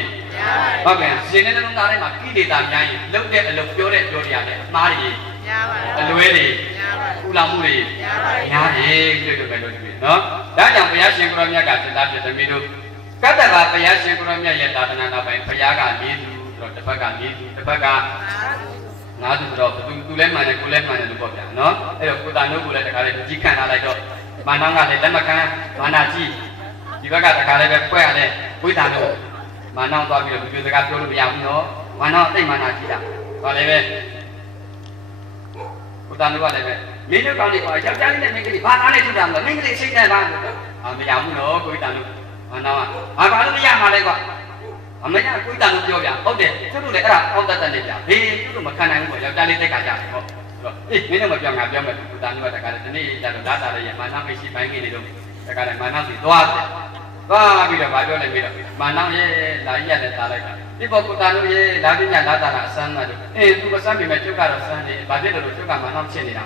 ဟုတ်ကဲ့ရှင်တဲ့လုံးသားထဲမှာကိလေသာများရင်လုတ်တဲ့အလုပ်ပြောတဲ့ပြောတရားနဲ့အမှားတွေအလွဲတွေကုလာမှုတွေများတယ်တွေ့လို့ပဲလို့ဒီနော်ဒါကြောင့်ဘုရားရှင်ကိုရောမြတ်ကသင်သားပြသမီးတို့ကတ္တဗဘုရားရှင်ကိုရောမြတ်ရဲ့သာသနာတော်ပိုင်းဘုရားက၄သူဆိုတော့တစ်ဖက်က၄သူတစ်ဖက်က၅သူဆိုတော့သူလည်းမှန်တယ်ကိုလည်းမှန်တယ်လို့ပြောပြနော်အဲ့တော့ကိုတာနိုးကိုလည်းတခါလေးကြီးခံထားလိုက်တော့မာနောင်းကလည်းလက်မခံမာနာကြီးဒီဘက်ကတခါလေးပဲဖွဲ့ရလဲဝိသံတို့မာနောင်းသွားပြီးတော့ဒီစကားပြောလို့မရဘူးနော်မာနောင်းအိတ်မာနာကြီးတာဒါလည်းပဲကိုတာနိုးကလည်းပဲမင်းတို့ကောင်းနေကွာယောက်ျားလေးနဲ့မိန်းကလေးဘာသားနဲ့ထူတာမလဲမိန်းကလေးစိတ်နဲ့ပါမရဘူးနော်ကိုတာနိုးမာနောင်းကဘာလို့မရမှာလဲကွာအမေကကိုတာနိုးပြောပြဟုတ်တယ်သူတို့လည်းအဲ့ဒါအောက်တတ်တယ်ဗျာဘေးသူတို့မခံနိုင်ဘူးပေါ့ယောက်ျားလေးတက်ကကြတယ်ဟုတ်အေးမင်းတို့မပြောငါပြောမယ်ကိုတာနိုးကတခါလေဒီနေ့ကျတော့ဓာတာလေးရမာနောင်းမရှိပိုင်းကြီးနေတော့တခါလေမာနောင်းစီသွားတယ်သွားပြီးတော့ဗာပြောလိုက်ပြီးတော့မာနောင်းရဲ့လာကြီးရတယ်တားလိုက်တာဒီပေါ်ကိုတာနိုးရဲ့လာပညာလာတာကအစမ်းမှာတော့အေးသူကစမ်းပြီမဲ့ကျုပ်ကတော့စမ်းတယ်ဗာဖြစ်တယ်လို့ကျုပ်ကမာနောင်းဖြစ်နေတာ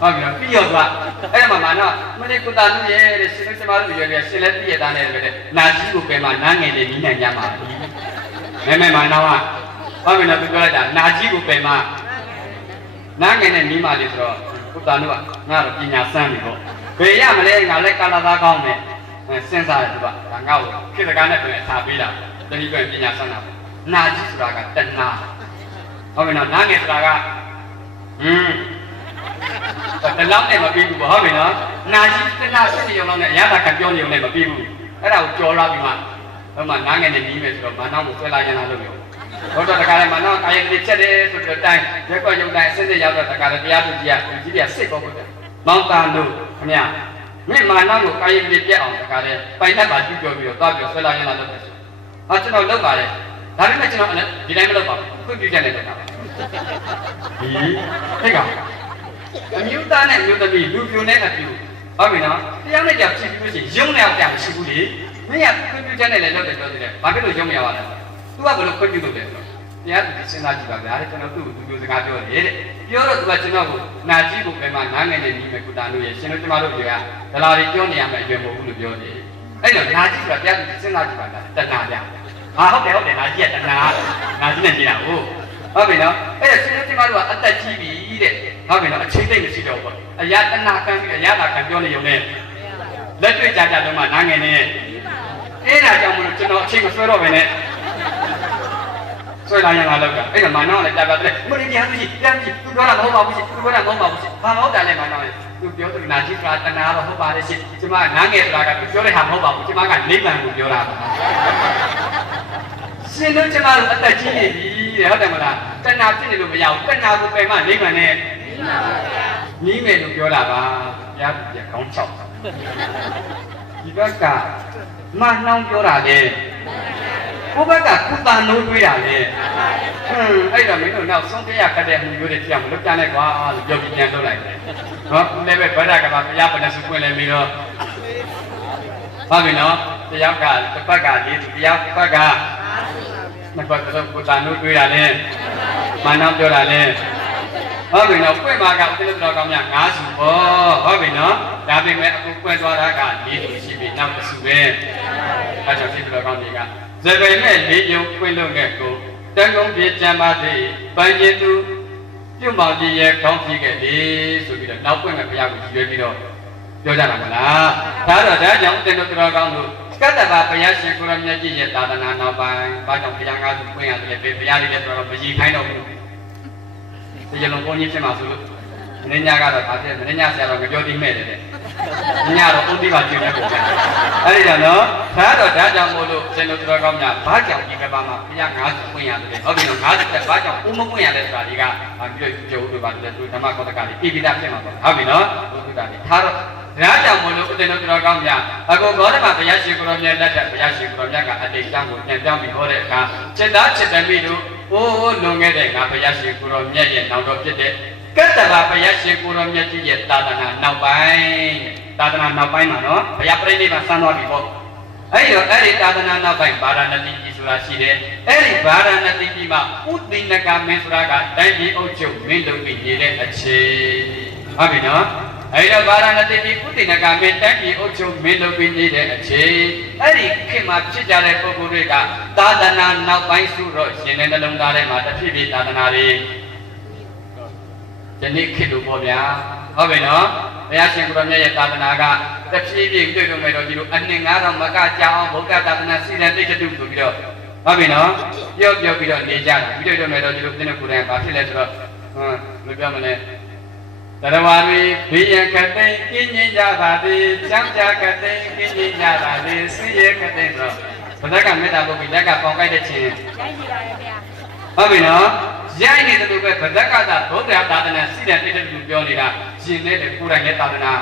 ဟုတ်ပြီနော်ပြီးတော့သွားအဲ့မှာမာနောင်းမနေ့ကိုတာနိုးရဲ့တဲ့ရှင်စမတို့ရွယ်ရွယ်ရှင်လက်ပြည့်ရတာနဲ့ပဲတဲ့နာကြီးကိုပဲမှာနားငယ်လေးနီးနိုင်ကြမှာမဲမာနောင်းကဟုတ်ပြီနော်သူပြောလိုက်တာနာကြီးကိုပဲမှာနားငယ်နဲ့နီးမှလေဆိုတော့ကိုတာနိုးကငါတော့ပညာစမ်းပြီပေါ့ဘယ်ရမလဲငါလည်းကာလာသားကောင်းမယ်စဉ်းစားတယ်သူကဒါငါ့ကိုခေတ္တကားနဲ့ပြန်ထားပေးတာတတိယပညာစမ်းတာနာကြီးဆိုတာကတဏှာဟုတ်ပြီနော်နားငယ်ဆိုတာကတလောက်နဲ့မပြီးဘူးပေါ့ဟုတ်ပြီနော်နာကြီးတဏှာဆက်နေရုံလောက်နဲ့အရသာကပြောနေုံနဲ့မပြီးဘူးအဲ့ဒါကိုကြော်လာပြီးမှဟိုမှာနားငယ်နဲ့နီးမယ်ဆိုတော့မာနောင်းကိုဆွဲလာရနာလို့ပြောတော့တခါလေမာနောင်းကာယကလေးချက်တယ်ဆိုတော့တိုင်းရက်ကွက်ရုံတိုင်းအစစ်စစ်ရောက်တော့တခါလေတရားသူကြီးကကြီးပြစစ်ပေါ့ဗျာမောင်တာလို့ခင်ဗျာမြင့်မာနောင်းကိုကာယကလေးပြက်အောင်တခါလေပိုင်တတ်ပါကြည့်ပြောပြီးတော့သွားပြီးဆွဲလာရနာလို့ပဲဟာကျွန်တော်လုပ်ပါလေဒါပေမဲ့ကျွန်တော်ဒီတိုင်းမလုပ်ပါဘူးခွင့်ပြုချက်နဲ့လုပ်တာပါဒီဟဲ့ကောင်အမျိုးသားနဲ့မျိုးသမီးလူပြိုနဲ့အပြိုဟုတ်ပြီနော်တရားနဲ့ကြောက်ဖြစ်ပြီးလို့ရှိရင်ရုံနဲ့အောင်မရှိဘူးလေမင်းကခွင့်ပြုချက်နဲ့လည်းလုပ်တယ်ပြောသေးတယ်ဘာဖြစ်လို့ရုံမရပါလဲသူကဘယ်လိုခွင့်ပြုလို့လဲဆိုတော့တရားသူစဉ်းစားကြည့်ပါဗျာကျွန်တော်သူ့ကိုလူစကားပြောတယ်တဲ့ပြောတော့သူကကျွန်တော်ကိုနာကြီးကိုပဲမှနားငယ်နေပြီးပဲကုတာလို့ရရှင်တို့ကျမတို့တွေကဒလာတွေပြောနေရမယ်အရွယ်မဟုတ်ဘူးလို့ပြောတယ်အဲ့တော့နာကြီးဆိုတာတရားသူစဉ်းစားကြည့်ပါဗျာတဏှာဗျာဟာဟုတ်တယ်နာကြီးကတဏှာနာကြီးနဲ့ကြည့်တာဟုတ်ပြီနော်အဲ့ဒါရှင်တို့ကျမတို့ကအသက်ကြီးပြီတဲ့ဟုတ်ပြီနော်အချိန်သိမ့်မရှိတော့ဘူးအရာတဏှာခံပြီးအရာသာခံပြောနေုံနဲ့လက်တွေ့ကြကြလုံးမှနားငယ်နေအဲ့ဒါကြောင့်မလို့ကျွန်တော်အချိန်မဆွဲတော့ပဲနဲ့ဆွဲလာရင်လာတော့အဲ့ဒါမာနောင်းလည်းတာပါတယ်မင်းတရားကြီးတရားကြီးသူပြောတာမဟုတ်ပါဘူးသူပြောတာမဟုတ်ပါဘူးဘာမဟုတ်တယ်လဲမာနောင်းလည်းသူပြောတယ်နာကြီးကတဏှာတော့ဟုတ်ပါတယ်ရှင်ကျမနားငယ်ဆိုတာကသူပြောတဲ့ဟာမဟုတ်ပါဘူးကျမကနိဗ္ဗာန်ကိုပြောတာပါရှင်တို့ကျမတို့အသက်ကြီးနေပြီတဲ့ဟုတ်တယ်မလားတဏှာဖြစ်နေလို့မရဘူးတဏှာကိုပယ်မှနိဗ္ဗာန်နဲ့နီးမယ်လို့ပြောတာပါဘုရားပြကောင်းချောက်ဒီဘက်ကမာနှောင်းပြောတာလေဘုဘကကုသနိုးတွေးတာလေအဲ့တော့မင်းတို့နောက်ဆုံးတရားခတ်တဲ့မှုမျိုးတွေပြောင်းမလုပ်ကြနဲ့ကွာလို့ပြောပြီးပြန်လုပ်လိုက်တယ်နော်လည်းပဲဗဒ္ဒကဘာဘုရားပဒစုပွင့်လဲပြီးတော့ဟုတ်ပြီနော်တရားကတစ်ပတ်ကလေးတရားပတ်ကနှစ်ပတ်တော့ကုသနိုးတွေးတာလေမာနှောင်းပြောတာလေဟုတ်ပြီနော်ပွင့်မှာကဥပဒေတော်ကောင်းများ9စုပေါ့ဟုတ်ပြီနော်ဒါပေမဲ့အခုပွင့်သွားတာက4စုရှိပြီနောက်1စုပဲအဲ့တော့ဖြစ်တော်ကောင်းတွေကဇေဘယ်နဲ့4ယုံပွင့်လို့နဲ့ကိုတန်ကုန်ပြေကျမ်းပါသေးပိုင်ကျင်သူပြုမောင်ကြီးရဲ့ခေါင်းပြခဲ့လေဆိုပြီးတော့နောက်ပွင့်မဲ့ဘုရားကိုရွေးပြီးတော့ ပြောကြတာမလားဒါတော့ဒါကြောင့်တင်တို့တော်ကောင်းတို့ကတ္တဗဘုရားရှင်ကိုရမြတ်ကြီးရဲ့သာသနာနောက်ပိုင်းဘာကြောင့်ဘုရားငါးခုပွင့်ရတယ်လေဘုရားလေးလည်းဆိုတော့မကြီးခိုင်းတော့ဘူးဒီလိုဘုန်းကြီးဖြစ်မှာဆိုလို့မင်းညာကတော့ဒါဖြစ်မင်းညာဆရာတော်ကြောတိမဲ့တယ်တဲ့ညတော့ဥတိပါကျင်းတဲ့ပုံစံအဲ့ဒီတော့နော်ဒါတော့ဒါကြောင့်မို့လို့တင်တို့တော်ကောင်းများဘာကြောင့်ဒီကဘာမှာဘုရားငါးခုပွင့်ရတယ်လေဟုတ်ပြီနော်50တက်ဘာကြောင့်ဥမပွင့်ရလဲဆိုတာဒီကပြီးတော့ကျုပ်တို့ပါတယ်သူဓမ္မကောတကလေးဣပိဒဖြစ်မှာပေါ့ဟုတ်ပြီနော်ဘုရားလေးထားတော့ဒါကြောင့်မို့လို့ဦးဇင်းတို့တော်ကောင်းများအခုဂေါတမဘုရားရှင်ကိုရောမြတ်လက်ထက်ဘုရားရှင်ကိုရောမြတ်ကအတိတ်တန်းကိုပြန်ပြောင်းပြီးဟောတဲ့အခါจิตသားจิตသမီးတို့အိုးလွန်ခဲ့တဲ့ငါဘုရားရှင်ကိုရောမြတ်ရဲ့နောက်တော်ဖြစ်တဲ့ကတ္တဗဘုရားရှင်ကိုရောမြတ်ကြီးရဲ့သာသနာနောက်ပိုင်းသာသနာနောက်ပိုင်းမှာနော်ဘုရားပြိဋိဘံစံတော်ပြီပေါ့အဲ့တော့အဲ့ဒီသာသနာနောက်ပိုင်းဗာရာဏသီကြီးဆိုတာရှိတယ်အဲ့ဒီဗာရာဏသီကြီးမှာဥဒိနကမင်းဆိုတာကတိုင်းပြည်အုပ်ချုပ်မင်းလုပ်ပြီးနေတဲ့အခြေဟုတ်ပြီနော်အဲ့တော့ဗာရာဏသီပြည်ဥဒိနကမင်းတိုင်းပြည်အုပ်ချုပ်မင်းလုပ်ပြီးနေတဲ့အခြေအဲ့ဒီခေတ်မှာဖြစ်ကြတဲ့ပုဂ္ဂိုလ်တွေကသာသနာနောက်ပိုင်းဆိုတော့ရှင်တဲ့နှလုံးသားထဲမှာတဖြည်းဖြည်းသာသနာတွေဒီနေ့ခေတ်လို့ပေါ့ဗျာဟုတ်ပြီနော်ဘုရားရှင်ကိုရောမြတ်ရဲ့သာသနာကတဖြည်းဖြည်းတွေ့ကြုံမဲ့တော့ဒီလိုအနှစ်9000မကကြာအောင်ဗုဒ္ဓသာသနာစီရင်တိတ်တုဆိုပြီးတော့ဟုတ်ပြီနော်ပြောပြီးတော့နေကြတာပြီးတော့မဲ့တော့ဒီလိုသင်္ကိုယ်တိုင်ဘာဖြစ်လဲဆိုတော့မပြောမလဲတရဝါရီဘေးရန်ခတ်သိကင်းငြိမ်းကြပါသည်ချမ်းသာခတ်သိကင်းငြိမ်းကြပါသည်စိရဲခတ်သိဆိုတော့ဘုရားကမေတ္တာလုပ်ပြီးလက်ကပေါင်ကိုက်တဲ့ချင်းရိုက်ကြည့်ပါရဲ့ဗျာဟုတ်ပြီနော်ရိုက်နေတယ်လို့ပဲဘုရားကသာဗုဒ္ဓသာသနာစီရင်တိတ်တုပြောနေတာရှင်နဲ့ကိုယ်တိုင်နဲ့သာသနာ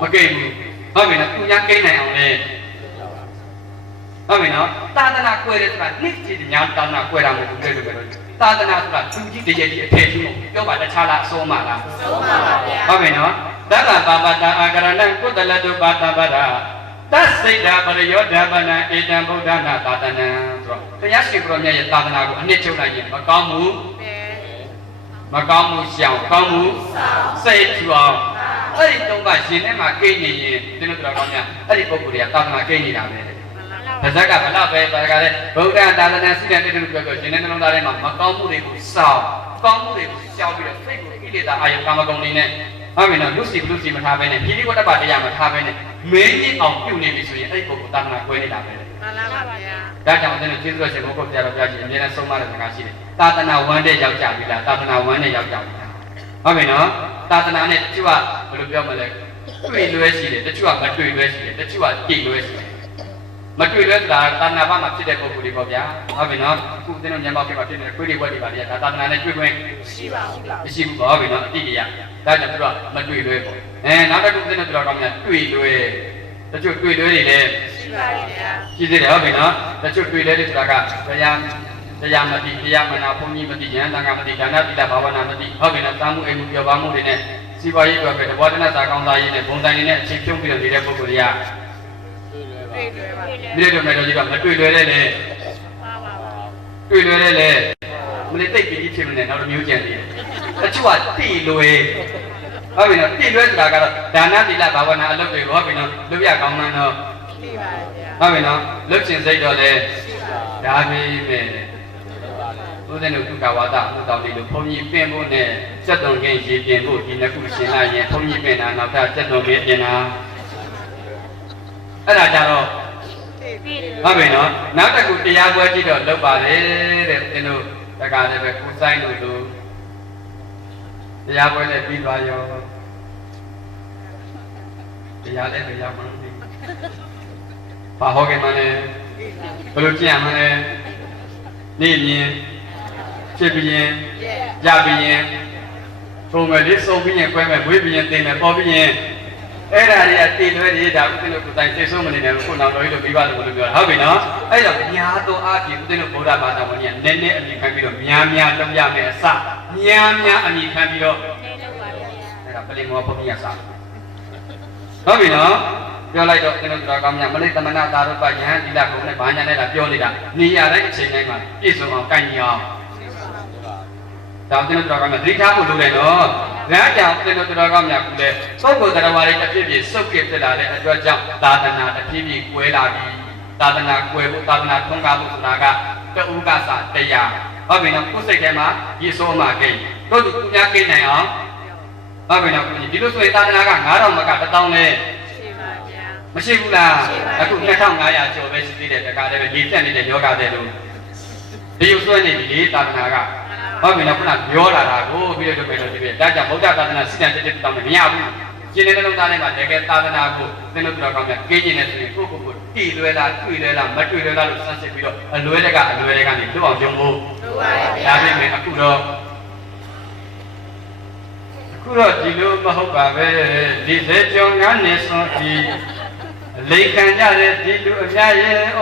မကိတ်ဘူးဟုတ်ပြီနော်သူများကိတ်နိုင်အောင်လေဟုတ်ပြီနော်သာသနာကွဲတယ်ဆိုတာနှစ်ကြည့်ညာသာသနာကွဲတာမဟုတ်ဘူးလေလို့ပဲသာသနာဆိုတာသူကြီးတရေကြီးအထည်ကြီးမဟုတ်ပြောပါတခြားလားအစိုးမလားအစိုးပါပါဗျာဟုတ်ပြီနော်သတ္တပါပတအာကရဏံကုတလတုပါတပဒသစ္စိတ်တာပရိယောဓမ္မနံဧတံဗုဒ္ဓနာသာသနာဆိုတော့ဘုရားရှင်ကိုရောမြတ်ရဲ့သာသနာကိုအနှစ်ချုပ်လိုက်ရင်မကောင်းဘူးရှောင်ကောင်းမှုစိတ်ထူအောင်အဲ့ဒီတုံးကရှင်ထဲမှာကိန်းနေရင်ဒီလိုတော်ကောင်းများအဲ့ဒီပုဂ္ဂိုလ်တွေကသာသနာကိန်းနေတာပဲဗဇက်ကဘလောက်ပဲဒါကလည်းဗုဒ္ဓသာသနာစီတဲ့တဲ့လို့ပြောရှင်တဲ့နှလုံးသားထဲမှာမကောင်းမှုတွေကိုစောင့်ကောင်းမှုတွေကိုရှောင်ပြီးတော့စိတ်ကိုကိလေသာအာယုကာမဂုဏ်တွေနဲ့ဟုတ်ပြီနော်လူစီမထားဘဲနဲ့ဖြည်းဖြည်းဝတ္တပတရားမထားဘဲနဲ့မင်းကြီးအောင်ပြုနေပြီဆိုရင်အဲ့ဒီပုဂ္ဂိုလ်သာသနာကွဲနေတာပဲမှန်ပါပါဗျာဒါကြောင့်ကျွန်တော်ကျေးဇူးတော်ရှင်ဘုရားဘုရားတော်ပြရှင်အမြဲတမ်းဆုံးမတဲ့စကားရှိတယ်သာသနာဝမ်းတဲ့ရောက်ကြပြီလားသာသနာဝမ်းတဲ့ရောက်ကြပြီလားဟုတ်ပြီနော်သာသနာနဲ့တချို့ကဘယ်လိုပြောမလဲတွေ့လွဲရှိတယ်တချို့ကမတွေ့လွဲရှိတယ်တချို့ကတိတ်လွဲရှိတယ်မတွေ့လွဲဆိုတာသာသနာ့ဘာမှာဖြစ်တဲ့ပုဂ္ဂိုလ်တွေပေါ့ဗျာဟုတ်ပြီနော်အခုသင်တို့ညံပေါက်ပြမှာဖြစ်နေတဲ့ခွေးတွေဝက်တွေပါလေဒါသာသနာနဲ့တွေ့ခွင့်မရှိပါဘူးလားမရှိဘူးပေါ့ဟုတ်ပြီနော်အတိတရားဒါကြောင့်သူကမတွေ့လွဲပေါ့နောက်တစ်ခုသင်တို့တော်ကောင်းများတွေ့လွဲတချို့တွေ့လွဲတွေလည်းရှိပါရဲ့ဗျာရှိသေးတယ်ဟုတ်ပြီနော်တချို့တွေ့လွဲတွေဆိုတာကတရားမတိတရားမနာဘုန်းကြီးမတိဉာဏ်သံဃာမတိဒါနတိတဘာဝနာမတိဟုတ်ပြီနော်သာမှုအိမ်မှုပြောပါမှုတွေနဲ့စီပွားရေးအတွက်ပဲတဘောတနစာကောင်းစားရေးနဲ့ဘုံတိုင်းတွေနဲ့အခြေပြုံးပြီးတော့နေတဲ့ပုဂ္ဂိုလ်တွေကတွေ့လွဲပါမြေတော်ကြီးကမတွေ့လွဲတဲ့လေတွေ့လွဲတဲ့လေမလေးတိတ်ပြီးဖြစ်မနေနောက်တစ်မျိုးကြံသေးတယ်တချို့ကတိလွဲဟုတ်ပြီနော်တိလွဲဆိုတာကတော့ဒါနတိလဘာဝနာအလုပ်တွေဟုတ်ပြီနော်လုပ်ရကောင်းမှန်းတော့သိပါဗျာဟုတ်ပြီနော်လုပ်ချင်စိတ်တော့လေဒါပဲပဲဦးဇင်းတို့ကုကဝါဒဥတော်လေးလို့ဘုန်းကြီးပြင်ဖို့နဲ့စက်တုံကင်းရေပြင်ဖို့ဒီနှစ်ခုရှင်းလိုက်ရင်ဘုန်းကြီးပြင်တာနောက်ထပ်စက်တုံကင်းပြင်တာအဲ့ဒါကြတော့ဟုတ်ပြီနော်နောက်တစ်ခုတရားပွဲကြည့်တော့လုပ်ပါလေတဲ့သင်တို့တက္ကသိုလ်ပဲကိုဆိုင်လို့တရားပွဲနဲ့ပြီးသွားရောတရားလည်းတရားမှန်းသိဘာဟောကြမှာလဲဘယ်လိုကြည့်ရမလဲနေမြင်ဖြစ်ပြီးရင်ရပြီးရင်ပုံမဲ့လေးစုံပြီးရင်ကွဲမဲ့ဝေးပြီးရင်သိမယ်ပေါ်ပြီးရင်အဲ့ဒါတွေကတည်လွဲတွေဒါဥစဉ်လို့ကိုယ်တိုင်သိဆုံးမနေတယ်ခုနောက်တော်ကြီးလို့ပြီးပါလို့ပြောတာဟုတ်ပြီနော်အဲ့တော့များသောအားဖြင့်ဥစဉ်လို့ဗုဒ္ဓဘာသာဝင်ကြီးကနည်းနည်းအမိခံပြီးတော့များလုပ်ရမယ်အစများအမိခံပြီးတော့အဲ့ဒါပလင်မောဘုရားစာဟုတ်ပြီနော်ပြောလိုက်တော့ကျွန်တော်တို့ကောင်းများမလိသမဏသာရုပယဟန်ဒီလာကုံနဲ့ဘာညာနဲ့လာပြောနေတာနေရာတိုင်းအချိန်တိုင်းမှာပြည့်စုံအောင်ကန့်ညီအောင်ဒါကျွန်တော်တို့ကောင်းများသတိထားဖို့လိုတယ်နော်ဒါကြောင့်ကျွန်တော်တို့ကောင်းများကူတဲ့ပုဂ္ဂိုလ်တရားဝါတွေတစ်ပြည့်ပြည့်စုပ်ကစ်ဖြစ်လာတဲ့အတွက်ကြောင့်သာသနာတစ်ပြည့်ပြည့်ကွဲလာပြီသာသနာကွဲဖို့သာသနာထွန်းကားဖို့ဆိုတာကတူကစတရားဟုတ်ပြီနော်ကိုယ်စိတ်ထဲမှာရေစိုးမှကိန်းတို့သူများကိန်းနိုင်အောင်ဟ ဟုတ်ပြီနော်ဒီလိုဆိုရင်သာသနာက9000မက1000လဲမရှိဘူးလားအခု2500ကျော်ပဲရှိသေးတယ်တခါတည်းပဲဒီတက်နေတဲ့ယောဂတဲ့လို့ဒီလိုဆွဲနေပြီလေသာသနာကဟုတ်ပြီနော်ခုနပြောလာတာကိုပြီးတော့ပြောလို့ဒီပြဒါကြောင့်ဗုဒ္ဓသာသနာစိတ္တတက်တောင်းမရဘူးကျင်းတဲ့လုံးသားထဲမှာတကယ်သာသနာကိုသင်တို့ပြောကောင်းတယ်ကင်းကျင်နေဆိုရင်ကိုတီလွယ်လားတွေ့လွယ်လားမတွေ့လွယ်လားလို့စမ်းစစ်ပြီးတော့အလွယ်တဲ့ကအလွယ်တဲ့ကနေလွတ်အောင်ကြုံဖို့ဒါပေမဲ့အခုတော့ဒီလိုမဟုတ်ပါပဲဒီစေကြောင့်ငါနေဆုံးဒီလိခံကြတဲ့ဒီလူအများရဲ့ဩ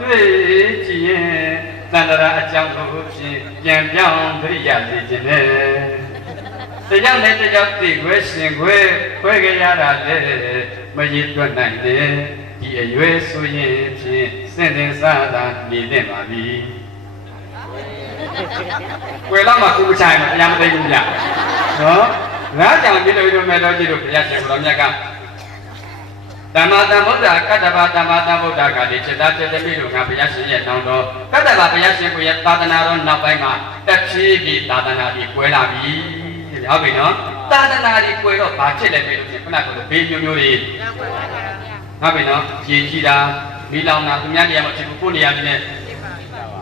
တွေ့ကြည့်ရင်သန္တရာအကြောင်းကိုဖြင့်ပြန်ပြောင်းသတိရစေခြင်းနဲ့တရားနဲ့တရားသိခွဲရှင်ခွဲကြရတာလေမရည်တွက်နိုင်တဲ့ဒီအရွယ်ဆိုရင်ဖြင့်စင်တင်စားတာနေတဲ့ပါပြီွယ်တော့မှကုချိုင်မတရားမသိဘူးဗျနော်ငါကြောင့်ဒီလိုမဲ့တော်ကြီးတို့ဘုရားရှင်ဘုရားမြတ်ကဓမ္မတန်ဗုဒ္ဓကတ္တဗဓမ္မတန်ဗုဒ္ဓကဒီစေတသေသမီးတို့ကဘုရားရှင်ရဲ့တောင်းတော်ကတ္တဗဘုရားရှင်ကိုရဲ့သာသနာတော်နောက်ပိုင်းမှာတက်ဖြည်းဖြည်းသာသနာကြီးကွဲလာပြီဟုတ်ပြီနော်သာသနာကြီးကွဲတော့ဘာဖြစ်လဲပြီလို့ရှင်ခုနကလိုဘေးမျိုးမျိုးတွေဟုတ်ပြီနော်ရေကြီးတာမီးလောင်တာသူများနေရာမှာဖြစ်ဖို့ကိုနေရာကြီးနဲ့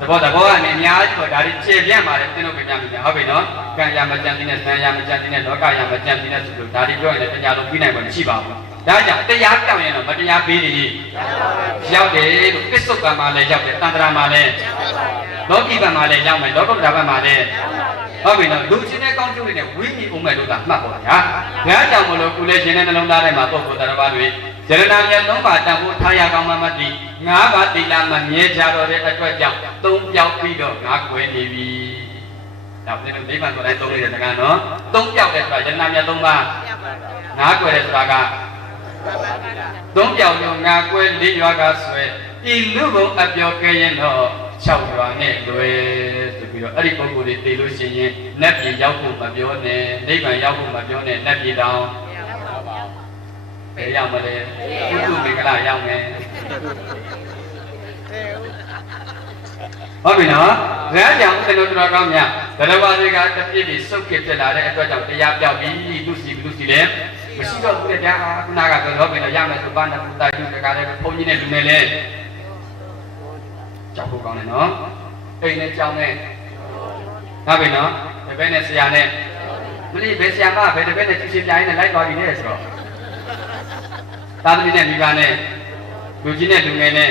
သဘောကနေအများကြီးတော့ဒါတွေခြေပြန့်ပါတယ်သင်တို့ကြံပြီဟုတ်ပြီနော်ကံရမကြံတဲ့ဆံရမကြံတဲ့လောကရမကြံတဲ့ဆိုလို့ဒါတွေပြောရင်လည်းတရားလုံးပြီးနိုင်မှာမရှိပါဘူးဒါကြောင့်တရားပြောင်းရင်တော့မတရားပေးနေရောက်တယ်လို့ပစ္စုပန်မှာလည်းရောက်တယ်တန်ត្រာမှာလည်းလောကီဘက်မှာလည်းရောက်မယ်လောကုတ္တရာဘက်မှာလည်းဟုတ်ပြီနော်လူချင်းတဲ့ကောင်းကျိုးတွေနဲ့ဝိညာဉ်အောင်မဲ့လို့သာမှတ်ပါဗျာဒါကြောင့်မလို့ကုလေရှင်တဲ့နှလုံးသားထဲမှာပုဂ္ဂိုလ်တရားပါတွေဇရဏမြတ်3ပါးတန်ဖို့ထားရကောင်းမှမသိ5ပါးသီလမမြဲကြတော့တဲ့အတွက်ကြောင့်3ပြောက်ပြီးတော့5ခွဲနေပြီဒါပြင်လို့နိဗ္ဗာန်ဆိုတိုင်း3နေတဲ့တက္ကနော်3ပြောက်တဲ့ဆိုတာဇရဏမြတ်3ပါး5ခွဲတဲ့ဆိုတာက3ပြောက်ရော5ခွဲ4ရွာကဆွဲဤလူဘုံအပြောကဲရင်တော့6ရွာနဲ့လွယ်ဆိုပြီးတော့အဲ့ဒီပုဂ္ဂိုလ်တွေသိလို့ရှိရင်နတ်ပြည်ရောက်ဖို့မပြောနဲ့နိဗ္ဗာန်ရောက်ဖို့မပြောနဲ့နတ်ပြည်တောင်ဘယ်ရောက်မလဲပုဂ္ဂိုလ်မင်္ဂလာရောက်မယ်ဟုတ်ပြီနော်ဇာကြောင့်သင်တို့တော်ကောင်းများဘယ်လိုပါစေကတပြည့်ပြည့်စုပ်ဖြစ်ဖြစ်လာတဲ့အတွက်ကြောင့်တရားပြောက်ပြီးလူစီလည်းမရှိတော့ဘူးလေကြာခုနကတော့ဘယ်လိုရမယ်ဆိုဘာနဲ့ပူတာယူတကားလည်းဘုန်းကြီးနဲ့လူနဲ့လည်းကြောက်ဖို့ကောင်းတယ်နော်အိမ်နဲ့ကြောင်းနဲ့ဟုတ်ပြီနော်ဒီဘက်နဲ့ဆရာနဲ့မလေးဘယ်ဆရာမဘယ်ဒီဘက်နဲ့ကြည့်ချင်းပြိုင်နဲ့လိုက်သွားပြီလေဆိုတော့သာသမီနဲ့မိဘနဲ့လူကြီးနဲ့လူငယ်နဲ့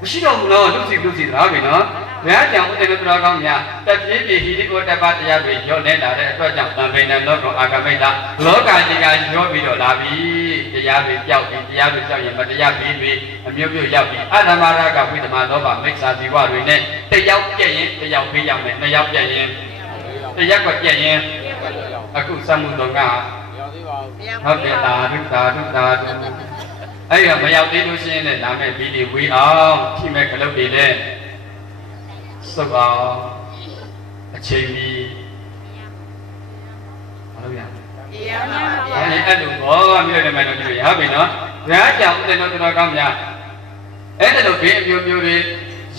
မရှိတော့ဘူးနော်လူစီဟုတ်ပြီနော်ဘယ်အကြောင်းဥဒေတော်ကောင်းများတပြည့်ပြည့်ဟိရိကိုတပတ်တရားတွေရော့နေတာတဲ့အတွက်ကြောင့်သံပိန်နဲ့လောကအာဂမိတ်တာလောကကြီးကရော့ပြီးတော့လာပြီတရားတွေကြောက်ပြီးတရားတွေကြောက်ရင်မတရားပြီးပြီးအမျိုးမျိုးရောက်ပြီးအဓမ္မရာဂဝိသမလောဘမိစ္ဆာဇီဝတွေနဲ့တယောက်ပြည့်ရင်တယောက်ပေးရောက်မယ်နှစ်ယောက်ပြည့်ရင်တယောက်ကပြည့်ရင်အခုစမှုတော်ကဟုတ်ကဲ့သာဓုအဲ့ရမရောက်သေးလို့ရှိရင်လည်းလာမဲ့ပြီးဒီဝေးအောင်ထိမဲ့ခလုတ်တွေလည်းစုပ်အောင်အချိန်ကြီးဘာလို့ရအဲ့လိုဘောမြို့နယ်မှာတော့ဒီရပြီနော်ဒါကြောင့်ဦးဇင်းတို့တော်ကောင်းများအဲ့လိုဘေးအမျိုးမျိုးတွေ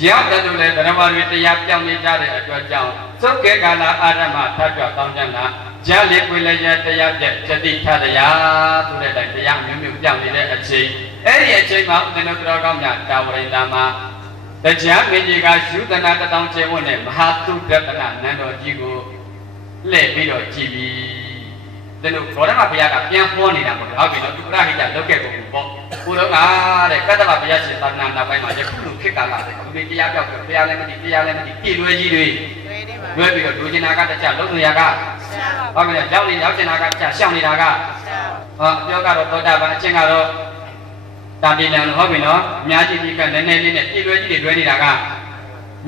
ရောက်တယ်လို့လည်းဓမ္မတွေတရားပြောင်းနေကြတဲ့အတွက်ကြောင့်သုတ်ကေကာလအာရမထပ်ကြတောင်းကြတာဂျာလေးကိုလည်းရတရားပြစတိထတရားဆိုတဲ့တိုင်တရားမျိုးမျိုးပြောင်းနေတဲ့အချိန်အဲ့ဒီအချိန်မှာဦးဇင်းတို့တော်ကောင်းများတာဝရိန္ဒာမှာတရားမင်းကြီးကယူသနာတထောင်ကျဲဝတ်နဲ့မဟာသုဒ္ဓတနာနန်းတော်ကြီးကိုလှည့်ပြီးတော့ကြည်ပြီးဒါလို့ဘောရမဘုရားကပြန်ဟောနေတာပေါ့ဟုတ်ပြီနော်သူပရဟိတလုပ်ခဲ့ကုန်ပေါ့ကိုတော့ကတဲ့ကတ္တဗဘုရားရှင်သာသနာနောက်ပိုင်းမှာယခုလိုခေတ်ကာလတဲ့အခုဒီတရားပြောက်ဘုရားလည်းမသိတရားလည်းမသိပြည့်လွယ်ကြီးတွေလွယ်ပြီးတော့ဒုကျင်နာကတခြားလုံးစုံရကဟုတ်ပြီရောက်နေရောက်ကျင်နာကတခြားရှောင်နေတာကအပြောကတော့သောတာပန်အချင်းကတော့တာတိလံဟုတ်ပြီနော်အများကြီးကြီးကနည်းနည်းလေးနဲ့ပြည့်လွယ်ကြီးတွေလွယ်နေတာက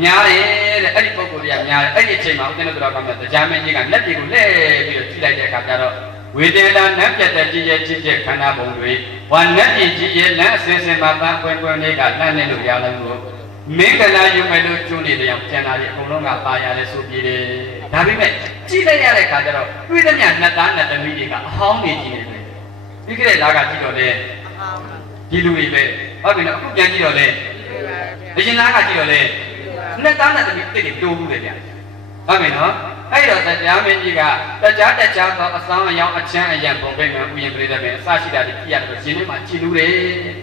များတယ်တဲ့အဲ့ဒီပုဂ္ဂိုလ်တွေကများတယ်အဲ့ဒီအချိန်မှာဦးဇင်းတို့တော်ကမှတရားမင်းကြီးကလက်ပြည်ကိုလှည့်ပြီးတော့ကြည့်လိုက်တဲ့အခါကျတော့ဝေဒေလာနတ်ပြတ်တဲ့ကြီးရဲ့ချစ်ချက်ခန္ဓာပုံတွေဝါနတ်ပြည်ကြီးရဲ့လက်အစင်းစင်မှာပန်းပွင့်ပွင့်လေးကလှမ်းနေလို့ရလို့မင်္ဂလာယူမယ်လို့ကျွန်းနေတဲ့အောင်ကျန်တာတွေအကုန်လုံးကပါရတယ်ဆိုပြီးတယ်ဒါပေမဲ့ကြည့်လိုက်ရတဲ့အခါကျတော့တွေးသမျှနှစ်သားနှစ်သမီးတွေကအဟောင်းနေကြည့်နေတယ်ပြီးခဲ့တဲ့လားကကြည့်တော့လေဒီလူတွေပဲဟုတ်ပြီနော်အခုပြန်ကြည့်တော့လေအရင်လားကကြည့်တော့လေနှစ်သားနဲ့တည်းတိတ်တိုးဘူးလေဗျာဟုတ်ပြီနော် အဲ့တော့တရားမင်းကြီးကတရားသောအဆောင်အယောင်အချမ်းအယံပုံပိတ်မှဥယျာဉ်ပြိတ္တပဲအစရှိတာဒီပြရတယ်ရှင်ထဲမှာကြည်လူတယ်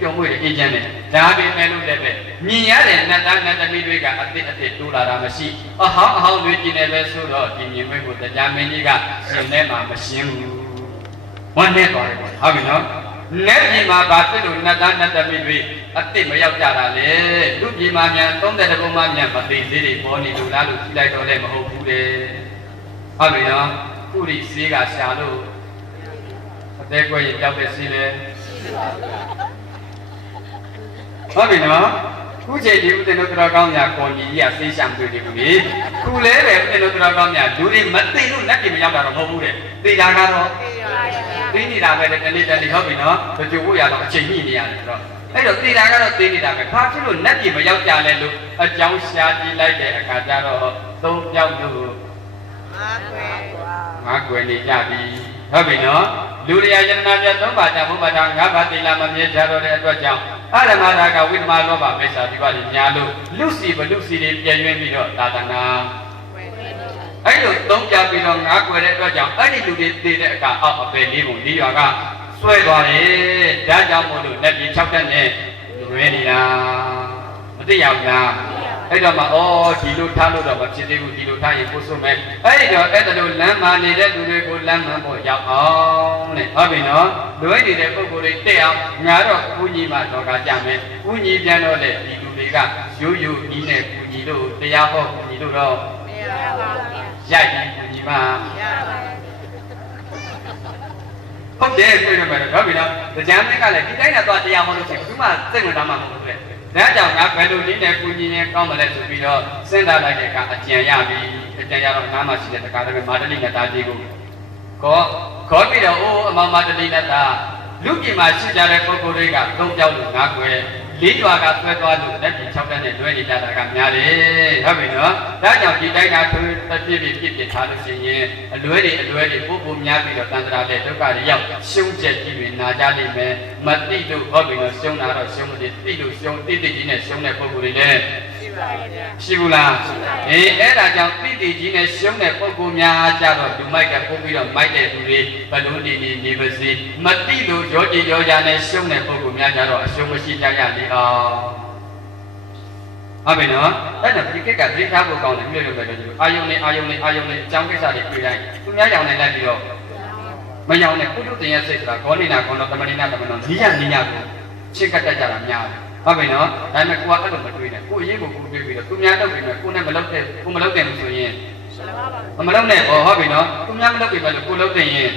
ပြုံးမွေးတယ်အေးချမ်းတယ်ဒါပေမဲ့လို့လည်းပဲမြင်ရတဲ့နတ်သားနတ်သမီးတွေကအသစ်တိုးလာတာမရှိအဟောင်းတွေကျင်နေပဲဆိုတော့ဒီမြင်မွေးကိုတရားမင်းကြီးကရှင်ထဲမှာမရှင်းဘူးဝမ်းနဲ့သွားတယ်ပေါ့ဟုတ်ပြီနော်လက်ပြည်မှာဗာဖြစ်လို့နတ်သားနတ်သမီးတွေအစ်စ်မရောက်ကြတာလေလူပြည်မှာမြန်30ဘုံမှမြန်မသိသေးတွေပေါ်နေလို့လားလို့ကြည့်လိုက်တော့လည်းမဟုတ်ဘူးလေဟုတ်ပြီနော်ခုဒီဈေးကရှာလို့အသေးကွဲရင်ကြောက်တဲ့ဈေးလေဟုတ်ပြီနော်ခုချိန်ဒီဦးတင်တို့တော်ကောင်းညာကွန်ကြီးကြီးကဆေးရှံတွေ့နေဘူးလေခုလဲပဲဦးတင်တို့တော်ကောင်းညာလူတွေမသိလို့လက်ပြည်မရောက်တာတော့မဟုတ်ဘူးတဲ့သိတာကတော့သိနေတာပဲတနေ့ဟုတ်ပြီနော်ကြိုးဖို့ရတော့အချိန်ညှိနေရတယ်ဆိုတော့အဲ့တော့သိတာကတော့သိနေတာပဲဘာဖြစ်လို့လက်ပြည်မရောက်ကြလဲလို့အကြောင်းရှားကြည့်လိုက်တဲ့အခါကျတော့သုံးပြောက်လို့ငါကွယ်နေကြပြီဟုတ်ပြီနော်လူရယယနာပြသုံးပါးတဘုမတာငါးပါးသီလမမြဲကြတော့တဲ့အတွက်ကြောင့်အရမရာကဝိဓမာလောဘမိစ္ဆာဒီပါးကြီးညာလို့လူစီဘလူစီတွေပြန်ရွှင်းပြီးတော့သာသနာအဲ့လိုသုံးပြပြီးတော့ငါကွယ်တဲ့အတွက်ကြောင့်အဲ့ဒီလူတွေသိတဲ့အခါအောက်အပယ်လေးပုံလေးရွာကဆွဲသွားတယ်ဒါကြောင့်မို့လို့လက်ပြီး6တက်နဲ့လွယ်နေတာမသိရဘူးလားအဲ့တော့မှဒီလိုထားလို့တော့မဖြစ်သေးဘူးဒီလိုထားရင်ကိုစွမဲ့အဲ့တော့အဲ့ဒါလိုလမ်းမာနေတဲ့လူတွေကိုလမ်းမှန်ဖို့ရောက်အောင်တဲ့ဟုတ်ပြီနော်လွယ်နေတဲ့ပုံကိုယ်တွေတက်အောင်ငါတော့ကုညီမှတော့ကကြမယ်ကုညီပြန်တော့လေဒီလူတွေကရိုးရိုးကြီးနဲ့ကုညီလို့တရားဟောကုညီလို့တော့ရိုက်ပြီးကုညီမှဟုတ်တယ်ဆိုရမယ်ဟုတ်ပြီနော်တရားမင်းကလည်းဒီတိုင်းနဲ့သွားတရားဟောလို့ရှိရင်သူမှစိတ်ဝင်စားမှာမဟုတ်ဘူးလေဒါကြောင့်ငါဘယ်လိုနည်းနဲ့ကုညီရင်ကောင်းမလဲဆိုပြီးတော့စဉ်းစားလိုက်တဲ့အခါအကြံရပြီအကြံရတော့ငါမှရှိတဲ့တကားလည်းမာတလိနဲ့တာကြီးကိုခေါ်ပြီးတော့အမမာတလိနဲ့တာလူပြည်မှာရှိကြတဲ့ပုဂ္ဂိုလ်တွေကသုံးပြောက်လို့ငါကွယ်လေးရွာကဆွဲသွားလို့လက်ပြီး6တက်နဲ့တွဲနေကြတာကများတယ်ဟုတ်ပြီနော်ဒါကြောင့်ဒီတိုင်းကသူပြည့်ထားလို့ရှိရင်အလွဲတွေပို့ပို့များပြီးတော့တန်ត្រာတဲ့ဒုက္ခတွေရောက်ရှုံးချက်ကြီးတွေနာကြလိမ့်မယ်မတိလို့ဟုတ်ပြီနော်ရှုံးတာတော့ရှုံးလို့တိလို့ရှုံးတိကြီးနဲ့ရှုံးတဲ့ပုဂ္ဂိုလ်တွေလည်းရှိဘူးလားအဲ့ဒါကြောင့်တိကြီးနဲ့ရှုံးတဲ့ပုဂ္ဂိုလ်များကြတော့လူမိုက်ကပို့ပြီးတော့မိုက်တဲ့သူတွေဘလုံးနေပါစေမတိလို့ရောကြည်ရောကြနဲ့ရှုံးတဲ့ပုဂ္ဂိုလ်များကြတော့အရှုံးမရှိကြရလေဟုတ်ပြီနော်အဲ့ဒါဒီကိစ္စကသိထားဖို့ကောင်းတယ်မြို့ရုံပဲလို့အာယုံနဲ့အကြောင်းကိစ္စတွေတွေ့တိုင်းသူများရောင်နေလိုက်ပြီးတော့မရောင်နဲ့ပုထုတင်ရဲ့စိတ်ဆိုတာဂေါနိနာကောသမဏိနာသမဏောနီးရကိုချစ်ကတ်တတ်ကြတာများတယ်ဟုတ်ပြီနော်ဒါပေမဲ့ကိုကအဲ့လိုမတွေးနဲ့ကိုအရေးကိုတွေးပြီးတော့သူများလုပ်ပြီးတော့ကိုနဲ့မလုပ်တဲ့ကိုမလုပ်တဲ့ဆိုရင်မလုပ်နဲ့ဟုတ်ပြီနော်သူများမလုပ်ပြီးပဲကိုလုပ်တဲ့ရင်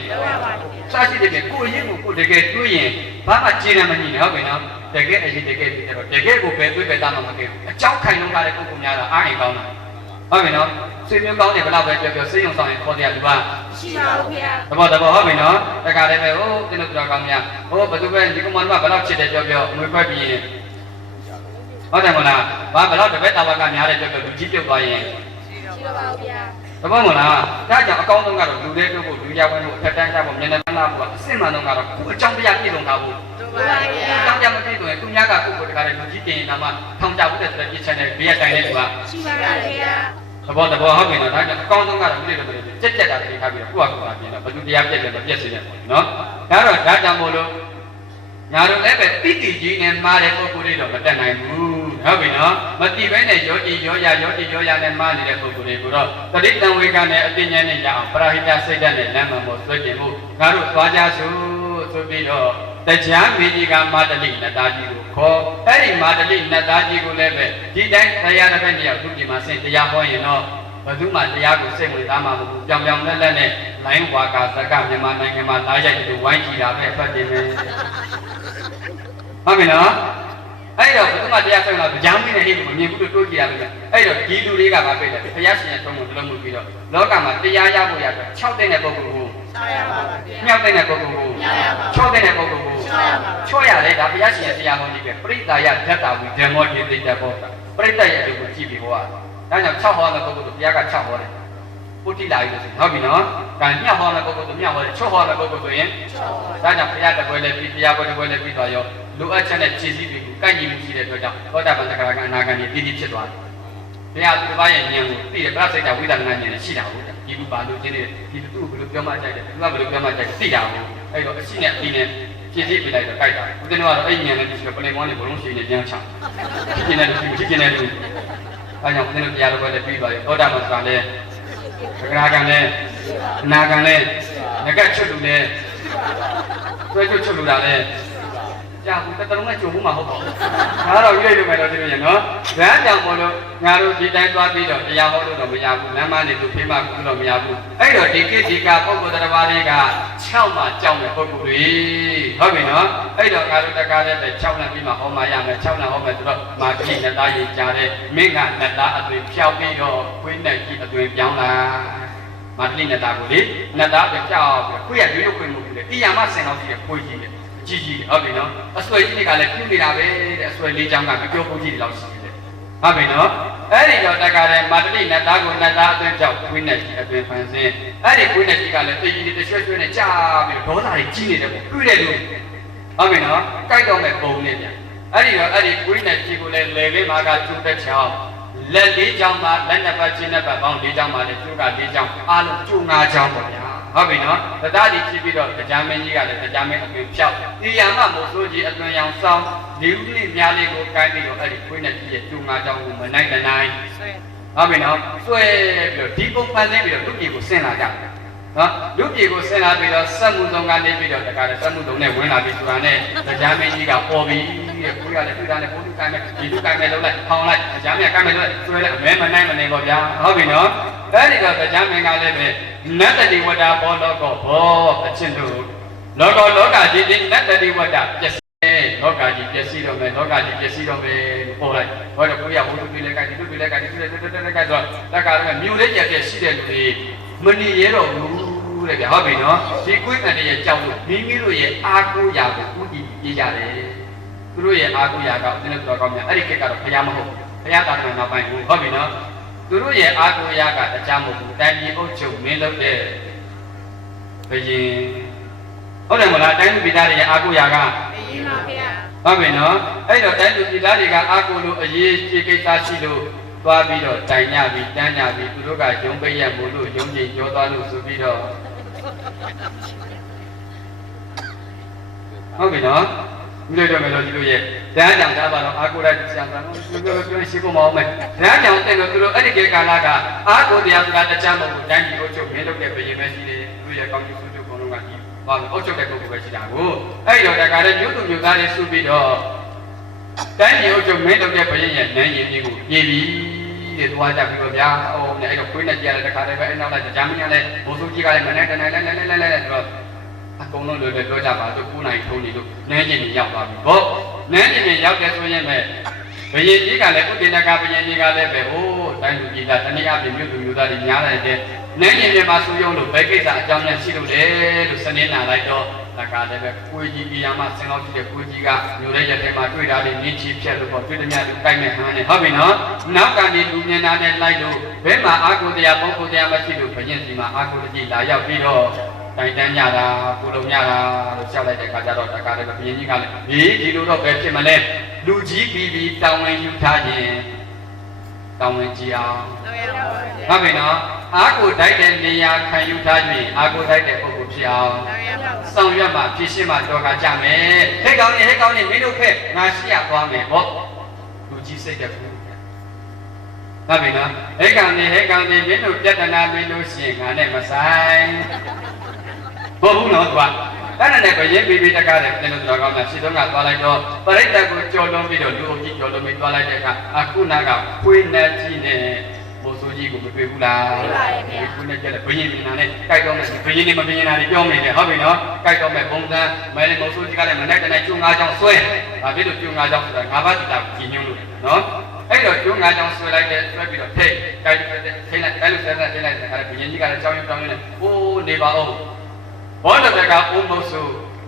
စားရှိတဲ့ကိုအရေးကိုတကယ်တွေးရင်ဘာမှကျင်းနေမနေဟုတ်ပြီနော်တကယ်အရေးတကယ်ပြီးတော့တကယ်ကိုပဲတွေးပဲတာမှမကဲအကြောင်းခိုင်လုံးကားတဲ့ပုဂ္ဂိုလ်များတော့အားရင်ကောင်းတာဟုတ်ပြီနော်စိတ်မျိုးကောင်းတယ်ဘယ်တော့ပဲပြောစိတ်ယုံဆောင်ရင်ခေါ်တယ်လူကရှိပါဘူးဗျာတဘောဟုတ်ပြီနော်တခါတည်းပဲတင်းတို့တော်ကောင်းများဘယ်သူပဲဒီကမ္ဘာကဘယ်တော့ချစ်တယ်ပြောငွေခွက်ပြီးရင်ဟုတ်တယ်မလားဘယ်တော့တပည့်တာဝကများတယ်ပြောလူကြီးပြုတ်သွားရင်ရှိပါဘူးဗျာတဘောမလားဒါကြောင့်အကောင်းဆုံးကတော့လူတွေတို့ကိုလူရဝဲဖို့အထက်တန်းကြဖို့မျက်နှာတန်းလာဖို့အစစ်မှန်ဆုံးကတော့ကိုအကြောင်းတရားပြည့်စုံတာဖို့ဟုတ်ပါဗျာအကြောင်းတရားမပြည့်စုံရင်သူများကကိုယ်ကိုတခါတည်းလူကြီးတင်ရင်တော့မှထောင်ချဖို့တဲ့ဆိုတဲ့ပြစ်ချက်နဲ့ဘေးရတိုင်တဲ့လူကရှိပါဗျာသဘောဟုတ်ပြီနော်ဒါကြောင့်အကောင်းဆုံးကတော့ဒီလိုလိုကြက်တာတွေထားပြီးတော့ကိုယ့်အကူအပြင်တော့ဘယ်သူတရားပြည့်တယ်မပြည့်စေနဲ့ပေါ့နော်ဒါတော့ဒါကြောင့်မို့လို့ညာတို့လည်းပဲတိတိကြီးနဲ့မှားတဲ့ပုဂ္ဂိုလ်တွေတော့မတတ်နိုင်ဘူးဟုတ်ပြီနော်မတိဘဲနဲ့ရောကြည်ရောရနဲ့မှားနေတဲ့ပုဂ္ဂိုလ်တွေကိုတော့တတိတံဝေကနဲ့အသိဉာဏ်နဲ့ရအောင်ပရာဟိတစိတ်ဓာတ်နဲ့လမ်းမှန်ဖို့ဆွဲကျင်ဖို့ငါတို့သွားကြဆိုပြီးတော့တရားမင်းကြီးကမာတလိနတ်သားကြီးကိုခေါ်အဲ့ဒီမာတလိနတ်သားကြီးကိုလည်းပဲဒီတိုင်းတရားတစ်ဖက်နေရာသူကြည်မှာဆင်တရားဟောရင်တော့ဘယ်သူမှတရားကိုစိတ်ဝင်စားမှာမဟုတ်ဘူးပြောင်လက်နဲ့လိုင်းဝါကာစကမြန်မာနိုင်ငံမှာလာရိုက်ပြီးဝိုင်းကြည့်တာပဲအဖတ်တင်မယ်ဟုတ်ပြီနော်အဲ့တော့ဘယ်သူမှတရားဆိုင်တော့တရားမင်းနဲ့ဟိတ်မမြင်ဘူးလို့တွေးကြည့်ရတယ်အဲ့တော့ဒီလူတွေကမပြည့်တယ်ဘုရားရှင်ရဲ့ထုံးကိုလုံးမှုပြီးတော့လောကမှာတရားရဖို့ရတော့6တဲ့ပုဂ္ဂိုလ်ကိုမြောက်တဲ့ပုဂ္ဂိုလ်ကို6တဲ့ပုဂ္ဂိုလ်ကိုချော့ရတယ်ဒါဘုရားရှင်ရဲ့တရားဟောကြီးပဲပရိသယဓာတ်တာဝိဓမ္မောတိတိတ္တဘောပရိသယရဲ့အလုပ်ကိုကြည့်ပြီးဟောတာဒါကြောင့်6ဟောတဲ့ပုဂ္ဂိုလ်ကိုဘုရားက6ဟောတယ်ပုတိလာပြီလို့ဆိုဟုတ်ပြီနော်။ကံမြောက်ဟောတဲ့ပုဂ္ဂိုလ်တို့မြောက်ဟောတယ်6ဟောတဲ့ပုဂ္ဂိုလ်ဆိုရင်ဒါကြောင့်ဘုရားတပွဲလည်းပြီးဘုရားပွဲတပွဲလည်းပြီးသွားရောလူအပ်ချက်နဲ့ခြေစည်းတွေကိုကန့်ညီမှုရှိတဲ့အတွက်ကြောင့်သောတာပန်သက္ကရာကအနာဂတ်ကြီးတည်တည်ဖြစ်သွားတယ်။ ဘုရားသူတစ်ပါးရဲ့ဉာဏ်ကိုသိတယ်ပရစိတ်ကဝိသနာဉာဏ်နဲ့ရှိတာဟုတ်တယ်ဒီလိုပါလို့ခြင်းတွေဒီသူ့ဘယ်လိုပြောမှကြိုက်တယ်သူကဘယ်လိုပြောမှကြိုက်တယ်သိတာဟုတ်အဲ့တော့အရှိနဲ့အပြီးနဲ့ဖြည့်ဆည်းပြလိုက်တော့ကြိုက်တာဦးဇင်းတို့ကတော့အဲ့ဉာဏ်နဲ့ဒီဆိုပလင်မောင်းနဲ့ဘလုံးရှိနေပြန်ချဖြစ်ခြင်းနဲ့ဖြစ်ခြင်းနဲ့လူအဲကြောင့်ဦးဇင်းတို့တရားတော်လည်းပြီးပါပြီသောတာပန်ဆိုတာလည်းသက္ကရာကံလည်းအနာကံလည်းငကတ်ချွတ်လူလည်းတွဲချွတ်လူတာလည်းကြာဘူးတလုံးနဲ့ကြုံမှုမှာဟုတ်ပါဘူး။ဒါတော့ရွေးလို့မယ်တော့ဒီလိုရနော်။ဒါကြောင့်မို့လို့ငါတို့ဒီတိုင်းသွားပြီးတော့တရားဟောလို့တော့မရဘူး။လမ်းမနေသူဖေးမှကူလို့မရဘူး။အဲ့တော့ဒီကိစ္စကပုဂ္ဂိုလ်တစ်ပါးတွေက6မှာကြောက်တဲ့ပုဂ္ဂိုလ်တွေဟုတ်ပြီနော်။အဲ့တော့ငါတို့တကားတဲ့6လမ်းပြီးမှဟောမှရမယ်6လမ်းဟောမယ်ဆိုတော့မာတိနတ်သားရေးကြားတဲ့မင်းကနတ်သားအသွင်ဖြောက်ပြီးတော့ခွေးနဲ့ကြီးအသွင်ပြောင်းလာမာတိနတ်သားကိုလေနတ်သားပြောက်ပြီးခွေးရရွေးလို့ခွေးမဟုတ်ဘူးလေ။တရားမဆင်တော့ဒီခွေးကြီးတယ်ကြီးကြီးဟုတ်ပြီနော်အစွဲကြီးတွေကလည်းပြုနေတာပဲတဲ့အစွဲလေးချောင်းကပြောဖို့ကြီးတွေလောက်ရှိတယ်ဟုတ်ပြီနော်အဲ့ဒီတော့တက္ကရာမာတလိနတ်သားကိုနတ်သားအတွင်းကြောက်ခွေးနဲ့ကြီးအတွင်းဖန်ဆင်းအဲ့ဒီခွေးနဲ့ကြီးကလည်းတေကြီးတွေတရွှဲရွှဲနဲ့ကြာပြီးဒေါသတွေကြီးနေတယ်ပေါ့တွေ့တယ်လို့ဟုတ်ပြီနော်ကြိုက်တော့မဲ့ပုံနဲ့ပြန်အဲ့ဒီတော့အဲ့ဒီခွေးနဲ့ကြီးကိုလည်းလေလေးမှာကကျူးတဲ့ချောင်းလက်လေးချောင်းမှာလက်နှစ်ပတ်ချင်းနှစ်ပတ်ပေါင်း၄ချောင်းမှာလည်းကျူးက၄ချောင်းအားလုံးကျူး၅ချောင်းပေါ့ဗျာဟုတ်ပြီနော်တသားဒီဖြစ်ပြီးတော့တရားမင်းကြီးကလည်းတရားမင်းအသွင်ဖြောက်ဒီရမမို့ဆိုကြီးအသွင်ရောင်ဆောင်ဒီဥလိများလေးကိုကိုင်းပြီးတော့အဲ့ဒီခွေးနဲ့ကြည့်ရကျူငါကြောင့်မနိုင်တနိုင်ဟုတ်ပြီနော်ဆွဲပြီးတော့ဒီပုံပန်းသိပြီးတော့လူပြည်ကိုဆင်းလာကြတယ်နော်လူပြည်ကိုဆင်းလာပြီးတော့စက်မှုသုံးကနေပြီးတော့တခါတည်းစက်မှုသုံးနဲ့ဝင်လာပြီးဆိုတာနဲ့တရားမင်းကြီးကပေါ်ပြီးတဲ့ခွေးကလည်းတွေ့တာနဲ့ဘုသူကိုင်းမယ်ဒီလူကိုင်းမယ်လုံးလိုက်ဖောင်းလိုက်တရားမင်းကကိုင်းမယ်လုံးလိုက်ဆွဲလိုက်အမဲမနိုင်မနေပေါ့ဗျာဟုတ်ပြီနော်အဲ့ဒီတော့တရားမင်းကလည်းပဲနတ္တိဝတ္တဘောလောကောဘောအချင်းတို့လောကကြီးဒီနတ္တိဝတ္တပျက်စီးလောကကြီးပျက်စီးတော့မယ်လောကကြီးပျက်စီးတော့မယ်ပေါ်လိုက်ဟောတော့ကိုရဘုသူတွေလည်းကဒီလူတွေလည်းကဒီလူတွေတက်ကဆိုတက္ကရာမြို့လေးကျက်ရှိတဲ့လူတွေမနေရတော့ဘူးတဲ့ဗျဟုတ်ပြီနော်ဒီကွေးကန်ရဲ့ကြောက်လို့မိမိတို့ရဲ့အာကိုရာကိုဥတည်ပြေးကြတယ်သူတို့ရဲ့အာကိုရာကဦးဇင်းတို့တော်ကောင်းများအဲ့ဒီခေတ်ကတော့ဘုရားမဟုတ်ဘူးဘုရားတာတော်နောက်ပိုင်းဟုတ်ပြီနော်သူတို့ရဲ့အာကိုရာကတရားမဟုတ်ဘူးတိုင်းပြည်အုပ်ချုပ်မင်းလုပ်တဲ့ဘယင်ဟုတ်တယ်မလားတိုင်းပြည်သားတွေရဲ့အာကိုရာကဘယင်ပါဗျာဟုတ်ပြီနော်အဲ့တော့တိုင်းပြည်သားတွေကအာကိုလို့အရေးကြီးကိစ္စရှိလို့သွားပြီးတော့တိုင်ညပြီးတန်းညပြီးသူတို့ကယုံပိတ်ရမို့လို့ယုံကြည်ကြောသွားလို့ဆိုပြီးတော့ဟုတ်ပြီနော်ဒီလိုတော့မယ်လို့ဒီလိုရဲ့တရားကြောင့်သားပါတော့အာကိုလိုက်ဆရာကပြောရှိဖို့မအောင်မယ်တရားကြောင့်တဲ့လို့သူတို့အဲ့ဒီကေကာလကအာကိုတရားဆိုတာတရားမဟုတ်ဘူးတိုင်းပြည်ကိုချုပ်မင်းလုပ်တဲ့ဘယင်ပဲရှိတယ်သူရဲ့ကောင်းကျိုးစုချုပ်ခေါင်းလုံးကကြီးဘာလို့အုပ်ချုပ်တဲ့ပုဂ္ဂိုလ်ပဲရှိတာကိုအဲ့တော့တခါတည်းမြို့သူမြို့သားတွေစုပြီးတော့တိုင်းပြည်အုပ်ချုပ်မင်းလုပ်တဲ့ဘယင်ရဲ့နန်းရင်ကြီးကိုပြေးပြီးတဲ့သွားကြပြီးတော့ဗျာဟိုနဲ့အဲ့တော့ခွေးနဲ့ကြရတဲ့တခါတည်းပဲအဲ့နောက်လိုက်တရားမင်းကလည်းဘိုးစုကြီးကလည်းမနဲ့တနိုင်လဲဆိုတော့အကုန်လုံးတွေပြောကြပါတော့9နိုင်ထုံးနေလို့နန်းကျင်ကြီးရောက်သွားပြီဗောနန်းကျင်ကြီးရောက်တဲ့ဆိုရင်ပဲဘယင်ကြီးကလည်းဥဒိနကဘယင်ကြီးကလည်းပဲဟိုတိုင်းလူကြီးကတနည်းအားဖြင့်မြို့သူမြို့သားတွေများလာတဲ့နန်းကျင်ကြီးမှာဆူရုံလို့ဘယ်ကိစ္စအကြောင်းများရှိလို့လဲလို့စနေနာလိုက်တော့တခါတည်းပဲကိုကြီးပြည်ရမှာဆင်းလောက်ကြည့်တဲ့ကိုကြီးကမြို့ရဲ့ရက်ထဲမှာတွေ့တာတွေမြင်းချီဖြက်လို့ပေါ့တွေ့တဲ့များလူကိုက်မဲ့ဟန်းနေဟုတ်ပြီနော်နောက်ကနေလူမြင်တာနဲ့လိုက်လို့ဘယ်မှာအာကိုတရားပုဂ္ဂိုလ်တရားမရှိလို့ဘယင်စီမှာအာကိုကြီးလာရောက်ပြီးတော့တိုင်တန်းညတာကိုလုံးညတာလို့ရှောက်လိုက်တဲ့ခါကျတော့တခါတည်းဘုရင်ကြီးကလည်းဒီလိုတော့ပဲဖြစ်မလဲလူကြီးပြီးတောင်းဝင်ယူထားခြင်းတောင်းဝင်ကြည့်အောင်ဟုတ်ပြီနော်အာကိုတိုက်တဲ့နေရာခံယူထားခြင်းအာကိုတိုက်တဲ့ပုဂ္ဂိုလ်ဖြစ်အောင်ဆောင်ရွက်မှဖြစ်ရှင်းမှတော့ကကြမယ်ဟဲ့ကောင်းနေမင်းတို့ဖက်ငါရှိရသွားမယ်ဟောလူကြီးစိတ်တဲ့ဘူးဟုတ်ပြီနော်ဟဲ့ကောင်းနေမင်းတို့ပြဿနာမင်းလို့ရှိရင်ငါနဲ့မဆိုင်ဟုတ်ဘူးနော်သူကအဲ့ဒါနဲ့ပဲရေးပြီးတကားတယ်တင်လို့တော်ကောင်းတာရှင်းတော့ကသွားလိုက်တော့ပရိသတ်ကိုကြော်လွန်ပြီးတော့လူအုပ်ကြီးကြော်လွန်ပြီးသွားလိုက်တဲ့အခါအခုနာကဖွေးနေကြီးနဲ့ဘိုးဆိုးကြီးကိုမတွေ့ဘူးလားတွေ့ပါရဲ့ဗျာခုနဲ့ကြက်ဘယင်းမြင်တာနဲ့ကြိုက်တော့မယ်ဘယင်းနဲ့မမြင်တာတွေပြောနေတယ်ဟုတ်ပြီနော်ကြိုက်တော့မယ်ပုံစံမဲနဲ့ဘိုးဆိုးကြီးကလည်းမနဲ့တနဲ့ကျုံ၅ချောင်းဆွဲဒါဖြစ်လို့ကျုံ၅ချောင်းဆိုတာ၅ပါးတိတာကြီးညွှန်းလို့နော်အဲ့တော့ကျုံ၅ချောင်းဆွဲလိုက်တဲ့ဆွဲပြီးတော့ထိတ်ကြိုက်ထိတ်လိုက်အဲ့လိုဆွဲလိုက်ထိတ်လိုက်တဲ့အခါဘယင်းကြီးကလည်းကြောင်းရုံနဲ့အိုးနေပါအောင်ဘောတကဥမ္မုစ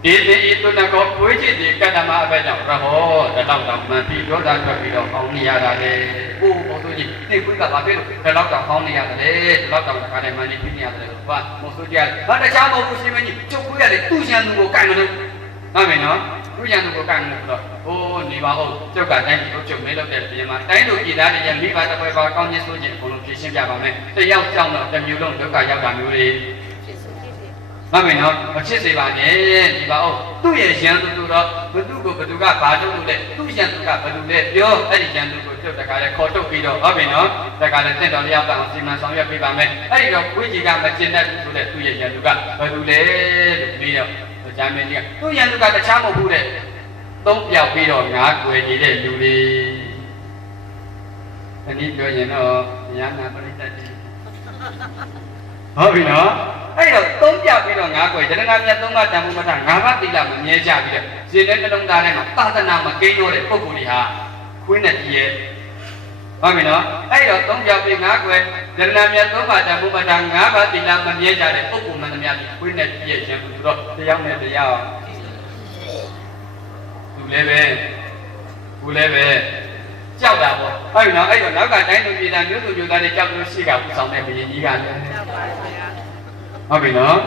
ုဒီတိတုဏကောပွေးချစ်ဒီကတ္တမအဘကြောင့်ရဟောတလောက်တောင်မှန်ပြီးဒေါသထွက်ပြီးတော့ဟောင်းနေရတာလေ။အိုးဘုံသူကြီးနေပွေးကဘာဖြစ်လို့တလောက်တောင်ဟောင်းနေရတယ်လေ။တလောက်တောင်တခါတည်းမှန်နေပြီးနေရတယ်လို့ဘာမို့ဆိုကြ။ဘာတခြားမဟုတ်ဘူးရှင်မကြီးကျုပ်ပွေးရတယ်သူ့ရန်သူကိုကင်မလို့။ဟုတ်မယ်နော်။သူ့ရန်သူကိုကင်မလို့ဆိုတော့ဘ အိုးနေပါဦးကျုပ်ကတိုင်းပြည်ကိုကျုပ်မဲလုပ်တဲ့ပြင်မှာတိုင်းလူပြည်သားတွေရဲ့မိဘတစ်ပွဲပါကောင်းခြင်းဆိုခြင်းအကုန်လုံးဖြည့်ရှင်းပြပါမယ်တယောက်ကြောင့်တော့တစ်မျိုးလုံးဒုက္ခရောက်တာမျိုးတွေမမေနော်မဖြစ်စေပါနဲ့ဒီပါဦးသူ့ရဲ့ရန်သူတော့ဘသူကိုဘသူကဘာလုပ်လို့လဲသူ့ရန်သူကဘသူလဲပြောအဲ့ဒီရန်သူကိုကျုပ်တခါလဲခေါ်ထုတ်ပြီးတော့ဟုတ်ပြီနော်တခါလဲတင့်တော်လျောက်အောင်စီမံဆောင်ရွက်ပေးပါမယ်အဲ့ဒီတော့ဝိကြီးကမကျင်တတ်ဘူးဆိုတဲ့သူ့ရဲ့ရန်သူကဘသူလဲလို့ပြီးတော့ဂျာမင်းကြီးကသူ့ရန်သူကတခြားမဟုတ်ဘူးတဲ့သုံးပြောက်ပြီးတော့ငါးကွယ်နေတဲ့လူလေးဒီနေ့ပြောရင်တော့ဉာဏ်နာပရိသတ်ကြီးဟုတ်ပြီနော်အဲ့တော့သုံးပြောက်ပြီးတော့ငါးကွယ်ယရဏမြတ်သုံးပါးတန်ဖိုးမထငါးပါးသီလမမြဲကြပြီးတော့ရှင်တဲ့နှလုံးသားထဲမှာသာသနာမကိန်းတော့တဲ့ပုဂ္ဂိုလ်တွေဟာခွင်းနဲ့တည်းရဲ့ဟုတ်ပြီနော်အဲ့တော့သုံးပြောက်ပြီးငါးကွယ်ယရဏမြတ်သုံးပါးတန်ဖိုးမထငါးပါးသီလမမြဲကြတဲ့ပုဂ္ဂိုလ်မှန်သမျှခွင်းနဲ့တည်းရဲ့ရှင်သူတို့တရားနဲ့တရားလည်းပဲဘူးလည်းပဲကြောက်တာပေါ့ဟုတ်ပြီနော်အဲ့တော့နောက်ကတိုင်းသူပြည်သားမျိုးသူမျိုးသားတွေကြောက်လို့ရှိကပူဆောင်တဲ့ဘုရင်ကြီးကလည်းဟုတ်ပြီနော်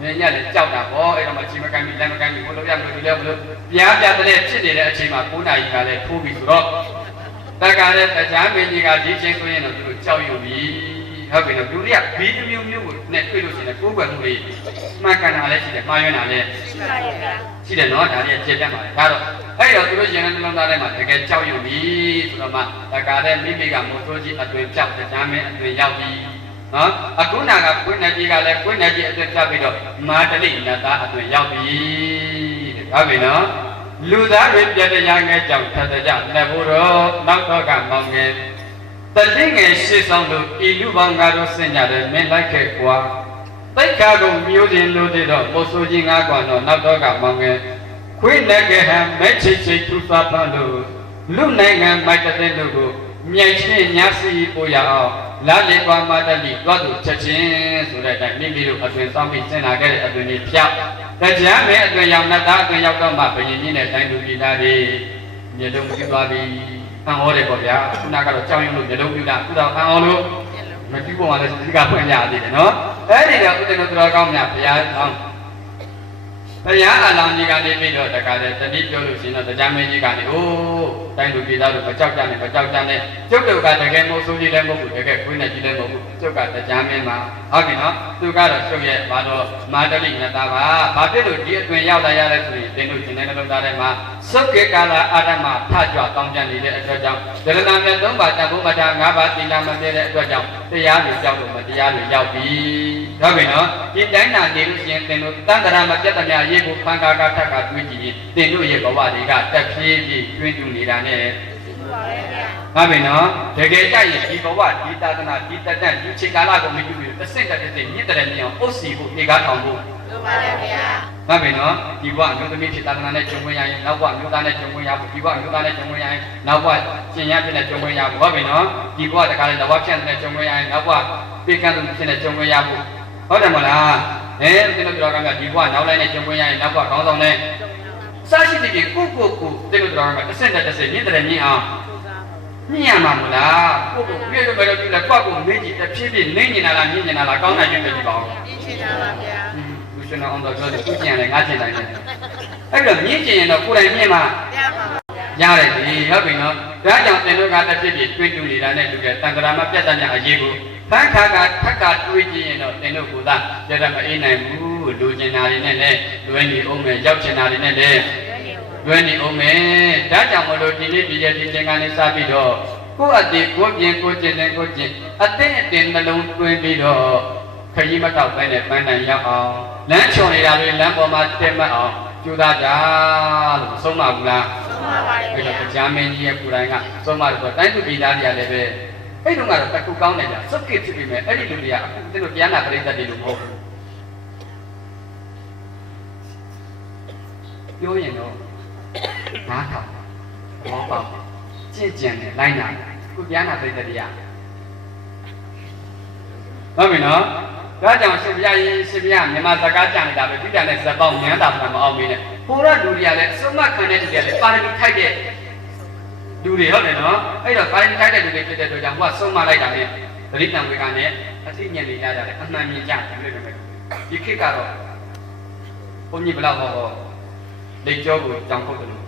မင်းညလည်းကြောက်တာပေါ့အဲ့တော့မှချိန်မကန်ပြီးလက်မကန်ပြီးဘလို့ရမလို့ဒီလည်းဘလို့ပြားပြတဲ့ဖြစ်နေတဲ့အချိန်မှာ9နာရီကလည်းထိုးပြီးဆိုတော့တက္ကရာတရားမင်းကြီးကဒီချိန်ဆိုရင်တော့သူတို့ကြောက်ရွံ့ပြီဟုတ်ပြီနော်လူတွေကဘီတစ်မျိုးမျိုးကိုနဲ့တွေ့လို့ရှိရင်ကိုယ်ကွယ်မှုတွေမှန်ကန်တာလည်းရှိတယ်မှားယွင်းတာလည်းရှိပါရဲ့ဗျာရှိတယ်နော်ဒါလည်းပြည့်တတ်ပါတယ်ဒါတော့အဲ့တော့သူတို့ရင်နှလုံးသားထဲမှာတကယ်ကြောက်ရွံ့ပြီဆိုတော့မှတက္ကရာမိမိကမိုးဆိုးကြီးအတွင်ပြောက်တရားမင်းအတွင်ရောက်ပြီနော်အခုနာကကွင်းနယ်ကြီးကလည်းကွင်းနယ်ကြီးအတွင်ပြောက်ပြီးတော့မာတလိနတ်သားအတွင်ရောက်ပြီဟုတ်ပြီနော်လူသားတွေပြတရားငယ်ကြောင့်ထပ်ကြလက်ဖို့တော့နောက်တော့ကမောင်ငယ်တတိငယ်ရှေ့ဆောင်လို့ဤလူပေါင်းကတော့ဆင်ကြတယ်မင်းလိုက်ခဲ့ကွာတိတ်ခါကုန်မျိုးချင်းလို့တည်တော့မိုးဆိုးကြီးငါးကွာတော့နောက်တော့ကမောင်ငယ်ခွေးနဲ့ကဟံမဲ့ချစ်ချစ်သူစားဖန်လို့လူနိုင်ငံမိုက်တဲ့လူကိုမြိုက်ချင်းညာစီပို့ရအောင်လာလေကွာမတလိတော့သူချက်ချင်းဆိုတဲ့အတိုင်းမိမိတို့အတွင်ဆောင်ပြီးစဉ်းစားခဲ့တဲ့အတွင်တွေဖြောက်တရားမဲအတွင်ရောက်နတ်သားအတွင်ရောက်တော့မှဘယင်ကြီးနဲ့တိုင်းသူပြည်သားတွေမြေလုံးပြသွားပြီးအံ့ဩတယ်ပေါ့ဗျာခုနကတော့ကြောင်းရုံလို့မြေလုံးပြတာခုတော့အံ့ဩလို့မကြည့်ပေါ်မှာလည်းဒီကဖွင့်ကြသေးတယ်နော်အဲ့ဒီတော့ဥတ္တနုတော်ကောင်းများဘုရားဆောင်ဘုရားအလောင်းကြီးကနေပြီးတော့တခါတည်းတတိပြောလို့ရှိရင်တော့တရားမင်းကြီးကနေအိုးတိုင်းလူပြည်သားတို့မကြောက်ကြနဲ့မကြောက်ကြနဲ့ကျုပ်တို့ကတကယ်မိုးဆိုးကြီးလည်းမဟုတ်ဘူးတကယ်ခွေးနဲ့ကြီးလည်းမဟုတ်ဘူးကျုပ်ကတရားမင်းမှာဟုတ်ပြီနော်သူကတော့ကျုပ်ရဲ့ဘာတော့မာတလိနတ်သားပါဘာဖြစ်လို့ဒီအတွင်ရောက်လာရလဲဆိုရင်သင်တို့ရှင်တဲ့နှလုံးသားထဲမှာသုတ်ကေကာလအာဓမထကြွတောင်းကြနေတဲ့အတွက်ကြောင့်ဒရဏမြတ်သုံးပါးတဘုမထာ၅ပါးသီလမပြည့်တဲ့အတွက်ကြောင့်တရားတွေကြောက်လို့မတရားတွေရောက်ပြီဟုတ်ပြီနော်ဒီတိုင်းနာနေလို့ရှိရင်သင်တို့တန်တရာမပြတ်တဲ့များရေးကိုဖန်ကားကထက်ကတွေးကြည့်ရင်သင်တို့ရဲ့ဘဝတွေကတက်ဖြည်းဖြည်းတွင်းတူနေတာနဲ့ဟုတ်ပြီနော်တကယ်ကြရင်ဒီဘဝဒီသာသနာဒီတတန်ဒီချိန်ကာလကိုမကြည့်ဘူးတစ်စက်တစ်စက်မြင့်တဲ့မြင်အောင်အုပ်စီဖို့နေကားထောင်ဖို့ဟုတ်ပါတယ်ဗျာဟုတ်ပြီနော်ဒီဘဝမျိုးသမီးဖြစ်သာသနာနဲ့ဂျုံဝင်ရရင်နောက်ဘဝမျိုးသားနဲ့ဂျုံဝင်ရဖို့ဒီဘဝမျိုးသားနဲ့ဂျုံဝင်ရရင်နောက်ဘဝရှင်ရဖြစ်တဲ့ဂျုံဝင်ရဖို့ဟုတ်ပြီနော်ဒီဘဝတခါလေတဘဝဖြန့်တဲ့ဂျုံဝင်ရရင်နောက်ဘဝပြေကန်းသူဖြစ်တဲ့ဂျုံဝင်ရဖို့ဟုတ်တယ်မလားဒီလိုပြောကဒီဘဝနောက်လိုက်နဲ့ဂျုံဝင်ရရင်နောက်ဘဝခေါင်းဆောင်နဲ့စရှိတဲ့ကိုဒီလိုပြောကတစ်စက်နဲ့တစ်စက်မြင့်တယ်မြင့်အောင်မြင်ရမှာမလားကိုပြည့်လို့ပဲလို့ဒီလက်ကွက်ကိုမင်းကြီးတစ်ဖြည်းဖြည်းနေနေတာလားမြင်နေတာလားကောင်းတာရွေးပြကြည့်ပါဦးမြင်နေတာပါဗျာလူရှင်တော်အောင်တော့ပြောတယ်သူကျင်တယ်ငါကျင်တယ်အဲ့တော့မြင်ကျင်ရင်တော့ကိုယ်တိုင်မြင်မှာရပါပါဗျာရတယ်ဒီဟုတ်ပြီနော်ဒါကြောင့်သင်တို့ကတစ်ဖြည်းဖြည်းတွေးတူနေတာနဲ့တူတယ်တန်ត្រာမပြတ်တတ်တဲ့အရေးကိုဖန်ခါကထက်ကတွေးကြည့်ရင်တော့သင်တို့ကသာကြရမအေးနိုင်ဘူးလူကျင်တာတွေနဲ့လည်းလွယ်နေအောင်မယ်ရောက်ကျင်တာတွေနဲ့လည်းလွယ်နေအောင်မယ်ဒါကြောင့်မလို့ဒီနေ့ဒီရက်ဒီချိန်ကနေစပြီးတော့ကိုယ့်အသေးကိုယ်ပြင်ကိုယ်ကျင်တဲ့ကိုယ်ကျင်အသိအတင်နှလုံးသွင်းပြီးတော့ခရီးမတောက်ပဲနဲ့ပန်းတိုင်ရောက်အောင်လမ်းချော်နေတာတွေလမ်းပေါ်မှာတက်မှတ်အောင်ကြိုးစားကြလို့ဆုံးမဘူးလားဆုံးပါပါရဲ့ဒါကြားမင်းကြီးရဲ့ကိုယ်တိုင်ကဆုံးမလို့တိုင်းသူပြည်သားတွေကလည်းပဲအဲ့တုန်းကတော့တကူကောင်းတယ်ကြာစုပ်ကိဖြစ်ပြီးမယ်အဲ့ဒီလူတွေကအခုသူတို့တရားနာပရိသတ်တွေလို့မဟုတ်ဘူးပြောရင်တော့နားထောင်ဘောပေါက်ကြည်ကြံတယ်လိုက်နာခုတရားနာပရိသတ်တွေကဟုတ်ပြီနော်ဒါကြောင့်ရှင်ဘုရားကြီးရှင်ဘုရားမြန်မာစကားကြံနေတာပဲဒီပြန်နဲ့ဇက်ပေါင်းဉာဏ်တာမှမအောင်မင်းနဲ့ပိုရလူတွေကလည်းအစုံမခံတဲ့လူတွေကလည်းပါရမီထိုက်တဲ့လူတွေဟုတ်တယ်နော်အဲ့တော့ပါရမီထိုက်တဲ့လူတွေဖြစ်တဲ့အတွက်ကြောင့်ဟိုကဆုံးမလိုက်တာနဲ့သတိတံဝေကနဲ့အသိဉာဏ်တွေရကြတယ်အမှန်မြင်ကြတယ်လို့ပြောတယ်ဒီခေတ်ကတော့ဘုန်းကြီးဘလောက်ဟောလက်ကျောကိုကြောင်ပုတ်တယ်လို့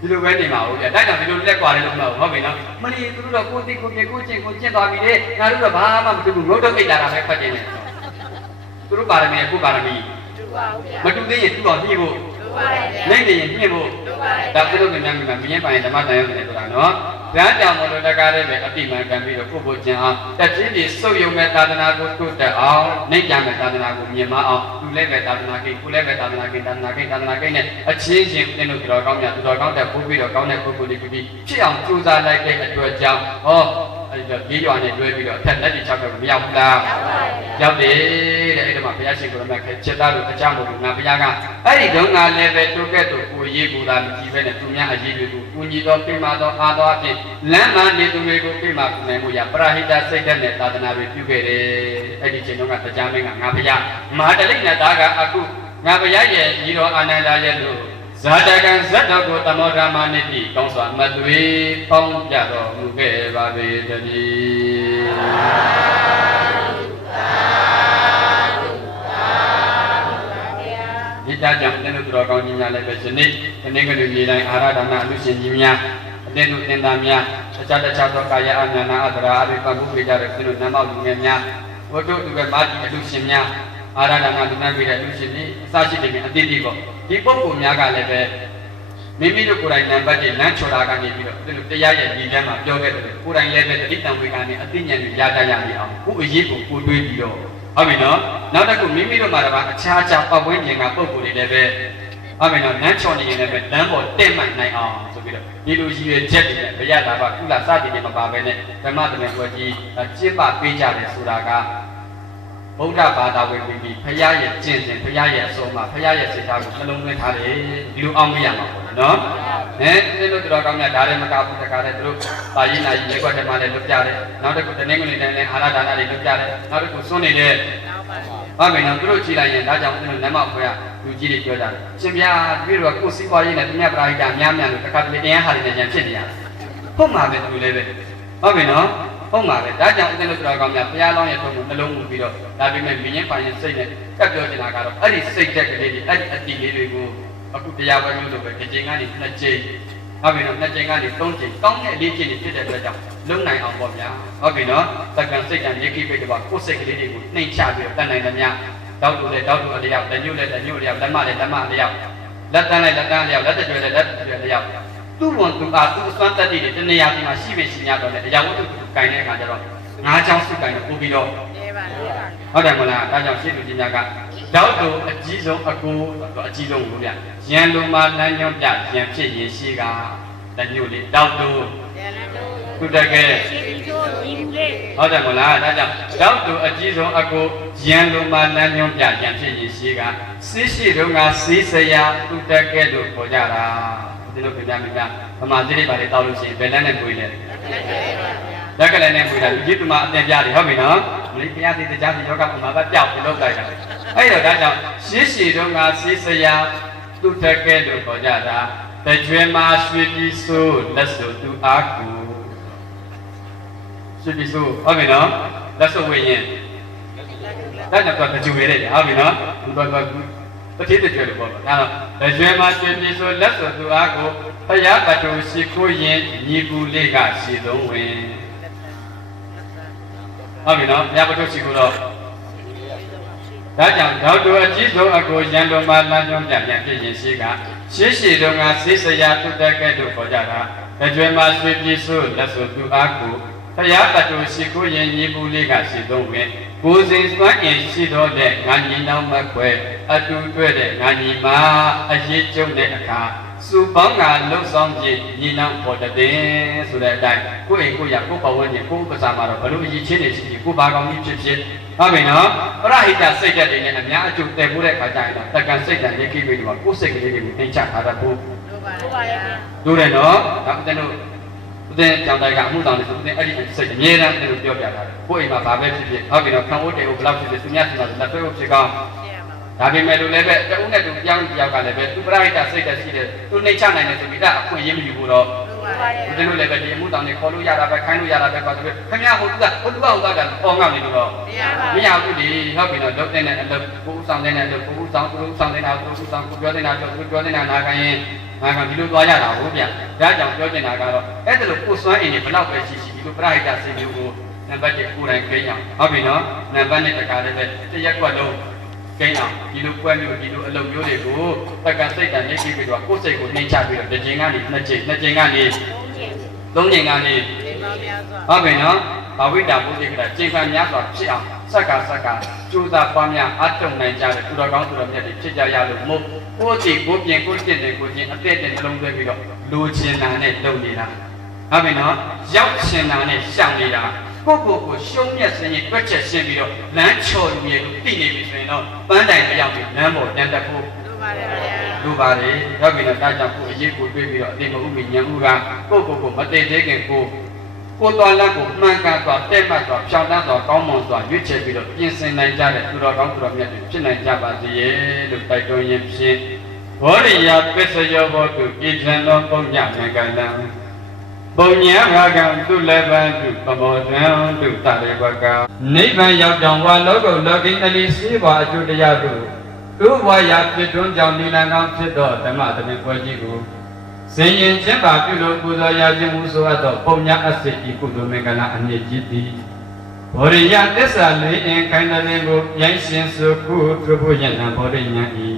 ဒီလိုပဲနေမှာဟုတ်ပြတိုက်တော့ဒီလိုလက်ကွာတယ်လို့မဟုတ်ဘူးနော်မလီသူတို့တော့ကိုတိကိုပြေကိုချင်းကိုကျင့်သွားပြီလေငါတို့တော့ဘာမှမတူဘူးငုတ်တော့အိတ်လာတာပဲဖတ်တယ်လေသူတို့ပါရမီကိုပါရမီမတူသေးရင်သူ့တော်ညှိဖို့နိုင်နေရင်ညှိဖို့ဒါသူတို့ကမြန်မြန်မြင်းပိုင်ဓမ္မတန်ရုံနဲ့ဆိုတာနော်ဒါကြောင့်မလို့တကားတဲ့ပဲအတိမှန်ကန်ပြီးတော့ကိုကျင်အောင်တက်ချင်းဒီစုပ်ယုံမဲ့သာသနာကိုတိုးတက်အောင်နိုင်ကြမဲ့သာသနာကိုမြင်မအောင်သူလည်းပဲသာသနာကိကိုလည်းပဲသာသနာကိသာသနာကိနဲ့အချင်းချင်းတင်လို့တော်ကောင်းများသူတော်ကောင်းတဲ့ပို့ပြီးတော့ကောင်းတဲ့ပုဂ္ဂိုလ်တွေဖြစ်အောင်ကြိုးစားလိုက်တဲ့အတွက်ကြောင့်ဟောအဲ့တော့ကြီးရွာနဲ့တွဲပြီးတော့အထက်လက်ကြီး၆ပဲမရောက်ဘူးလားရောက်တယ်တဲ့အဲ့ဒါမှဘုရားရှင်ကိုယ်တော်ကချက်သားလို့အကြောင်းကိုငါဘုရားကအဲ့ဒီတုန်းကလည်းပဲတိုးကဲ့တော့ကိုရေးကိုလာမကြည့်ပဲနဲ့သူများအရေးတွေကိုကုညီတော်ပြမတော်အားတော်အဖြစ်လမ်းမှနေသူတွေကိုပြမကူနိုင်မှုရပရဟိတစိတ်ဓာတ်နဲ့သာသနာတွေပြုခဲ့တယ်အဲ့ဒီချိန်တုန်းကတရားမင်းကငါဘုရားမဟာတလိနဲ့သားကအခုငါဘုရားရဲ့ညီတော်အာနန္ဒာရဲ့လို့ဇာတကံဇတ်တော်ကိုတမောဓမ္မနိတိကောင်းစွာမသွေပေါင်းပြတော်မူခဲ့ပါပေတည်းဒီတာကြောင့်တန်တို့တော်ကောင်းကြီးများလည်းပဲယနေ့တနေ့ကလေးမြေတိုင်းအာရဒနာအလူရှင်ကြီးများအတင်းတို့တင်သားများအခြားသောကာယအညာနာအတရာအဘိပပုဝေကြတဲ့သူတို့နမ်းမောက်လူငယ်များဝတ္ထုသူကမာတိအလူရှင်များအာရဒနာလူနန်းပြီးတဲ့အလူရှင်ကြီးအစရှိတယ်အတိတ်ပေါ့ဒီပုဂ္ဂိုလ်များကလည်းပဲမိမိတို့ကိုယ်တိုင်နံပါတ်1လမ်းချော်တာကနေပြီးတော့သူတို့တရားရဲ့ဒီတန်းမှာပြောခဲ့တယ်ကိုယ်တိုင်လည်းပဲတတိတံဝေကနေအသိဉာဏ်တွေရတတ်ရမည်အောင်ကိုယ်အရေးကိုကိုတွေးပြီးတော့ဟုတ်ပြီနော်နောက်တစ်ခုမိမိတို့မှာတော့အခြားပတ်ဝန်းကျင်ကပုဂ္ဂိုလ်တွေလည်းပဲဟုတ်ပြီနော်လမ်းချော်နေရင်လည်းပဲလမ်းပေါ်တက်မှန်နိုင်အောင်ဆိုပြီးတော့ဒီလိုကြီးရဲ့ချက်တွေနဲ့ဘရတာကကုလစသည်တွေမပါဘဲနဲ့ဓမ္မတမန်တော်ကြီးကျင့်ပပေးကြတယ်ဆိုတာကဗုဒ္ဓဘာသာဝင်ပြီးဖရာရဲ့ကျင့်စဉ်ဖရာရဲ့အဆုံးမှာဖရာရဲ့စိတ်ထားကိုနှလုံးသွင်းထားတယ်ဒီလိုအောင်မရမှာပေါ့နော်ဒီလိုတော်ကောင်းများဒါလည်းမကဘူးတကားလည်းသူတို့ပါရင်းနာကြီးလက်ကွက်တမလည်းလွတ်ပြတယ်နောက်တစ်ခုတနင်္ဂနွေတိုင်းလည်းအာရဒါနတွေလွတ်ပြတယ်နောက်တစ်ခုစွန့်နေတဲ့ဘာပဲနော်သူတို့ကြည်လိုက်ရင်ဒါကြောင့်သူတို့နမ်းမောက်ခွဲလူကြီးတွေပြောကြတယ်ရှင်ဗျာဒီလိုကကိုယ်စီးပွားရေးနဲ့သူများပရာဟိတများများလို့တခါတလေတရားဟာတွေနဲ့ကြံဖြစ်နေရတယ်ဟုတ်မှာပဲသူလည်းပဲဟုတ်ပြီနော်ဟုတ်ပါပဲဒါကြောင့်အသင်တို့တော်ကောင်းများဘုရားလောင်းရဲ့ထုံးကိုနှလုံးမူပြီးတော့ဒါပေမဲ့မြင်းပိုင်ရဲ့စိတ်နဲ့ကပ်ပြောနေတာကတော့အဲ့ဒီစိတ်သက်ကလေးတွေအဲ့ဒီအတိလေးတွေကိုအခုတရားပွဲမျိုးလိုပဲတစ်ချိန်ကနေနှစ်ချိန်ဟုတ်ပြီနော်နှစ်ချိန်ကနေသုံးချိန်ကောင်းတဲ့အလေးချိန်တွေဖြစ်တဲ့အတွက်ကြောင့်လုံနိုင်အောင်ပေါ့ဗျာဟုတ်ပြီနော်သက္ကံစိတ်ကံရိခိပိတ်တော့ကိုယ်စိတ်ကလေးတွေကိုနှိမ့်ချပြီးတော့တန်နိုင်သမျှတောက်တူလည်းတောက်တူအလျောက်လက်ညှို့လည်းလက်ညှို့အလျောက်လက်မလည်းလက်မအလျောက်လက်တန်းလည်းလက်တန်းအလျောက်လက်တကျွဲလည်းလက်တကျွဲအလျောက်သူ့ဝန်သူအားသူ့အစွမ်းတက်တည်တွေတနေရာဒီမှာရှိပဲရှိ냐တော့လေအရာဝတ္ထုကိုကင်တဲ့အခါကျတော့ငါးချောင်းစုကင်တော့ပို့ပြီးတော့ဟုတ်တယ်မလားဒါကြောင့်ရှင်းသူကြီးများကတောက်တူအကြီးဆုံးအကူအကြီးဆုံးကိုဗျရန်လိုမှာလမ်းညွှန်ပြရန်ဖြစ်ရင်ရှိကလက်ညှို့လေးတောက်တူသူတကယ်ဟုတ်တယ်မလားဒါကြောင့်တောက်တူအကြီးဆုံးအကူရန်လိုမှာလမ်းညွှန်ပြရန်ဖြစ်ရင်ရှိကစီးရှိတုန်းကစီးစရာသူတကယ်လို့ခေါ်ကြတာဒီလိုပြပြမိတာဗမာတိတွေပါလေတောက်လို့ရှိရင်ဘယ်နဲ့နဲ့ပွေးလဲလက်ကလည်းနဲ့ပွေးတာဒီတမအတင်ပြတယ်ဟုတ်ပြီနော်မလေးတရားသိတရားသိယောဂပမာပဲပျောက်ပြီးလောက်လိုက်တာအဲ့တော့ဒါကြောင့်ရှင်းရှည်တုန်းကစီးစရာသူတကယ်လို့ခေါ်ကြတာတကြွယ်မှာရွှေပြည်ဆိုးလက်ဆိုသူအားကူရွှေပြည်ဆိုးဟုတ်ပြီနော်လက်ဆိုဝေရင်ဒါကြောင့်တော့တကြွယ်ရတယ်ဟုတ်ပြီနော်သူတော့တတိတကြွယ်လို့ပေါ့ဒါတော့တကြွယ်မှာရွှေပြည်ဆိုးလက်ဆိုသူအားကူဘုရားပတူရှိခိုးရင်ညီကူလေးကရှည်သုံးဝင်ဟုတ်ပြီနော်ဘုရားပတူရှိခိုးတော့ဒါကြောင့်တောက်တူအကြီးဆုံးအကိုရန်တော်မှာလမ်းညွှန်ပြန်ဖြစ်ရင်ရှိကရှေးရှည်တုန်းကစိစရာသူတက်ကဲ့သို့ခေါ်ကြတာတကြွယ်မှာရွှေပြည်ဆိုးလက်ဆိုသူအားကူဘုရားပတူရှိခိုးရင်ညီကူလေးကရှည်သုံးဝင်ကိုယ်စဉ်စွမ်းအင်ရှိတော်တဲ့ငါညီနောင်မခွဲအတူတွေ့တဲ့ငါညီမအရေးကျုံတဲ့အခါစုပေါင်းကလှုပ်ဆောင်ခြင်းညီနောင်ပေါ်တဲ့ဆိုတဲ့အတိုင်းကိုယ့်အိမ်ကိုယ့်ရကိုယ့်ပဝန်းကျင်ကိုယ့်ဥပစာမှာတော့ဘလို့အရေးချင်းနေရှိကိုယ့်ဘာကောင်းကြီးဖြစ်ဖြစ်ဟုတ်ပြီနော်ပရဟိတစိတ်ဓာတ်တွေနဲ့အများအကျိုးတည်ဖို့တဲ့ခါကျရင်တော့တက္ကံစိတ်ဓာတ်ရိခိပိတော့ကိုယ်စိတ်ကလေးတွေကိုသင်ချထားတတ်ဖို့ဟုတ်ပါရဲ့တို့တယ်နော်ဒါဦးတဲ့ကြောင့်တိုင်ကအမှုဆောင်နေဆိုဦးတဲ့အဲ့ဒီစိတ်အမြဲတမ်းသူပြောပြတာကိုယ့်အိမ်မှာဘာပဲဖြစ်ဖြစ်ဟုတ်ပြီနော်ခံဖို့တေကိုဘယ်လောက်ဖြစ်ဖြစ်သူများစီမှာလက်ဆွဲဖို့ဖြစ်ကောင်းဒါပေမဲ့လို့လည်းပဲတဦးနဲ့တူပြောင်းတယောက်ကလည်းပဲသူပရဟိတစိတ်ဓာတ်ရှိတယ်သူနှိမ့်ချနိုင်တယ်ဆိုပြီးဒါအခွင့်အရေးမယူဘူးတော့ဦးတဲ့လို့လည်းပဲဒီအမှုဆောင်နေခေါ်လို့ရတာပဲခိုင်းလို့ရတာပဲကွာသူခင်ဗျာဟိုသူကဟုတ်တာပေါ်ငေါ့နေလို့တော့မရဘူးဒီဟုတ်ပြီနော်လုပ်တဲ့အလုပ်ကိုဦးဆောင်တဲ့အလုပ်ကိုဦးဆောင်သူဦးဆောင်နေတာသူဦးဆောင်ကိုပြောနေတာပြောနာခံရင် ငါကဒီလိုသွားရတာဟုတ်ဗျဒါကြောင့်ပြောချင်တာကတော့အဲ့ဒါလို့ကိုစွမ်းအင်းနေဘလောက်ပဲရှိရှိဒီလိုပရိဟိတစေမျိုးကိုနံပါတ်1ကိုယ်တိုင်ကိန်းအောင်ဟုတ်ပြီနော်နံပါတ်2တခါတည်းပဲတစ်ရက်ကွက်လုံးကိန်းအောင်ဒီလိုကွက်မျိုးဒီလိုအလုပ်မျိုးတွေကိုတက္ကစိတ်တန်နေပြီးတော့ကိုယ်စိတ်ကိုနှိမ့်ချပြီးတော့တစ်ချိန်ကနေနှစ်ချိန်ကနေသုံးချိန်ကနေဟုတ်ပြီနော်ဘာဝိတာဘုရားကချိန်ခံများစွာဖြစ်အောင်စက္ကကျိုးစားပွားများအတုံနိုင်ကြတဲ့သူတော်ကောင်းသူတော်မြတ်တွေဖြစ်ကြရလို့မို့ကိုယ်စီကိုပြင်ကိုတင်တယ်ကိုချင်းအသက်တင်နှလုံးသွင်းပြီးတော့လိုချင်တာနဲ့လုပ်နေတာဟုတ်ပြီနော်ရောက်ချင်တာနဲ့ရှောင်နေတာကိုရှုံးမြတ်စင်ရင်တွက်ချက်ရှင်းပြီးတော့လမ်းချော်လူရဲ့တိနေပြီဆိုရင်တော့ပန်းတိုင်ပြောက်ပြီးလမ်းပေါ်တန်တက်ဖို့လူပါတယ်ဟုတ်ပြီနော်ဒါကြောင့်ကိုအရေးကိုတွေးပြီးတော့အတိမဥမိဉာဏ်ဥကကိုမတည်သေးခင်ကိုတော်လက်ကိုမှန်ကန်စွာတဲ့မှတ်စွာဖြောင်းတန်းစွာကောင်းမွန်စွာရွေးချယ်ပြီးတော့ပြင်ဆင်နိုင်ကြတဲ့သူတော်ကောင်းသူတော်မြတ်တွေဖြစ်နိုင်ကြပါစေလို့တိုက်တွန်းရင်းဖြင့်ဘောရိယပစ္စယောဘောတုဣဇံသောပုံညမင်္ဂလံပုံညရာဂံသူလည်းပံသူပမောဒံသူတရေဝကနိဗ္ဗာန်ရောက်ကြောင်းဝါလောကုလောကီအလီစီးပွားအကျိုးတရားတို့သူ့ဘဝရာဖြစ်ထွန်းကြောင့်နိလန်ကောင်းဖြစ်သောဓမ္မတမင်ပွဲကြီးကိုစင်ရင်ချင်းပါပြုလို့ကုသိုလ်ရခြင်းမှုဆိုအပ်သောပုံညာအစစ်ဤကုသိုလ်မင်္ဂလာအမြင့်ကြီးသည်ဘောရိယသစ္စာလေးအင်ခိုင်တဲ့လင်းကိုရိုင်းရှင်စုခုသူဖို့ယန္တဘောရိညာဤ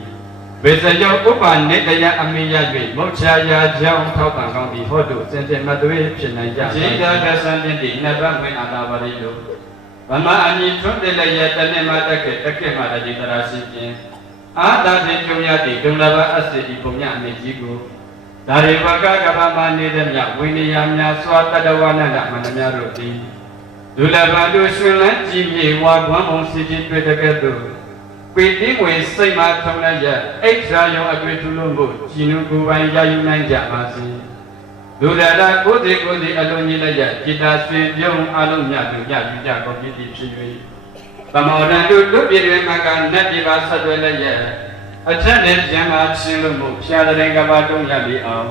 ဝိဇယောဥပ္ပနိတယအမိယ၍မောချာယာကြောင့်ထောက်ပံ့ကောင်းသည်ဟောတုစင်တင်မသွေးဖြစ်နိုင်ကြ၏ရှင်သာဒသံတိနဗ္ဗမင်အာတာပရိလောဗမအနိထွန်းတဲ့လည်းတနေ့မှတက်ခဲ့မှတတိတရာရှိခြင်းအာတာတိကျုံရသည့်ဒုလဘအစစ်ဤပုံညာအမြင့်ကြီးကိုဒါရိဝကကပ္ပမနေတဲ့မြဝိနည်းများစွာတတဝနန္ဒမန္တများတို့သည်ဒုလဘတို့ရှင်လန်းကြည်မြေဝါကွမ်းအောင်စီခြင်းတွေ့တဲ့ကဲ့သို့ပေတိငွေစိတ်မှထုံလိုက်ရအိဋ္ဌာယောအတွေ့ထူးလုံးကိုကြည်နုကိုယ်ပိုင်ရယူနိုင်ကြပါစေဒုရဒကိုယ်စီအလုံးကြီးလိုက်ရจิตာဆွေပြုံးအလုံးမြတ်တို့ရယူကြကုန်ပြီဖြစ်၍သမောဒံတို့လူပြည်တွင်မှာကနတ်ပြည်ပါဆက်သွဲလိုက်ရအထက်နဲ့ပြန်လာခြင်းလို့မို့ဖြာတဲ့ကဘာတုံးရပြီအောင်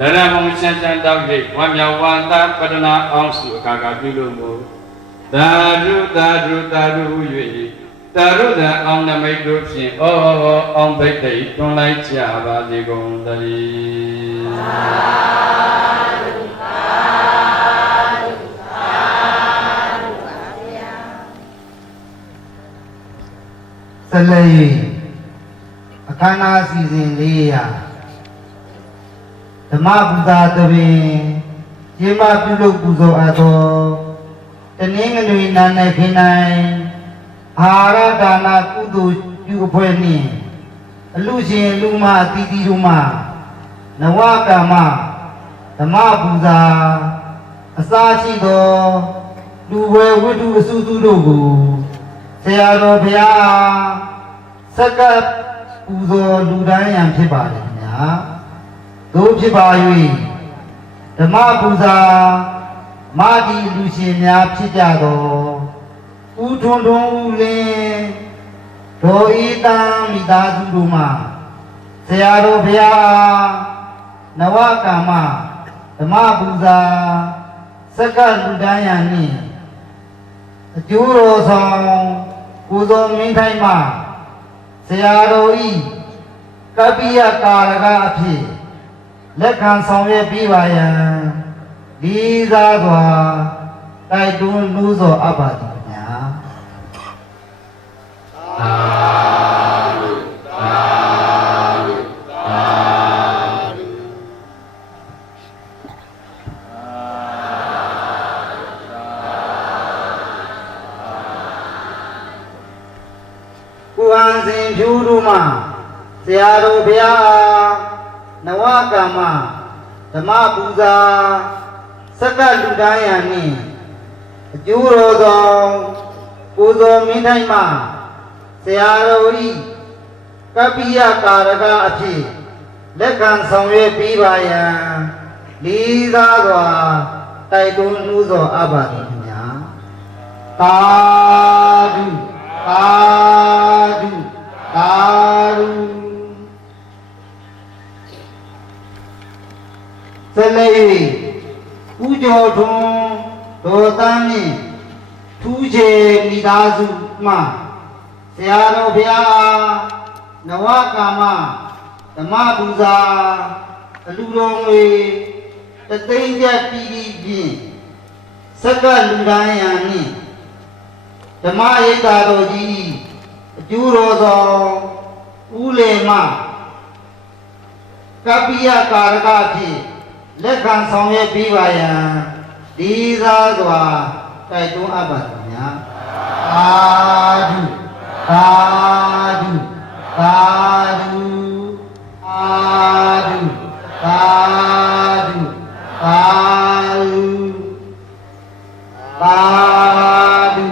ဒရမုံစံတောက်ရိပ်ဝမ်းမြောက်ဝမ်းသာပတနာအောင်စုအခါကပြုလို့မို့သာဓုဟု၍သာရုဒံအောင်နမိတ်တို့ဖြင့်ဩအောင်ဘိတ်တိတ်တွန်းလိုက်ကြပါစေကုန်သတည်းစလေအခမ်းအနားအစီအစဉ်400ဓမ္မပူဇာသဘင်ကျင်းပပြုလုပ်ပူဇော်အပ်သောတနင်္ဂနွေနာနယ်ခင်းတိုင်းအာရဒါနာကုသိုလ်ပြုအဖွဲ့နှင့်အလူရှင်လူမအသီးသီးတို့မှနဝကမ္မဓမ္မပူဇာအစာရှိသောလူဝဲဝတ္ထုအစုစုတို့ကိုဆရာတော်ဘုရားစက္ကပ်ပူဇော်လူတိုင်းရန်ဖြစ်ပါတယ်ခင်ဗျာတို့ဖြစ်ပါ၍ဓမ္မပူဇာမာဒီလူရှင်များဖြစ်ကြသောဥထွန်းဦးလင်းဒေါ်ဤတံမိသားစုတို့မှဆရာတော်ဘုရားနဝကမ္မဓမ္မပူဇာစက္ကပ်လူတိုင်းရန်နှင့်အကျိုးတော်ဆောင်ကိုဇော်မင်းထိုင်မှဆရာတော်ဤကပ္ပိယကာရကအဖြစ်လက်ခံဆောင်ရွက်ပြီးပါရန်လေးစားစွာတိုက်တွန်းနှိုးဆော်အပ်ပါသည်ခင်ဗျာကိုဟန်စဉ်ဖြူတို့မှဆရာတော်ဘုရားနဝကမ္မဓမ္မပူဇာစက္ကလူတိုင်းရန်နှင့်အကျိုးတော်ဆောင်ကိုဇော်မင်းထိုင်မှဆရာတော်ဤကပ္ပိယကာရကအဖြစ်လက်ခံဆောင်ရွက်ပြီးပါရန်လေးစားစွာတိုက်တွန်းနှိုးဆော်အပ်ပါသည်ခင်ဗျာသာဓုသာဓုသာဓုစလေဥကျော်ထွန်းဒေါ်တန်းနှင့်ထူးချေမိသားစုမှဆရာတော်ဘုရားနဝကမ္မဓမ္မပူဇာ အလူတော်ငွေတသိန်းကျပ်ပြီးဖြင့်စက္ကလူတိုင်းရန်နှင့်ဓမ္မရိပ်သာတော်ကြီးအကျိုးတော်ဆောင်ဦးလေမကပ္ပိယကာရကဖြင့်လက်ခံဆောင်ရွက်ပေးပါရန်ဒီသာစွာတိုက်တွန်းအပ်ပါခင်ဗျာအာဓုသာဓုသာဓုအာဓုသာဓုသာဓုသာဓု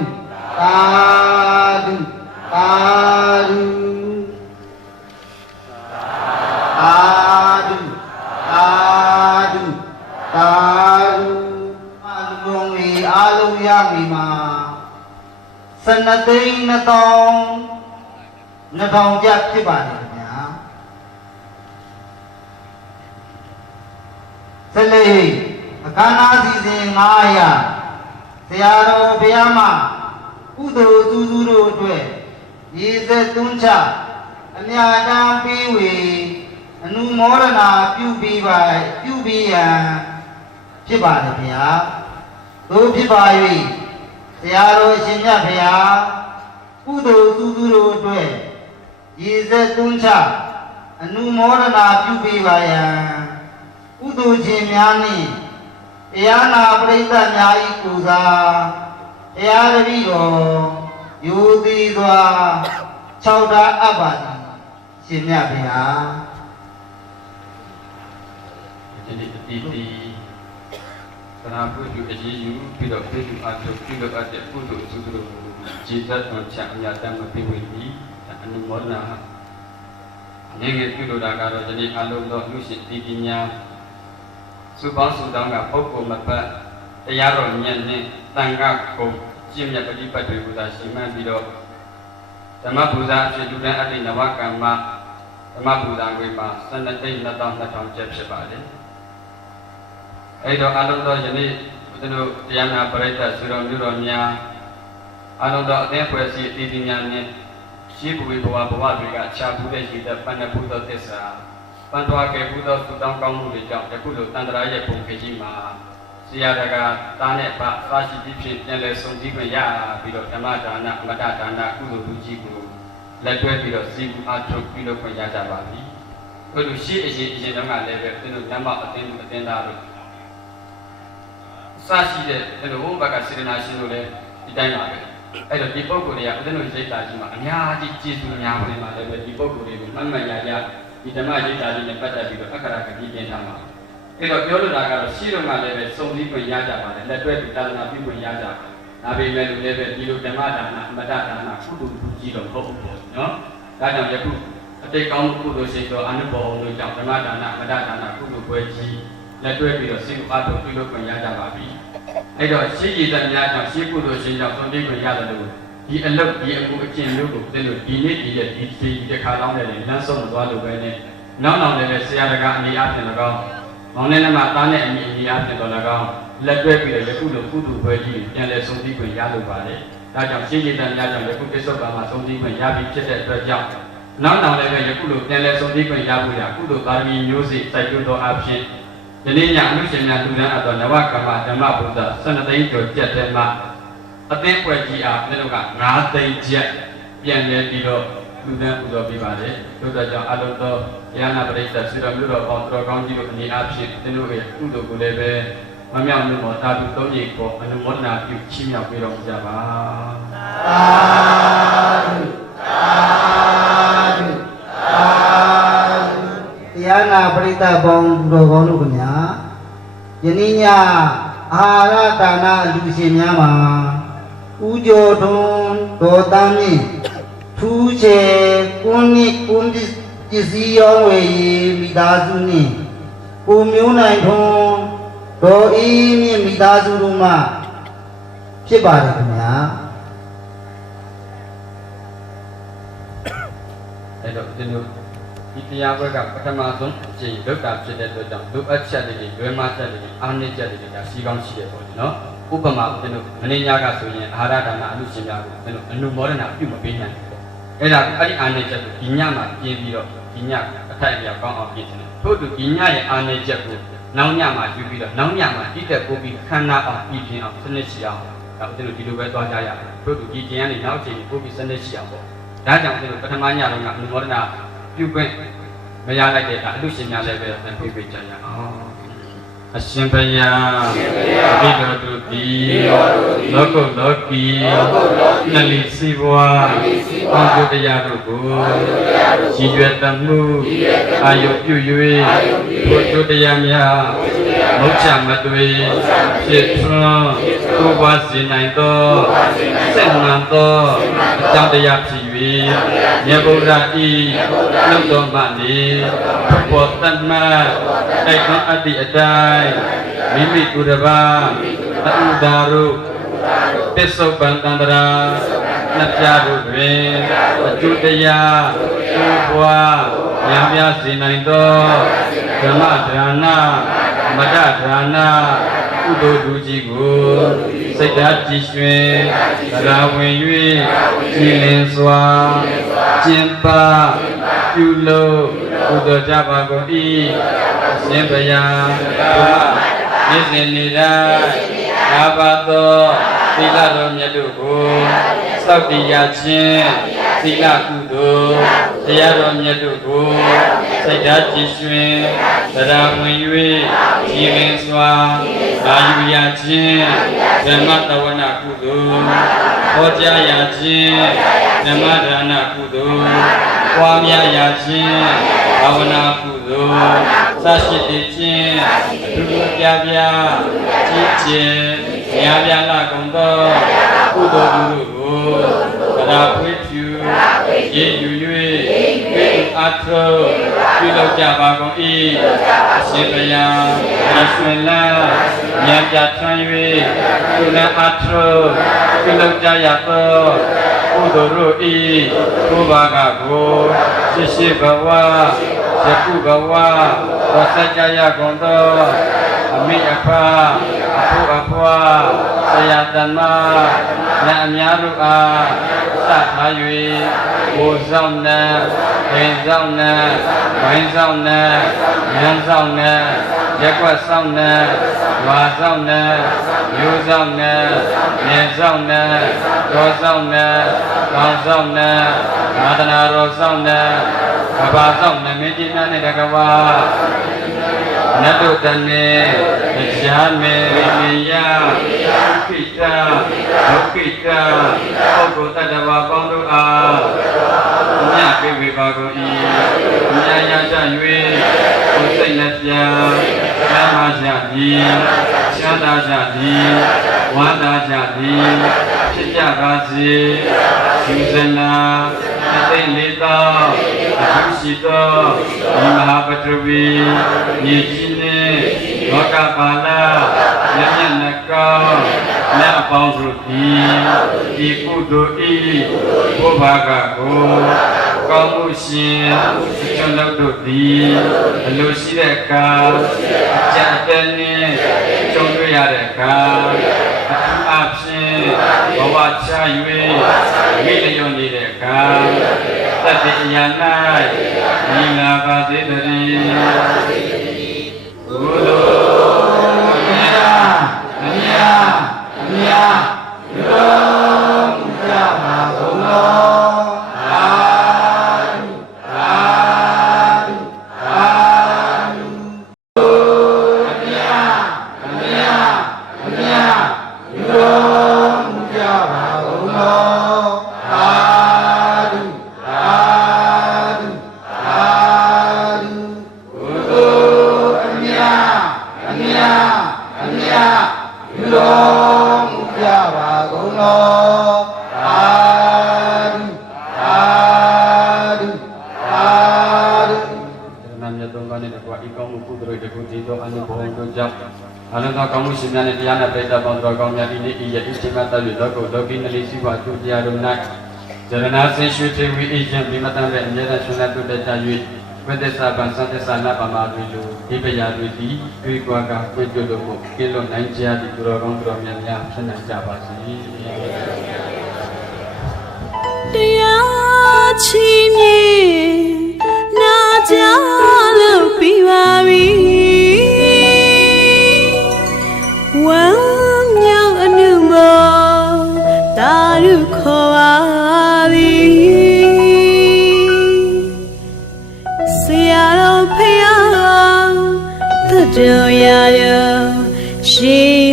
သာဓုသာဓုသာဓုသာဓုသာဓုအလုံးဝအားလုံးရပြီမှာ12သိန်း2000ကျပ်ဖြစ်ပါတယ်ခင်ဗျာဆက်လက်အခမ်းအနားစီစဉ်900ဆရာတော်ဘုရားမကုသိုလ်စုစုတို့အတွက်ရေစက်သွန်းချအမြတ်တမ်းပေးဝေအနုမောဒနာပြုပြီးရန်ဖြစ်ပါတယ်ဗျာတို့ဖြစ်ပါ၍ဆရာတော်ရှင်မြတ်ဗျာကုသိုလ်စုစုတို့အတွက်ရေစက်သွန်းချအနုမောဒနာပြုပြီးပါရန်ကုသိုလ်ခြင်းများနှင့်တရားနာပရိသတ်များ၏ကိုယ်စားတရားတပည့်တော်ယူသည်စွာ6ဓာတ်အပ်ပါသည်ရှင်မြတ်ဗျာဒီနေ့ဒီသနာပုဒ်အရေးယူပြီးတော့ပြုစုအားထုတ်ပြုလုပ်အပ်တဲ့ကုသိုလ်စုစုတို့ကျေသက်တော်ချအမြတ်တမ်းမပေးဝေပြီးအနုမောဒနာအနေနဲ့ပြုလုပ်တာကတော့ဒီနေ့အလုံးသောလူရှင်ဒီပညာစုပေါင်းစုတောင်းကပုဂ္ဂိုလ်မပတ်တရားတော်မြတ်နဲ့တန်ခါကိုကျင့်မြတ်ပฏิပတ်တွေကိုသာရှင်းမှန်းပြီးတော့ဓမ္မပူဇာအဖြစ်လူတိုင်းအတ္တိနဝကမ္မဓမ္မပူဇာငွေမှာ12သိန်း2200ကျပ်ဖြစ်ပါတယ်အဲ့တော့အလုံးသောယနေ့ဘုရားတို့တရားနာပရိသတ်ဆွေတော်မျိုးတော်များအလုံးသောအသင်းဖွဲ့စည်းအသီးသီးများနဲ့ရှိဘူဘဝတွေကခြားဘူးတဲ့ရှိတဲ့ပဏ္ဏဘုသောသစ္စာပန်ထွားကဲဘုသောသုတောင်းကောင်းမှုတွေကြောင့်ယခုလိုတန်ត្រာရဲ့ပုံခကြီးမှာဆရာတကာတားနဲ့ပါသာရှိပြီးဖြစ်ပြန်လဲဆုံးစည်းခွင့်ရပြီးတော့ဓမ္မဒါနအမတဒါနကုသိုလ်လူကြီးကိုလက်တွဲပြီးတော့စီကူအားထုတ်ပြီးတော့ခွင့်ရကြပါပြီ။ဘုလိုရှိအရင်တုန်းကလည်းပဲသူတို့ဓမ္မအသင်းသားတို့စရှိတဲ့ဒီလိုဘုဘကစေတနာရှင်တို့လည်းဒီတိုင်းပါပဲအဲ့တော့ဒီပုဂ္ဂိုလ်တွေကဦးဇင်းတို့ရိတ်တာကြီးမှာအများကြီးကျေးဇူးများပါတယ်မှာလည်းပဲဒီပုဂ္ဂိုလ်တွေကိုမှတ်မှတ်ရဒီဓမ္မရိတ်တာကြီးနဲ့ပတ်သက်ပြီးတော့အခရာကတိပြင်ထားမှာအဲ့တော့ပြောလို့တာကတော့ရှိတော့မှလည်းပဲစုံစည်းခွင့်ရကြပါတယ်လက်တွဲပြီးသာသနာပြုခွင့်ရကြပါတယ်ဒါပေမဲ့လည်းပဲဒီလိုဓမ္မဒါနအမတဒါနကုသိုလ်ကြီးတော့မဟုတ်ဘူးပေါ့နော်ဒါကြောင့်ယခုအတိတ်ကောင်းမှုကုသိုလ်ရှိသောအနုဘောတို့ကြောင့်ဓမ္မဒါနအမတဒါနကုသိုလ်ပွဲကြီးလက်တွဲပြီးတော့စိတ်အားထုတ်ပြုလုပ်ခွင့်ရကြပါပြီအဲ့တော့ရှိရည်တများကြောင့်ရှိကုသိုလ်ရှင်ကြောင့်သုံးသိခွင့်ရတယ်လို့ဒီအလုပ်ဒီအမှုအကျင့်မျိုးကိုသင်တို့ဒီနေ့ဒီရက်ဒီခါလောင်းတဲ့လမ်းဆုံးမသွားလို့ပဲနဲ့နောက်လည်းဆရာတကာအနေအချင်း၎င်းမောင်နဲ့နမသားနဲ့အမိအနေအချင်းတော်၎င်းလက်တွဲပြီးတော့ယခုလိုကုသိုလ်ပွဲကြီးပြန်လဲဆုံးသိခွင့်ရလို့ပါလေဒါကြောင့်ရှိရည်တများကြောင့်ယခုပြစ္ဆုတ်ကမှာဆုံးသိခွင့်ရပြီးဖြစ်တဲ့အတွက်ကြောင့်နောက်လည်းပဲယခုလိုပြန်လဲဆုံးသိခွင့်ရဖို့ရကုသိုလ်ပါရမီမျိုးစေ့စိုက်ကျိုးသောအဖြစ်ဒီနေ့ညအမှုရှင်များလူတန်းအပ်သောနဝကမ္မဓမ္မပူဇာ12သိန်းကျော်ကျက်တဲ့မှာအသင်းပွဲကြီးအားကျွန်တော်က9သိန်းကျက်ပြန်လဲပြီးတော့လူတန်းပူဇော်ပေးပါတယ်တို့တော့ကြောင့်အလုံးသောတရားနာပရိသတ်ဆွေတော်မျိုးတော်ပေါင်းတော်ကောင်းကြီးတို့အနေအားဖြင့်ကျွန်တော်ရဲ့ကုသိုလ်ကိုလည်းပဲမမြောက်လို့မောတာတုသုံးကြီးကိုအနုမောဒနာပြုချီးမြှောက်ပေးတော်မူကြပါသာဓုသာဓုသာဓုတရားနာပရိသတ်ပေါင်းတော်ကောင်းတို့ခင်ဗျာယနေ့ညအာဟာရဒါနလူရှင်များမှာဦးကျော်ထွန်းဒေါ်တန်းမြင့်ထူးချေကွန်းပစ္စည်းရောင်းဝယ်ရေးမိသားစုနှင့်ကိုမျိုးနိုင်ထွန်းဒေါ်အေးမြင့်မိသားစုတို့မှဖြစ်ပါတယ်ခင်ဗျာအဲ့တော့ကျွန်တော်ဒီတရားပွဲကပထမဆုံးအချိန်လောက်တာဖြစ်တဲ့အတွက်ကြောင့်လူအပ်ချက်တွေလွယ်မချက်တွေအားနည်းချက်တွေကစီကောင်းရှိတယ်ပေါ့နော်ဥပမာကျွန်တော်မင်းညာကဆိုရင်အာဟာရဒါနအလူရှင်များကိုကျွန်တော်အနုမောဒနာပြုမပေးနိုင်ဘူးပေါ့အဲ့ဒါအဲ့ဒီအားနည်းချက်ကိုဒီညမှာပြင်ပြီးတော့ဒီညအထိုက်အလျောက်ကောင်းအောင်ပြင်နေတယ် ထို့သူဒီညရဲ့အာနေချက်ကိုနောက်ညမှာယူပြီးတော့နောက်ညမှာတိတက်ပို့ပြီးခန္ဓာအောင်ပြီးပြင်းအောင်စနစ်ရှိအောင်ဒါဦးဇင်းတို့ဒီလိုပဲသွားကြရတယ်ထို့သူဒီကျင်ကနေနောက်ချိန်ပို့ပြီးစနစ်ရှိအောင်ပေါ့ဒါကြောင့်ဦးဇင်းတို့ပထမညလုံးကအနုမောဒနာပြုခွင့်မရလိုက်တဲ့အခါအလူရှင်များလည်းပဲသင်ပေးကြရအောင်အရှင်ဘုရားအဘိဓမ္မာတို့သည်လောကုလောကီနလီစီဘွားဘုရားတရားတို့ကိုရည်ရွယ်တမှုအာယုပြု၍ဘုရားတရားများမုတ်ချမတွေဖြစ်ထွန်းကိုယ်ပါစေနိုင်သောစက်မှန်သောအကြောင်းတရားဖြစ်၍မြတ်ဗုဒ္ဓဤနှုတ်တော်မှနေဘောတမတိုက်တွန်းအပ်သည့်အတိုင်းမိမိသူတစ်ပါးအဥဒါရုပစ္စုပန်တန္တရာနှစ်ပြားတို့တွင်အကျိုးတရားကိုယ်ပွားဉာဏ်ပြစေနိုင်သောဓမ္မဒါနမတ္တဒါနကုသိုလ်သူကြီးကိုစိတ်ဓာတ်ကြည်ရွှင်ရာဝင်၍ကြည်လင်စွာကျင့်ပါပြုလို့ကုသိုလ်ကြပါကုန်၏အရှင်ဘုရားနေ့စဉ်နေ့တိုင်းအာဘသောသီလတော်မြတ်တို့ကိုစောင့်တည်ရခြင်းသီလကုသိုလ်တရားတော်မြတ်တို့ကိုစိတ်ဓာတ်ကြည်ရွှင်ရာဝင်၍ကြည်လင်စွာအာယူရခြင်းဓမ္မတဝနာကုသိုလ်ဟောကြားရခြင်းဓမ္မဒါနကုသိုလ်ပွားများရခြင်းဘာဝနာကုသိုလ်စရှိတည်ခြင်းအထူးပြပြကြီးကျယ်များပြားလာကုန်သောကုသိုလ်တို့ကိုဗရာဖွေးဖြူရေယူ၍ဝိအထုပြုလုပ်ကြပါကုန်၏အရှင်ဘုရားရရွှင်လန်းဉာဏ်ပြထွန်း၍ကုလအထုပြုလုပ်ကြရသောကုသိုလ်တို့၏ကိုယ်ဘာကကိုရှိဘဝယခုဘဝသောစัจ jaya ကုန်သောအမိအဖအဖို့အဖွာဆရာတမနတ်အများတို့အားစထား၍ဘိုးဆောင်နတ်ဒိန်ဆောင်နတ်ဝိုင်းဆောင်နတ်ဉာဏ်ဆောင်နတ်ရက်ွက်ဆောင်နတ်ဝါဆောင်နတ်မျိုးဆောင်နတ်နေဆောင်နတ်ဒေါ်ဆောင်နတ်ကောင်းဆောင်နတ်သာသနာတော်ဆောင်နတ်ကဘာဆောင်နတ်မင်းကြီးများနဲ့တကဘာနတ်တို့တည်းတရားမေမိယခိတဒုက္ခိတပုဂ္ဂိုလ်တ attva ပေါင်းတို့အားမြတ်ပြေဝေပါကုန်၏မြတ်ရကြ၍ကိုယ်စိတ်နှပြချမ်းသာကြသည်ချမ်းသာကြသည်ဝမ်းသာကြသည်ဖြစ်ကြပါစေယူဇနာအသိလေးသောအထူးရှိသောဒီမဟာပထဝီမြေကြီးနှင့်လောကပါဠမျက်မျက်နှာကောင်းလက်အပေါင်းတို့သည်ဒီကုသိုလ်ဤဘုရားကကိုကောင်းမှုရှင်ကျွန်တော်တို့သည်အလိုရှိတဲ့အခါအကြံတဲ့နဲ့ကြုံတွေ့ရတဲ့အခါအထူးအဖြစ်ဘဝချ၍မိလျော်နေတဲ့အခါတတိယ၌ညီလာပါစေတည်းကုသိုလ်မြတ်မြတ်မြတ်လုံးကြပါကုန်တော်အာအာအာမြတ်မြတ်မြတ်လုံးကြပါကုန်တော်အာအာအာကုသိုလ်အမြတ်အမြတ်အမြတ်လုံးကြပါကုန်တော်အာအာအာနာမည်သုံးပါးနဲ့တကွာဤကောင်းမှုကုသိုလ်တွေတခုတည်သောအနုဘောတို့ကြောင့်အနန္တကောင်းမှုရှင်များနဲ့တရားနဲ့ပိဋကပေါင်းတော်ကောင်းများဒီနေ့ဤရဤချိန်မှတတ်၍လောကုလောကီနလေးရှိပါသူတရားတို့၌ဇရဏဆင်းရွှေထေဝီအေဂျင့်မိမတန်တဲ့အမြဲတမ်းရှင်နဲ့တွေ့တဲ့ကြ၍ဝိသစ္စာပန်သစ္စာနာပမာတွေလိုဒီပရာတွေသည်တွေ့ကွာကပြည့်ပြည့်လို့ကိုကင်းလို့နိုင်ကြသည်သူတော်ကောင်းသူတော်များများဖြစ်နိုင်ကြပါစေတရားချီးမြှင့်နာကြလို့ပြီးပါ ဝမ်းမြောက်အနုမောတာရုခေါ်ပါသည်ဆရာတော်ဖယားသတ္တရာရရှိ